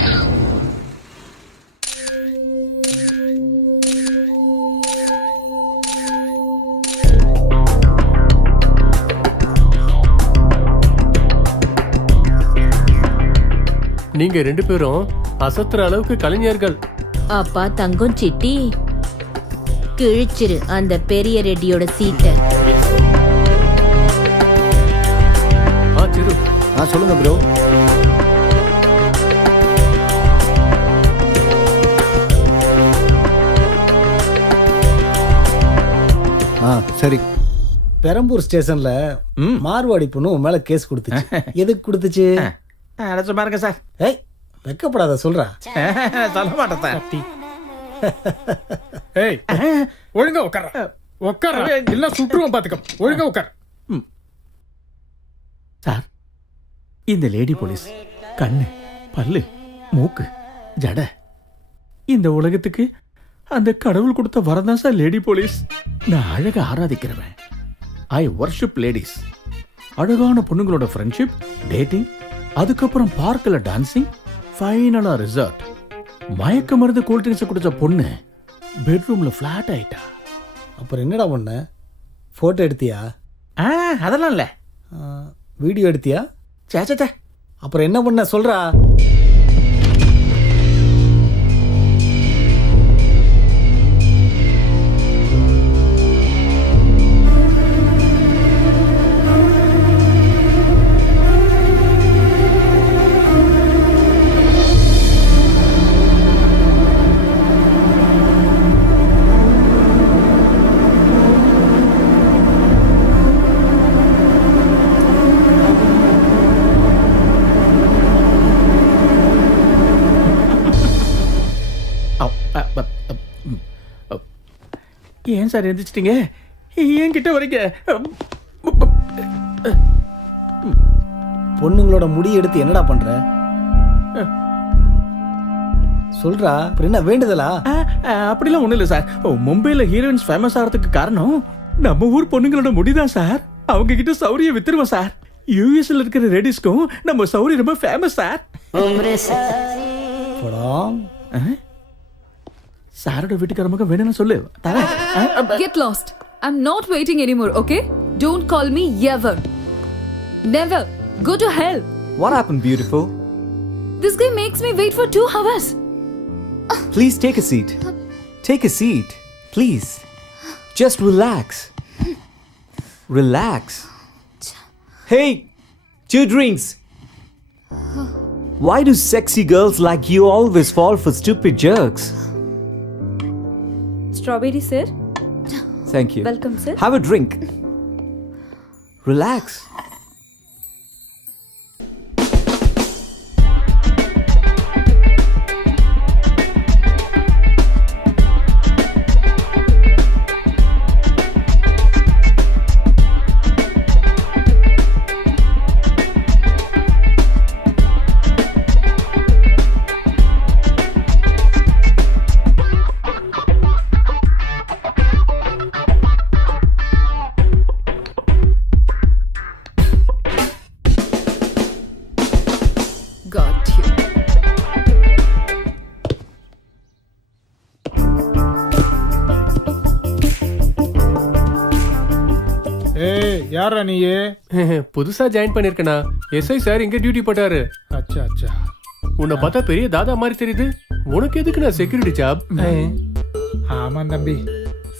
நீங்க 2 பேரும் அசத்துற அளவுக்கு கலைஞர்கள். அப்பா தங்கம் சிட்டி கிழிச்சிரு அந்த பெரிய ரெட்டியோட சீட்டை. சிரு சொல்லுங்க ப்ரோ. சரி. பெரம்பூர் ஸ்டேஷன்ல மார்வாடி பொண்ணு உன் மேல கேஸ் கொடுத்துச்சு. எதுக்கு கொடுத்துச்சு? பாருங்க சார். ஏய் வெக்கப்படாத, சொல்றா. சொல்ல மாட்டேன் சார். ஏய் ஒழுங்கா உட்கார இல்ல சுற்றுவோம் பாத்துக்க. ஒழுங்கா உட்கார். சார், இந்த லேடி போலீஸ் கண்ணு, பல்லு, மூக்கு, ஜட, இந்த உலகத்துக்கு அந்த கடவுள் கொடுத்த வரம் தான் சார் லேடி போலீஸ். நான் அழக ஆராதிக்கிறவன். ஐ வர்ஷிப் லேடிஸ். அழகான பொண்ணுங்களோட ஃப்ரெண்ட்ஷிப், டேட்டிங், அதுக்கப்புறம் பார்க்கல டான்சிங், ஃபைனலா ரிசார்ட். மயக்க மருந்து கூல் ட்ரிங்க்ஸ் குடிச்ச பொண்ணு பெட்ரூம்ல ஃபிளாட் ஆயிட்டா. அப்புறம் என்னடா பண்ண? போட்டோ எடுத்தியா? அதெல்லாம் இல்ல. வீடியோ எடுத்தியா? சேச்சே. அப்புறம் என்ன பண்ண சொல்றா? ஏன் சார் எந்திரிச்சிட்டீங்க? ஏன் கிட்ட வரீங்க? பொண்ணுங்களோட முடி எடுத்து என்னடா பண்ற? சொல்றா. அப்புறம் என்ன வேண்டுதலா? அப்படிலாம் ஒண்ணும் இல்ல சார். மும்பைல ஹீரோயின்ஸ் ஃபேமஸ் ஆகிறதுக்கு காரணம் நம்ம ஊர் பொண்ணுங்களோட முடிதான் சார். அவங்க கிட்ட சௌரிய வித்துருவோம் சார். யூஎஸ்ல இருக்கிற லேடிஸ்க்கும் நம்ம சௌரி ரொம்ப ஃபேமஸ் சார். சாரோட வீட்டுக்காரமாக வேணும்னு சொல்லு. Get lost. I'm not waiting anymore, okay? Don't call me ever. Never. Go to hell. What happened, beautiful? This guy makes me wait for 2 hours. Please take a seat. Take a seat. Please. Just relax. Relax. Hey, 2 drinks. Why do sexy girls like you always fall for stupid jerks? Strawberry, sir. Thank you. Welcome, sir. Have a drink. Relax. Got you. ஏய் யாரா நீயே? புதுசா ஜாயின் பண்ணிருக்கனா. எஸ்ஐ சார் இங்க டியூட்டி போட்டாரு. அச்சா அச்சா. உன்னை பார்த்தா பெரிய தாதா மாதிரி தெரியுது. உனக்கு எதுக்கு நான் செக்யூரிட்டி ஜாப்? ஆமா தம்பி,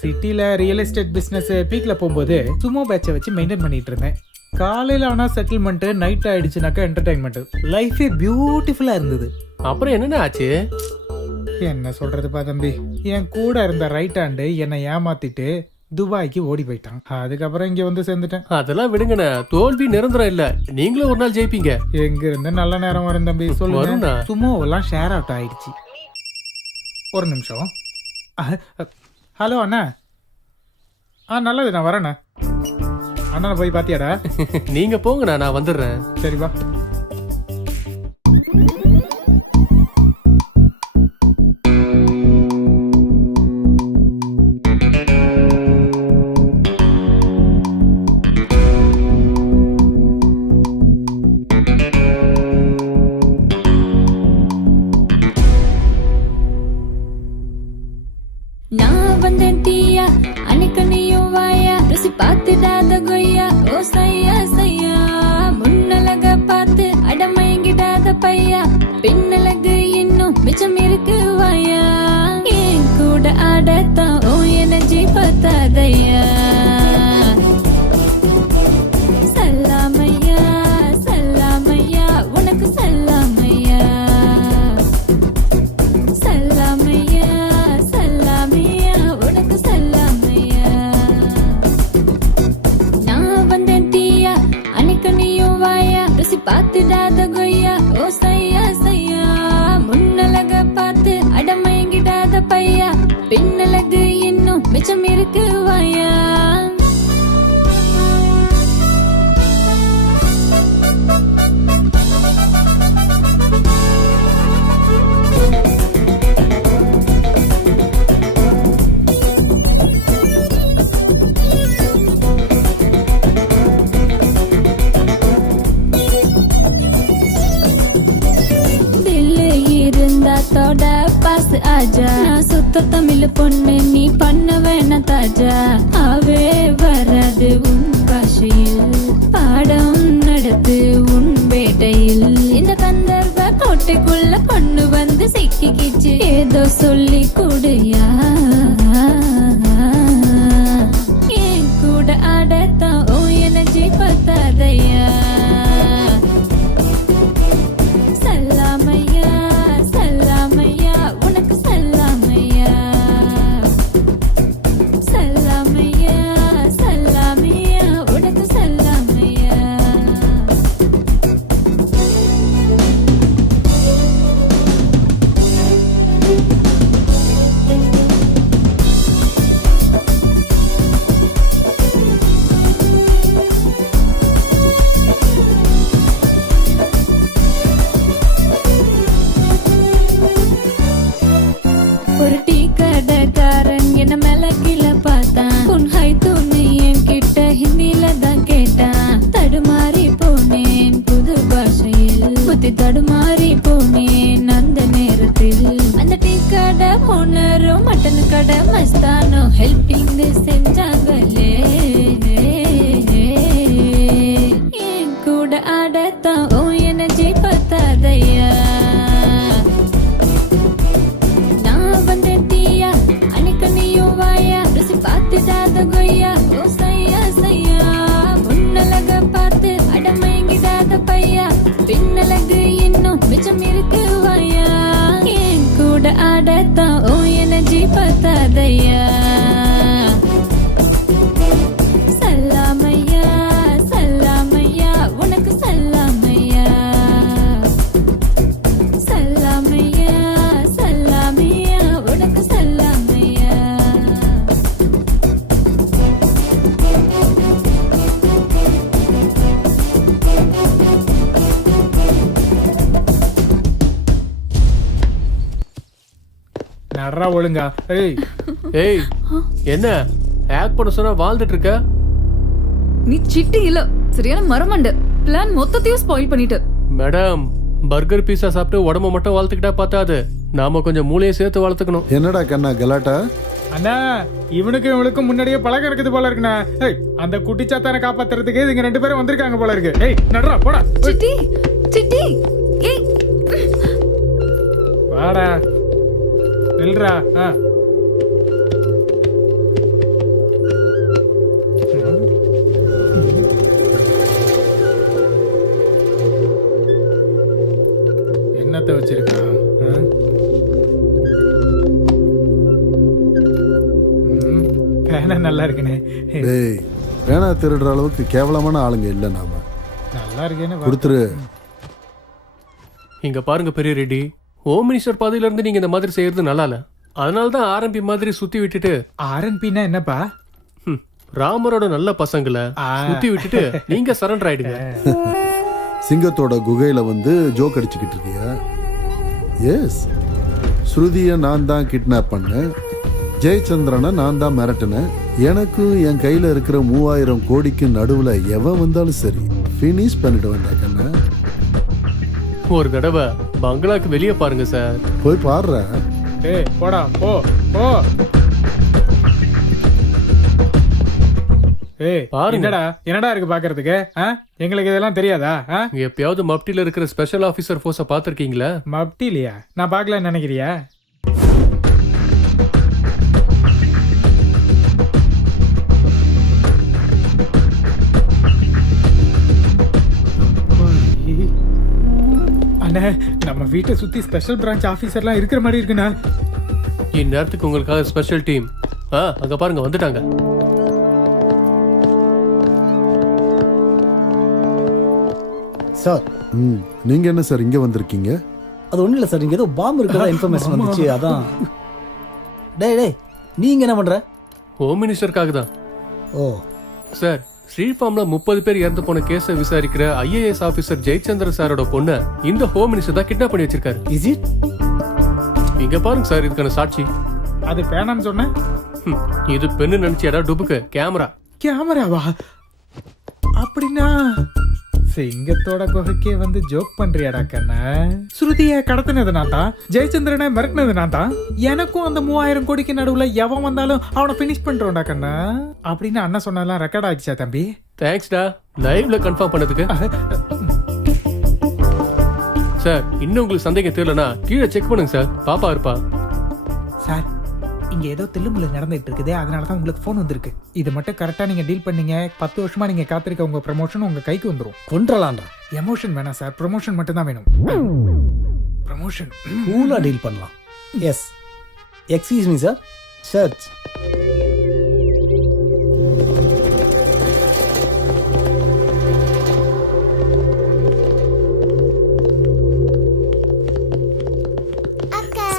சிட்டில ரியல் எஸ்டேட் பிசினஸ் பீக்ல போகும்போது சுமோ பேட்சை வச்சு மெயின்டைன் பண்ணிட்டு இருந்தேன். காலையில ஆனா செட்டில்மெண்ட், நைட் ஆயிடுச்சுனாக்கா என்டர்டைன்மெண்ட். லைஃபே பியூட்டிஃபுல்லா இருந்தது. அப்புறம் என்னென்ன ஆச்சு? என்ன சொல்றதுப்பா தம்பி, என் கூட இருந்த ரைட் ஹேண்டு என்னை ஏமாத்திட்டு துபாய்க்கு ஓடி போயிட்டான். அதுக்கப்புறம் இங்க வந்து சேர்ந்துட்டேன். அதெல்லாம் விடுங்கண்ணா, தோல்வி நிரந்தரம் இல்ல. நீங்களும் ஒரு நாள் ஜெயிப்பீங்க. எங்க இருந்து நல்ல நேரம் வரும் தம்பி சொல்லுங்க. வரும்ண்ணா. சுமோவெல்லாம் ஷேர் அவுட் ஆயிடுச்சு. ஒரு நிமிஷம். ஹலோ அண்ணா. நல்லது, நான் வரேண்ணா. அண்ணா போய் பாத்தியாடா? நீங்க போங்கண்ணா, நான் வந்துடுறேன். சரி வா. நான் வந்தேன் தீயா, அன்னைக்கு நீயும் வாயா, ருசி பார்த்துடாத கொய்யா, ஓ சையா சையா. முன்னழக பார்த்து அடமயங்கிடாத பையா, பின்னழகு இன்னும் மிச்சம் இருக்கு வாயா. என் கூட ஆடத்தான் ஓ எனர்ஜி பத்தாதையா. சல்லாமையா சல்லாமையா, உனக்கு சல்லாமையா. சல்லாமையா சல்லாமையா, உனக்கு சல்லாமையா. நான் வந்தேன் தீயா, அன்னைக்கு நீயும் வாயா, ருசி பார்த்துடாத கொய்யா, ஓ சையா சையா. முன்னழக பார்த்து அடமயங்கிடாத பையா, பின்னழகு இன்னும் மிச்சம் இருக்கு வாயா. தோட பாஸ் ஆஜா, நான் சுத்த தமிழ் பொண்ணு, நீ பண்ண வேணா தாஜா. அவே வராது உன் பாஷையில், பாடம் நடத்து உன் வேட்டையில். இந்த கந்தர்வ கோட்டைக்குள்ள பொண்ணு வந்து சிக்கிக்கிச்சு, ஏதோ சொல்லி கூடுயா. என் கூட ஆடத்தான் ஓ எனர்ஜி பத்தாதையா. சல்லாமையா சல்லாமையா, உனக்கு சல்லாமையா. சல்லாமையா சல்லாமையா, உனக்கு சல்லாமையா. ஒரு டீ கடைக்காரன் என்ன மேல கீழே பார்த்தான். உன் ஹை தூணு என் கிட்ட ஹிந்தில தான் கேட்டான். தடுமாறி போனேன் புது பாஷையில், புத்தி தடுமாறி போனேன் அந்த நேரத்தில். அந்த டீ கடை ஓனரும் மட்டன் கடை மஸ்தானும் ஹெல்பிங் செஞ்சாங்களே. என் கூட ஆடத்தான் ஓ எனர்ஜி பத்தாதையா. நான் வந்தேன் தீயா, அன்னைக்கு நீயும் வாயா, ருசி பார்த்துடாத கொய்யா, ஓ சையா சையா. முன்னழக பார்த்து அடமயங்கிடாத பையா, பின்னழகு இன்னும் மிச்சம் இருக்கு வாயா. என் கூட ஆடத்தான் ஓ எனர்ஜி பத்தாதையா. சல்லாமையா சல்லாமையா, உனக்கு சல்லாமையா. சல்லாமையா சல்லாமையா, உனக்கு சல்லாமையா. நடரா ஒழுங்கா. ஏய் ஏய், என்ன ஆக்ட் பண்ண சொன்னா வாழ்ந்துட்டு இருக்க? நீ சிட்டி இல்ல, சரியான மரமண்ட. பிளான் மொத்தத்தையும் ஸ்பாயில் பண்ணிட்டு. மேடம், பர்கர் பீஸா சாப்பிட்டு உடம்ப மட்டும் வளர்த்துக்கிட்டா பார்த்தாது, நாம கொஞ்சம் மூளையை சேர்த்து வளர்த்துக்கணும். என்னடா கண்ணா கலாட்டா? அண்ணா இவனுக்கும் இவளுக்கும் முன்னாடியே பழக்கம் இருக்குது போல இருக்குண்ணா. ஏய், அந்த குட்டிச்சாத்தானை காப்பாத்துறதுக்கு இவங்க 2 பேரும் வந்திருக்காங்க போல இருக்கு. ஏய் நடுறா போடா. சிட்டி சிட்டி ஏய் வாடா நில்றா. என்னத்தை வச்சிருக்கான்? பேனா நல்லா இருக்குண்ணே. டேய் பேனா திருடுற அளவுக்கு கேவலமான ஆளுங்க இல்ல நாம. நல்லா இருக்கேன்னு கொடுத்துரு. இங்க பாருங்க பெரிய ரெட்டி, ஹோம் மினிஸ்டர் பாதையில இருந்து நீங்க இந்த மாதிரி செய்யறது நல்லா இல்ல. அதனாலதான் ஆர்எம்பி மாதிரி சுத்தி விட்டுட்டு. ஆர்எம்பின்னா என்னப்பா? ராமரோட நல்ல பசங்களை சுத்தி விட்டுட்டு நீங்க சரண்டர் ஆயிடுங்க. சிங்கத்தோட குகையில வந்து ஜோக் அடிச்சுக்கிட்டு இருக்கியா? எஸ், ஸ்ருதியை நான் தான் கிட்னாப் பண்ணேன், ஜெயச்சந்திரனை நான் தான் மிரட்டினேன். எனக்கு என் கையில இருக்கிற 3000 கோடிக்கு நடுவுல எவன் வந்தாலும் சரி ஃபினிஷ் பண்ணிட வேண்டாம் கண்ணா. ஒரு தடவை பங்களாக்கு வெளியே பாருங்க சார். போய் பாடுற. ஏய் போடா போ போ. ஏய் என்னடா என்னடா இருக்கு பாக்குறதுக்கு? எங்களுக்கு இதெல்லாம் தெரியாதா? எப்பயாவது மப்டில இருக்கிற ஸ்பெஷல் ஆபீசர் ஃபோர்ஸ பாத்திருக்கீங்களா? மப்டிலையா? நான் பார்க்கலன்னு நினைக்கிறியா? அண்ணா நம்ம வீட்டை சுத்தி ஸ்பெஷல் பிரான்ச் ஆபீசர்லாம் இருக்கிற மாதிரி இருக்குண்ணா. இந்நேரத்துக்கு உங்களுக்காக ஸ்பெஷல் டீம் அங்க பாருங்க வந்துட்டாங்க. சார் நீங்க என்ன சார் இங்க வந்திருக்கீங்க? அது ஒன்றும் இல்லை சார், இங்கே ஏதோ பாம்பு இருக்கிறதா இன்ஃபர்மேஷன் வந்துச்சு, அதான். டேய் டேய் நீங்க என்ன பண்ற? ஹோம் மினிஸ்டருக்காக தான். ஓ சார், ஸ்ரீஃபார்ம்ல 30 பேர் இறந்து போன கேஸை விசாரிக்கிற ஐஏஎஸ் ஆபீசர் ஜெயச்சந்திர சாரோட பொண்ணு இந்த ஹோம் மினிஸ்டர் தான் கிட்னாப் பண்ணி வச்சிருக்காரு. Is it? இங்க பாருங்க சார், இதுக்கான சாட்சி. அது பேனான்னு சொன்னேன். இது பெண்ணு நினைச்சியாடா? டுபுக்கு கேமரா. கேமராவா? அப்படின்னா சிங்கத்தோட குகைக்கே வந்து ஜோக் பண்றியாடா கண்ணா? ஸ்ருதியை கடத்தினது நான் தான், ஜெயச்சந்திரனை மிரட்டினது நான் தான். எனக்கும் அந்த 3000 கோடிக்கு நடுவுல எவன் வந்தாலும் அவனை பினிஷ் பண்றோம்டா கண்ணா அப்படின்னு அண்ணன் சொன்னதெல்லாம் ரெக்கார்ட் ஆகிச்சா தம்பி? தேங்க்ஸ்டா லைவ்ல கன்ஃபார்ம் பண்ணதுக்கு. சார், இன்னும் உங்களுக்கு சந்தேகம் தெரியலனா கீழே செக் பண்ணுங்க சார், பாப்பா இருப்பா. சார், இங்க ஏதோ தில்லுமுள்ள நடந்துட்டு இருக்குது, அதனாலதான் உங்களுக்கு போன் வந்திருக்கு. இது மட்டும் கரெக்டா நீங்க டீல் பண்ணீங்க, 10 வருஷமா நீங்க காத்திருக்க உங்க ப்ரமோஷன் உங்க கைக்கு வந்துரும். கொன்றலாம்டா. எமோஷன் வேணாம் சார், ப்ரமோஷன் மட்டும் தான் வேணும். ப்ரமோஷன் கூலா டீல் பண்ணலாம். Yes, excuse me sir, search.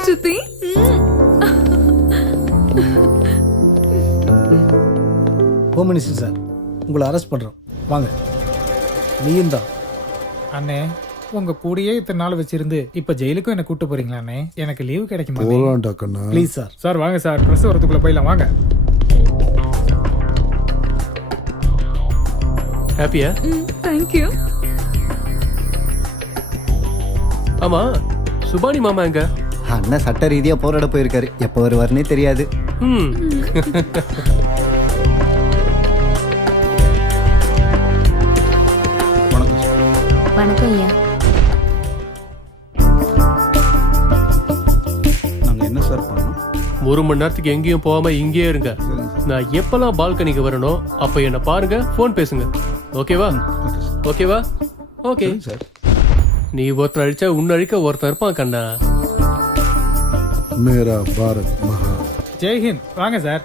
Shruti home minister sir, உங்களை அரெஸ்ட் பண்றோம், வாங்க. நீயும் தான். அண்ணே, உங்க கூடயே இத்தனை நாள் வச்சிருந்து இப்ப ஜெயிலுக்கும் என்ன கூட்டு போறீங்களா அண்ணே? எனக்கு லீவ் கிடைக்குமா? போலாம்டா கண்ணா. Please sir. சார் வாங்க சார், பிரஸ் வரதுக்குள்ள போயிடலாம் வாங்க. ஹாப்பியா? Thank you. ஆமா, சுபானி மாமா எங்க? அண்ணன் சட்ட ரீதியா போராட போயிருக்காரு, எப்போ வருவாருன்னே தெரியாது. வணக்கம் ஐயா. நாங்க என்ன சார் பண்ணோம்? 1 மணி நேரத்துக்கு எங்கேயும் போகாம இங்கேயே இருங்க. நான் எப்பெல்லாம் பால்கனிக்கு வரணும் அப்ப என்ன பாருங்க, போன் பேசுங்க. ஓகேவா? ஓகேவா? Okay sir. நீ ஒருத்தர் அழிச்சா உன்ன அழிக்க ஒருத்தர் இருப்பான் கண்ணா. மேரா பாரத் மகா. ஜெய்ஹிந்த். வாங்க சார்.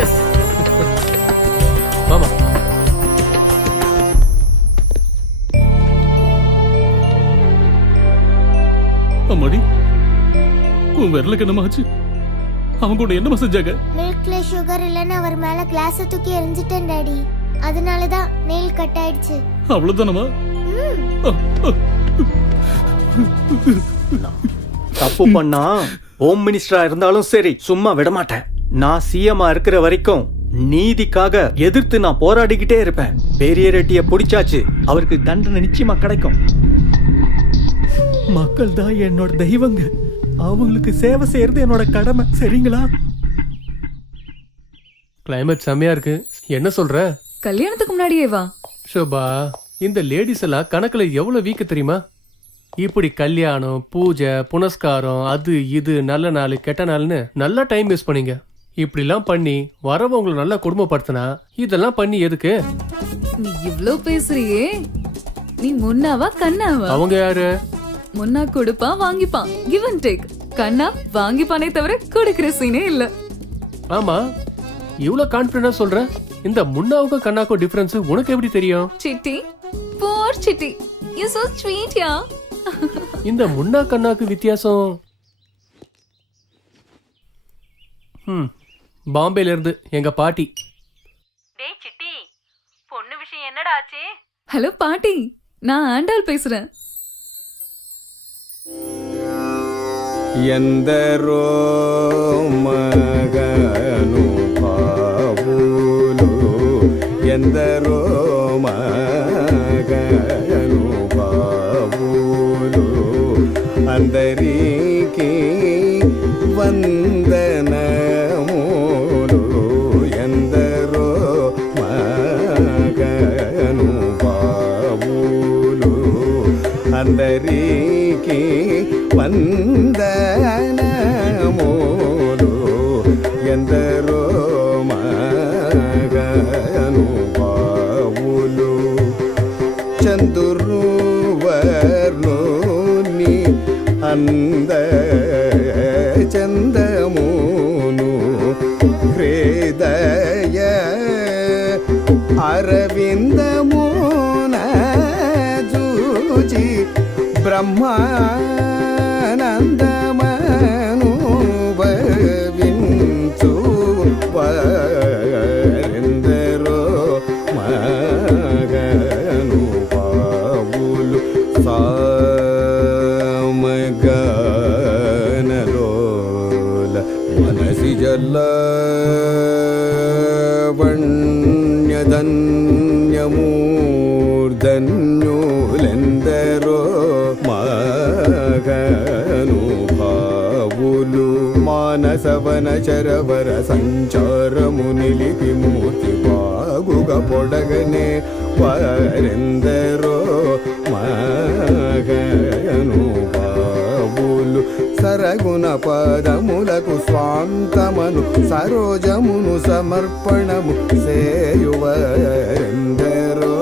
எஸ் மாமா. அம்மாடி, உன் விரலுக்கு என்னமாச்சு? அவங்க கூட என்னமா செஞ்சாங்க? மில்க்ல சுகர் இல்லைன்னு அவர் மேல கிளாஸ் தூக்கி எரிஞ்சிட்டேன் டாடி, அதனால தான் நெயில் கட் ஆயிடுச்சு. அவ்வளவுதானமா? தப்பு பண்ணா ஹோம் மினிஸ்டரா இருந்தாலும் சரி சும்மா விட மாட்டேன். நான் சிஎம்மா இருக்கிற வரைக்கும் நீதிக்காக எதிர்த்து நான் போராடிக்கிட்டே இருப்பேன். பெரிய ரெட்டிய பிடிச்சாச்சு, அவருக்கு தண்டனை நிச்சயமா கிடைக்கும். மக்கள் தான் என்னோட தெய்வங்க, அவங்களுக்கு சேவை செய்யறது என்னோட கடமை. சரிங்களா? கிளைமேட் செம்மையா இருக்கு. என்ன சொல்ற? கல்யாணத்துக்கு முன்னாடியே வா. ஷோபா, இந்த லேடிஸ் எல்லாம் கணக்குல எவ்வளவு வீக்கு தெரியுமா? இப்படி கல்யாணம், பூஜை, புனஸ்காரம், அது இது, நல்ல நாள் கெட்ட நாள்னு நல்லா டைம் வேஸ்ட் பண்ணீங்க. இப்படிலாம் பண்ணி வரவங்களை நல்லா குடும்பப்படுத்தினா இதெல்லாம் பண்ணி எதுக்கு? நீ இவ்ளோ பேசுறியே, நீ முன்னாவா கண்ணாவா? அவங்க யாரு? முன்னா கொடுப்பான் வாங்கிப்பான், கிவ் அண்ட் டேக். கண்ணா வாங்கிப்பானே தவிர கொடுக்கிற சீனே இல்ல. ஆமா, இவ்வளவு கான்பிடண்டா சொல்ற. இந்த முன்னாவுக்கும் கண்ணாக்கும் டிஃபரன்ஸ் உனக்கு எப்படி தெரியும்? Chitti, poor Chitti, you so sweet யா. இந்த முன்னா கண்ணாக்கு வித்தியாசம் பாம்பேல இருந்து எங்க பாட்டி. டேய் சிட்டி, பொண்ணு விஷயம் என்னடா ஆச்சு? ஹலோ பாட்டி, நான் ஆண்டாள் பேசுறேன். ఎందరో మగను బాబులు, ఎందరో మగను బాబులు, అందరికీ వందనములు, ఎందరో మగను బాబులు, అందరికీ వందనములు, ఎందరో మగను బావులు, చంద్రు వర్ణుని అంద చందమును, హృదయ అరవిందమున జూచి బ్రహ్మానందమను భవించు వరెందరో మగను బావులు, సామగానలోల మనసిజల వణ్యధన్యమూర్ధన్యులెందరో మగను భావులు, మానసవన చరవర సంచారము నిలిపి మూర్తి బాగుగా పొడగనే వరెందరో మగను భావులు, సరగుణ పదములకు స్వాంతమను సరోజమును సమర్పణము సేయువరెందరో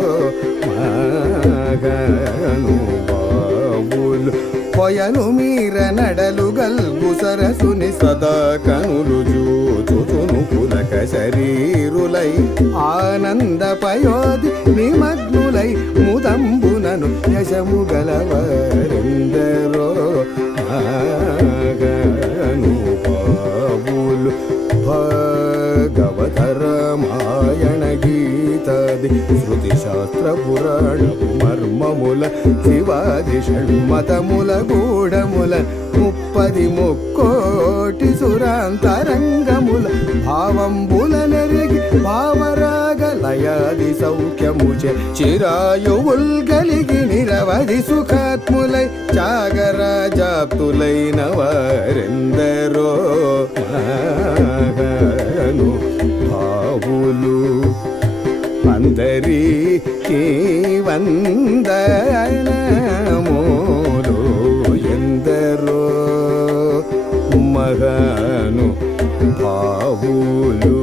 మగను బావులు, పొయను మీర నడలు గల్గు సరసుని సదా కనులు జూచును పులక శరీరులై ఆనంద పయోధి నిమగ్నులై ముదంబునను యశము గలవరెందరో మగను బావులు, భగవతరమాయణ గీతాది శృతి శాస్త్ర పురాణము మర్మముల శివాది షణ్మతముల గూఢముల 30 ముక్కోటి సురాంతరంగముల భావంబుల నెరిగి భావరాగ లయాది సౌఖ్యముచే చిరాయువుల్ కలిగి నిరవధి సుఖాత్ములై త్యాగరాజాప్తులైన వారెందరో మగను భావులు, అందరికీ వందనములు, ఎందరో మగను భావులు.